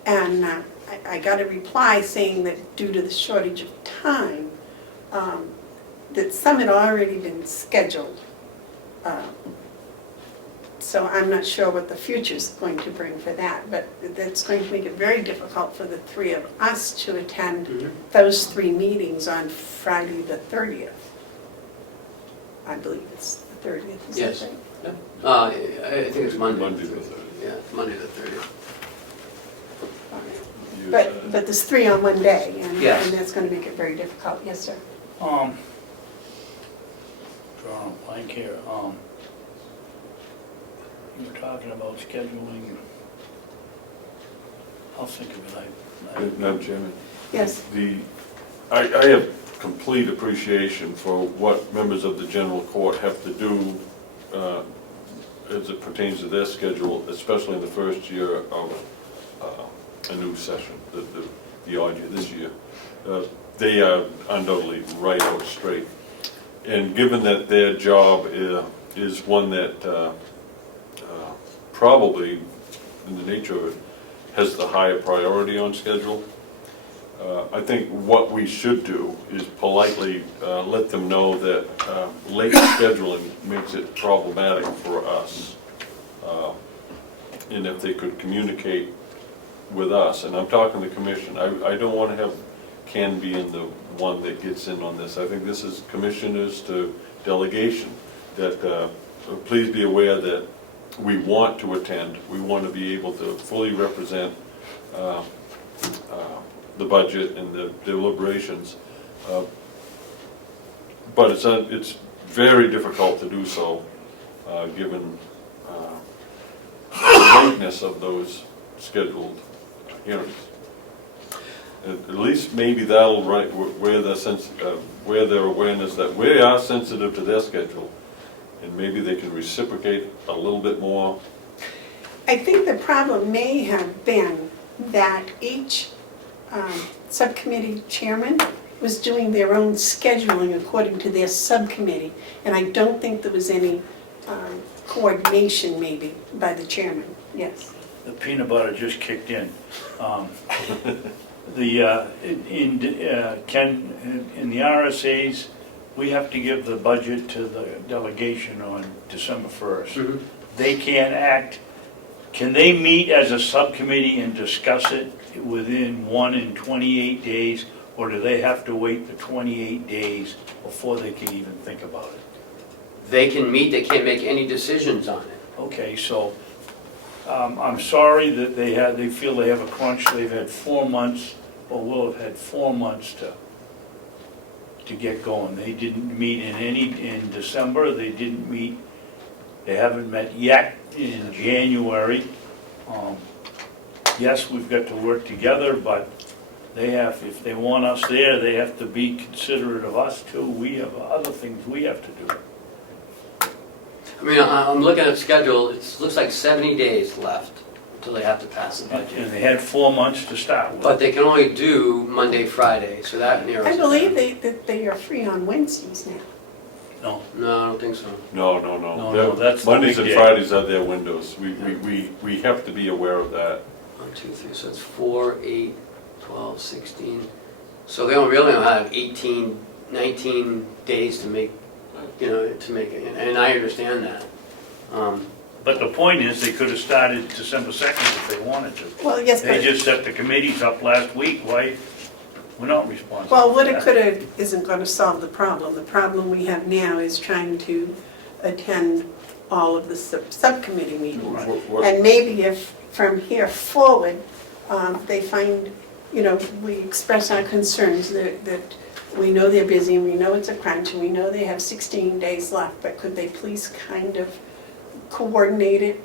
And I got a reply saying that due to the shortage of time, that some had already been scheduled. So I'm not sure what the future's going to bring for that, but that's going to make it very difficult for the 3 of us to attend those 3 meetings on Friday the 30th. I believe it's the 30th, is Yes. that right? I think it's Monday. Monday the 30th. Yeah, Monday the 30th. But there's 3 on one day, and Yes. that's going to make it very difficult. Yes, sir. Drawing a blank here, you were talking about scheduling, I'll think of it, Madam Chairman, Yes. I have complete appreciation for what members of the general court have to do as it pertains to their schedule, especially in the first year of a new session, the odd year this year. They are undoubtedly right out straight. And given that their job is one that probably, in the nature of it, has the higher priority on schedule, I think what we should do is politely let them know that late scheduling makes it problematic for us. And if they could communicate with us, and I'm talking to the commission, I don't want to have Ken being the one that gets in on this. I think this is commissioners to delegation, that please be aware that we want to attend, we want to be able to fully represent the budget and the deliberations, but it's very difficult to do so given the lateness of those scheduled hearings. At least maybe that'll where their awareness that we are sensitive to their schedule, and maybe they can reciprocate a little bit more. I think the problem may have been that each subcommittee chairman was doing their own scheduling according to their subcommittee, and I don't think there was any coordination maybe by the chairman. Yes. the peanut butter just kicked in. In the RSA's, we have to give the budget to the delegation on December 1st. Mhm. They can't act, can they meet as a subcommittee and discuss it within 1 and 28 days, or do they have to wait the 28 days before they can even think about it? They can meet, they can't make any decisions on it. Okay, so I'm sorry that they feel they have a crunch. They've had 4 months, or will have had 4 months to get going. They didn't meet in December. They didn't meet. They haven't met yet in January. Yes, we've got to work together, but they have. If they want us there, they have to be considerate of us too. We have other things we have to do. I mean, I'm looking at the schedule, it looks like 70 days left so they have to pass the And budget. they had 4 months to start with. But they can only do Monday, Friday, so that narrows it I down. believe that they are free on Wednesdays now. No, No, I don't think so. No. No, that's the Mondays and weekday. Fridays are their windows. We have to be aware of that. 1, 2, 3, so it's 4, 8, 12, 16. So they don't really have 18, 19 days to make, to make it, and I understand that. but the point is, they could have started December 2nd if they wanted to. Well, yes, They but, just set the committees up last week, why, we're not responsible. well, for woulda, that. coulda isn't gonna solve the problem. The problem we have now is trying to attend all of the subcommittee meetings. Right. And maybe if from here forward, they find, we express our concerns that we know they're busy and we know it's a crunch and we know they have 16 days left, but could they please kind of coordinate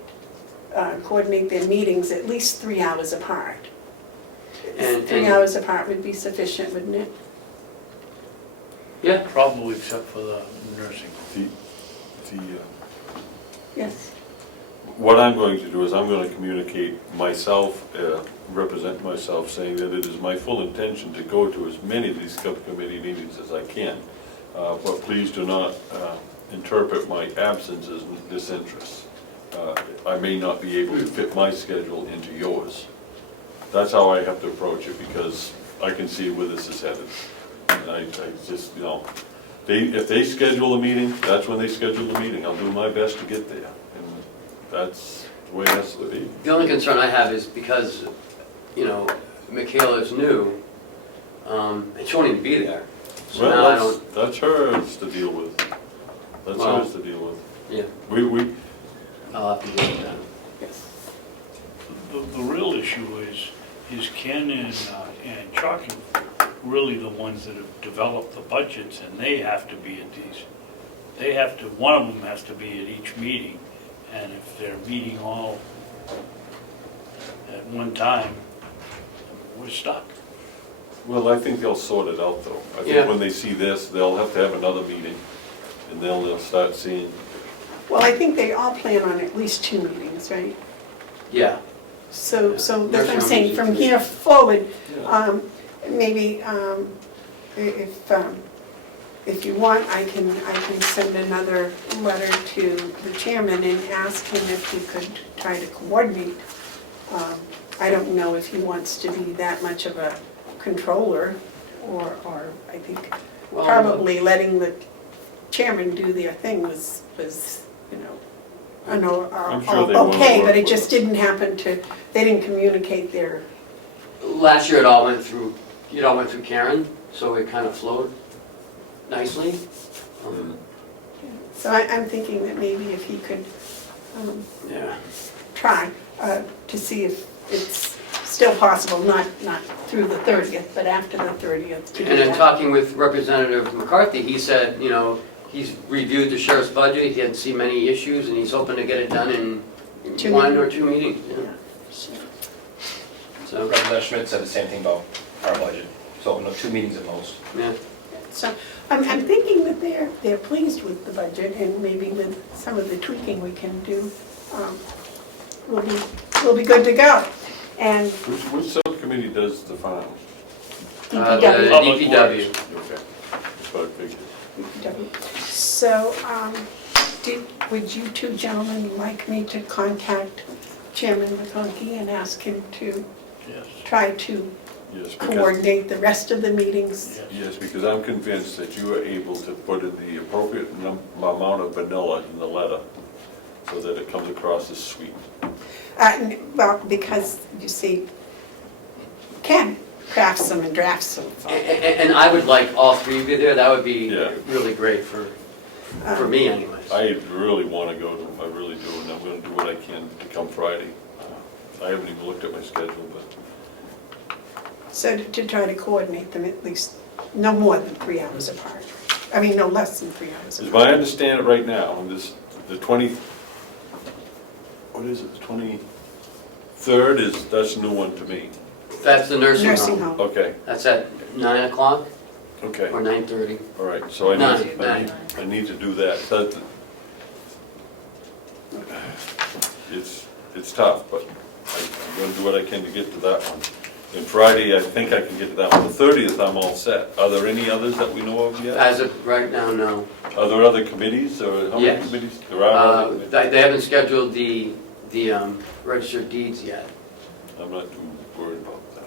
their meetings at least 3 hours apart? And- 3 hours apart would be sufficient, wouldn't it? Yeah, Probably except for the nursing home. Yes. What I'm going to do is I'm going to communicate myself, represent myself, saying that it is my full intention to go to as many of these subcommittee meetings as I can. But please do not interpret my absence as disinterest. I may not be able to fit my schedule into yours. That's how I have to approach it, because I can see where this is headed. And I just, if they schedule a meeting, that's when they schedule the meeting. I'll do my best to get there. And that's the way it has to be. the only concern I have is because, Michaela is new, and she won't even be there. So now I Well, don't, that's hers to deal with. That's Well, hers to deal with. yeah, We, I'll have to deal with that. Yes. The real issue is Ken and Chuck are really the ones that have developed the budgets, and they have to be at these. One of them has to be at each meeting, and if they're meeting all at one time, we're stuck. well, I think they'll sort it out, though. I Yeah. think when they see this, they'll have to have another meeting, and they'll start seeing. Well, I think they all plan on at least 2 meetings, right? Yeah, So that's what I'm Nursing saying, homes from is- here forward, Yeah. maybe if you want, I can send another letter to the chairman and ask him if he could try to coordinate. I don't know if he wants to be that much of a controller, or I think well, probably letting the chairman do their thing was I know, I'm sure they wanna okay, work but it with just us. didn't happen they didn't communicate their, last year it all went through Karen, so it kind of flowed nicely. so I'm thinking that maybe if he could Yeah, try to see if it's still possible, not through the 30th, but after the 30th to do and in that. talking with Representative McCarthy, he said, he's reviewed the sheriff's budget, he hadn't seen many issues, and he's hoping to get it done in 2 1 or meetings. 2 meetings, yeah. So- So, Representative Schmidt said the same thing about our budget, so 2 meetings at most. yeah, So I'm thinking that they're pleased with the budget, and maybe with some of the tweaking we can do, we'll be good to go. And Which subcommittee does the farm? DPW. Public DPW. Works. Okay. That's what I figured. DPW. So, would you two gentlemen like me to contact Chairman McConkey and ask him to Yes, try to Yes, because, coordinate the rest of the meetings? yes. yes, because I'm convinced that you are able to put in the appropriate amount of vanilla in the letter so that it comes across as sweet. Well, because, you see, Ken crafts them and drafts them. and I would like all 3 of you there, that would be Yeah. really great for me anyways. I really want to go to them, I really do, and I'm going to do what I can to come Friday. I haven't even looked at my schedule, but So to try to coordinate them at least no more than 3 hours apart. I mean, no less than 3 hours as apart. I understand it right now, the 20, what is it, the 23rd that's a new one to me. That's the nursing Nursing home. home. Okay, That's at 9 o'clock okay, or 9:30. all right, so I Nine. need to do that. It's tough, but I I'm gonna do what I can to get to that one. And Friday, I think I can get to that one. The 30th, I'm all set. Are there any others that we know of yet? As of right now, no. Are there other committees, or how many Yes. committees? There are other committees? They haven't scheduled the registered deeds yet. I'm not too worried about that.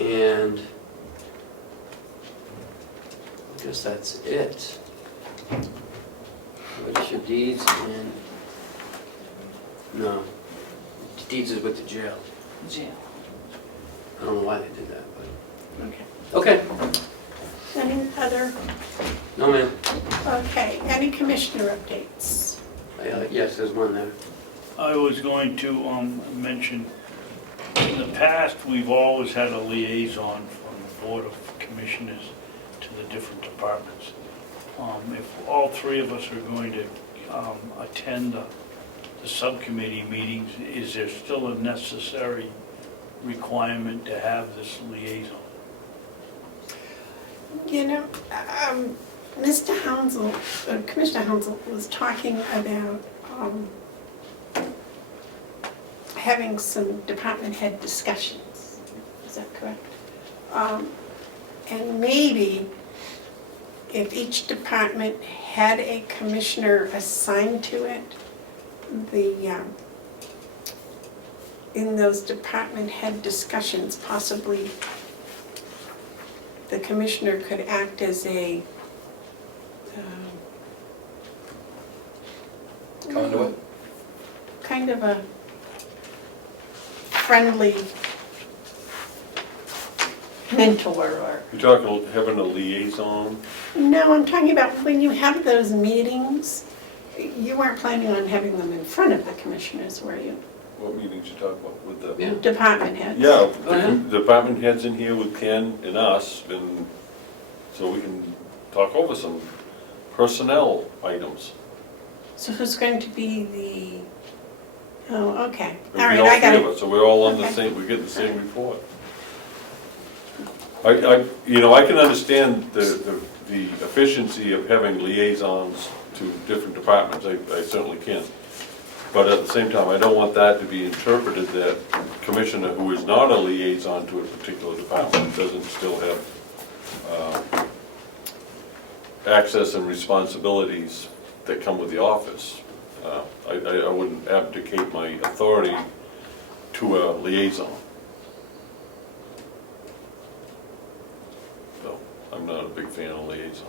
And I guess that's it. Registered deeds and, no, deeds is with the jail. Jail. I don't know why they did that, Okay. but, okay, Any other, no ma'am. okay, any commissioner updates? Yes, there's one there. I was going to mention, in the past, we've always had a liaison from the Board of Commissioners to the different departments. If all three of us are going to attend the subcommittee meetings, is there still a necessary requirement to have this liaison? You know, Mr. Hounsell, Commissioner Hounsell was talking about having some department head discussions. Is that correct? And maybe if each department had a commissioner assigned to it, in those department head discussions, possibly the commissioner could act as a Conduit? kind of a friendly mentor or, You're talking having a liaison? no, I'm talking about when you have those meetings, you weren't planning on having them in front of the commissioners, were you? What meetings you talk about with the? Yeah. Department heads? Yeah, Oh, yeah. the department heads in here with Ken and us, and so we can talk over some personnel items. So who's going to be the, oh, okay, all It'll be right, I got three of it. us, so we're all on the Okay. same, we get the same report. I can understand the efficiency of having liaisons to different departments, I certainly can. But at the same time, I don't want that to be interpreted that commissioner who is not a liaison to a particular department doesn't still have access and responsibilities that come with the office. I wouldn't abdicate my authority to a liaison. So, I'm not a big fan of liaisons.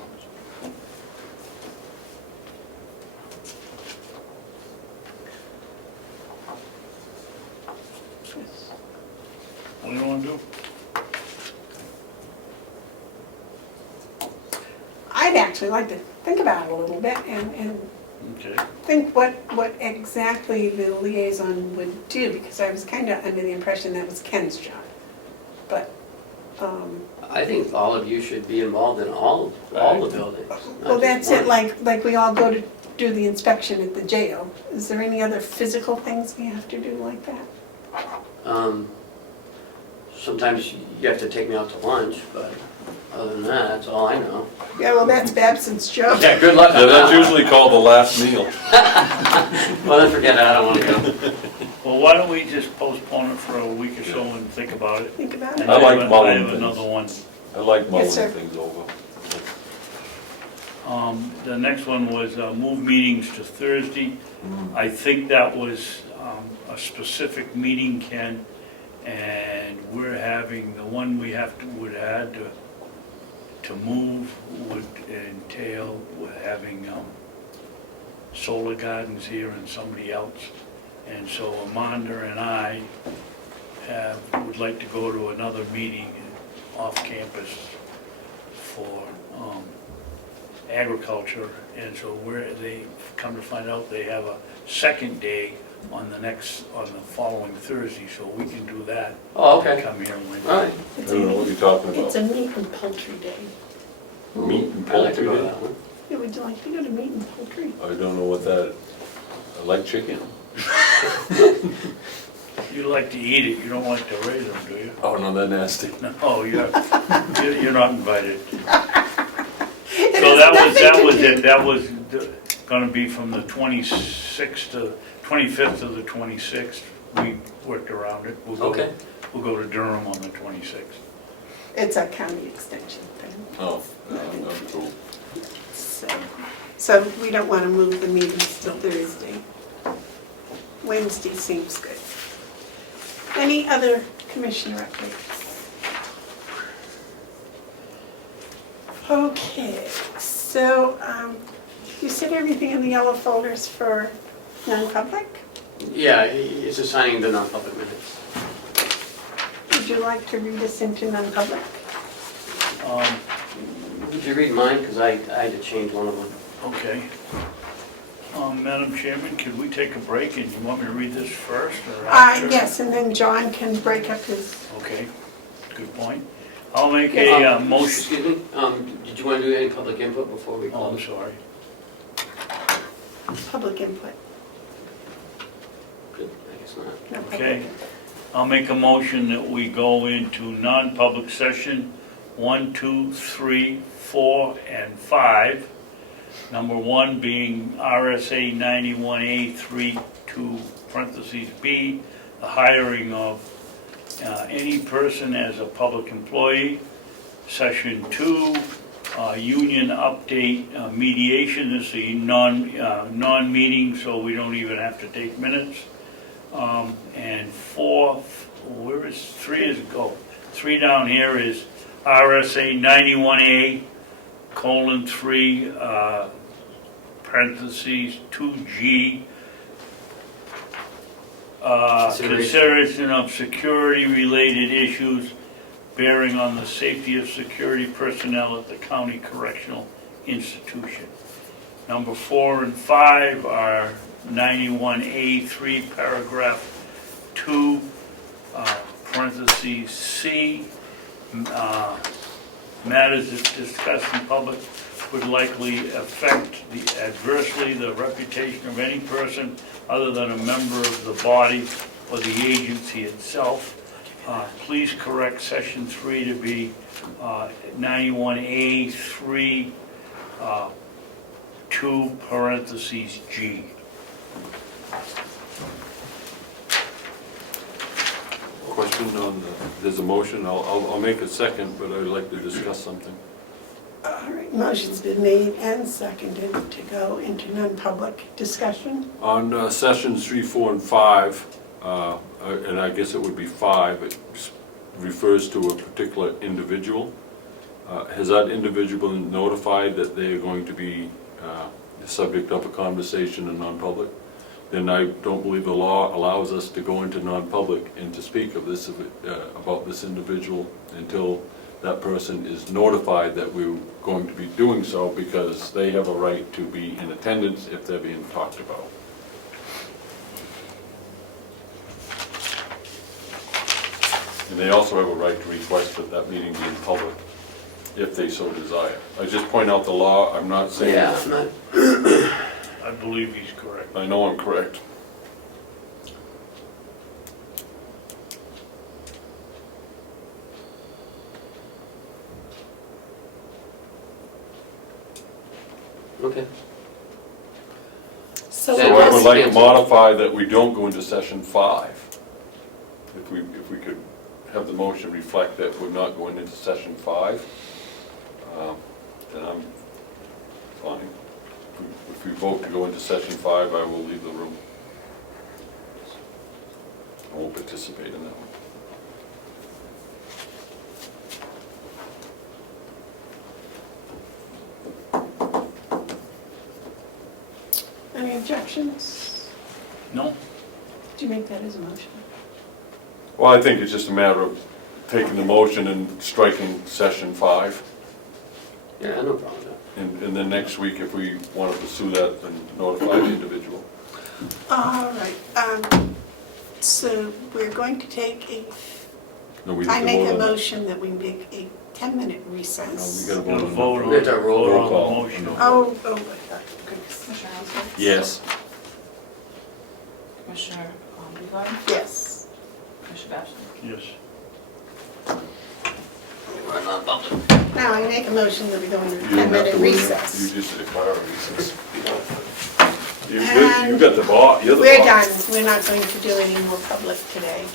What do you want to do? I'd actually like to think about it a little bit and Okay. think what exactly the liaison would do, because I was kind of under the impression that was Ken's job. But, I think all of you should be involved in all the buildings. not well, just that's it, one. like we all go to do the inspection at the jail. Is there any other physical things we have to do like that? Sometimes you have to take me out to lunch, but other than that, that's all I know. Yeah, well, that's Babson's job. Yeah, good luck Yeah, on that's that. usually called the last meal. Well, then forget it, I don't want to go. Well, why don't we just postpone it for a week or so and think about it? Think about And it. I like have mulling I have things. another one. I like mulling Yes, sir. things over. The next one was move meetings to Thursday. I think that was a specific meeting, Ken, and we're having, the one we would add to move would entail having solar gardens here and somebody else. And so Amanda and I would like to go to another meeting off campus for agriculture, and so they come to find out they have a second day on the following Thursday, so we can do that. Oh, okay. Come here and All right. I don't know what you're talking It's about. a meat and poultry day. Meat and I'd like to poultry go to day? that one. Yeah, would you like to go to meat and poultry? I don't know what that, I like chicken. You like to eat it, you don't like to raise them, do you? Oh, no, they're nasty. No, you're not invited. It So has that nothing was to do- it, that was gonna be from the 25th to the 26th, we worked around it. Okay. We'll go to Durham on the 26th. It's a county extension thing. Oh, cool. So we don't want to move the meetings till Thursday. Wednesday seems good. Any other commissioner updates? Okay, so you said everything in the yellow folders for non-public? Yeah, it's assigning the non-public minutes. Would you like to read us into non-public? Did you read mine? Because I had to change one of them. Okay. Madam Chairman, could we take a break, and you want me to read this first or after? Yes, and then John can break up his Okay, good point. I'll make a motion. Excuse me, did you want to do any public input before we Oh, I'm close? sorry. public input. Good, I guess not. No public Okay. input. I'll make a motion that we go into non-public session 1, 2, 3, 4, and 5. Number 1 being RSA 91A 3(2) parentheses B, the hiring of any person as a public employee. Session 2, union update mediation. This is a non-meeting, so we don't even have to take minutes. And 4, where is 3 is go? 3 down here is RSA 91A: 3 parentheses 2G. Consideration of security-related issues bearing on the safety of security personnel at the county correctional institution. Number 4 and 5 are 91A3 paragraph 2 parentheses C. Matters if discussed in public would likely affect adversely the reputation of any person other than a member of the body or the agency itself. Please correct session 3 to be 91A3 2 parentheses G. Question on there's a motion, I'll make a second, but I'd like to discuss something. All right, motion's been made and seconded to go into non-public discussion. On sessions 3, 4, and 5, and I guess it would be 5, it refers to a particular individual. Has that individual been notified that they are going to be the subject of a conversation in non-public? Then I don't believe the law allows us to go into non-public and to speak of this, about this individual until that person is notified that we're going to be doing so, because they have a right to be in attendance if they're being talked about. And they also have a right to request that that meeting be in public, if they so desire. I just point out the law, I'm not saying... Yeah, I'm not, I believe he's correct. I know I'm correct. okay. So So Then I would let's like to cancel. modify that we don't go into session 5. If we could have the motion reflect that we're not going into session 5, then I'm fine. If we vote to go into session 5, I will leave the room. I won't participate in that one. any objections? No? Do you make that as a motion? Well, I think it's just a matter of taking the motion and striking session 5. Yeah, no problem with that. And then next week, if we want to pursue that, then notify the individual. All right, so we're going to take No, we I have to make vote a on that. motion that we make a 10-minute No, we recess. gotta We're gonna vote vote on on We have to roll vote on roll call. the motion. Oh, goodness. Commissioner Hounsell? Yes. Commissioner Bevard? Yes. Commissioner Babson? Yes. We're not public. Now I make a motion that we go into a You don't have to 10-minute wait. recess. You just declare a recess. You got the boss, you're the boss. We're done. We're not going to do any more public today.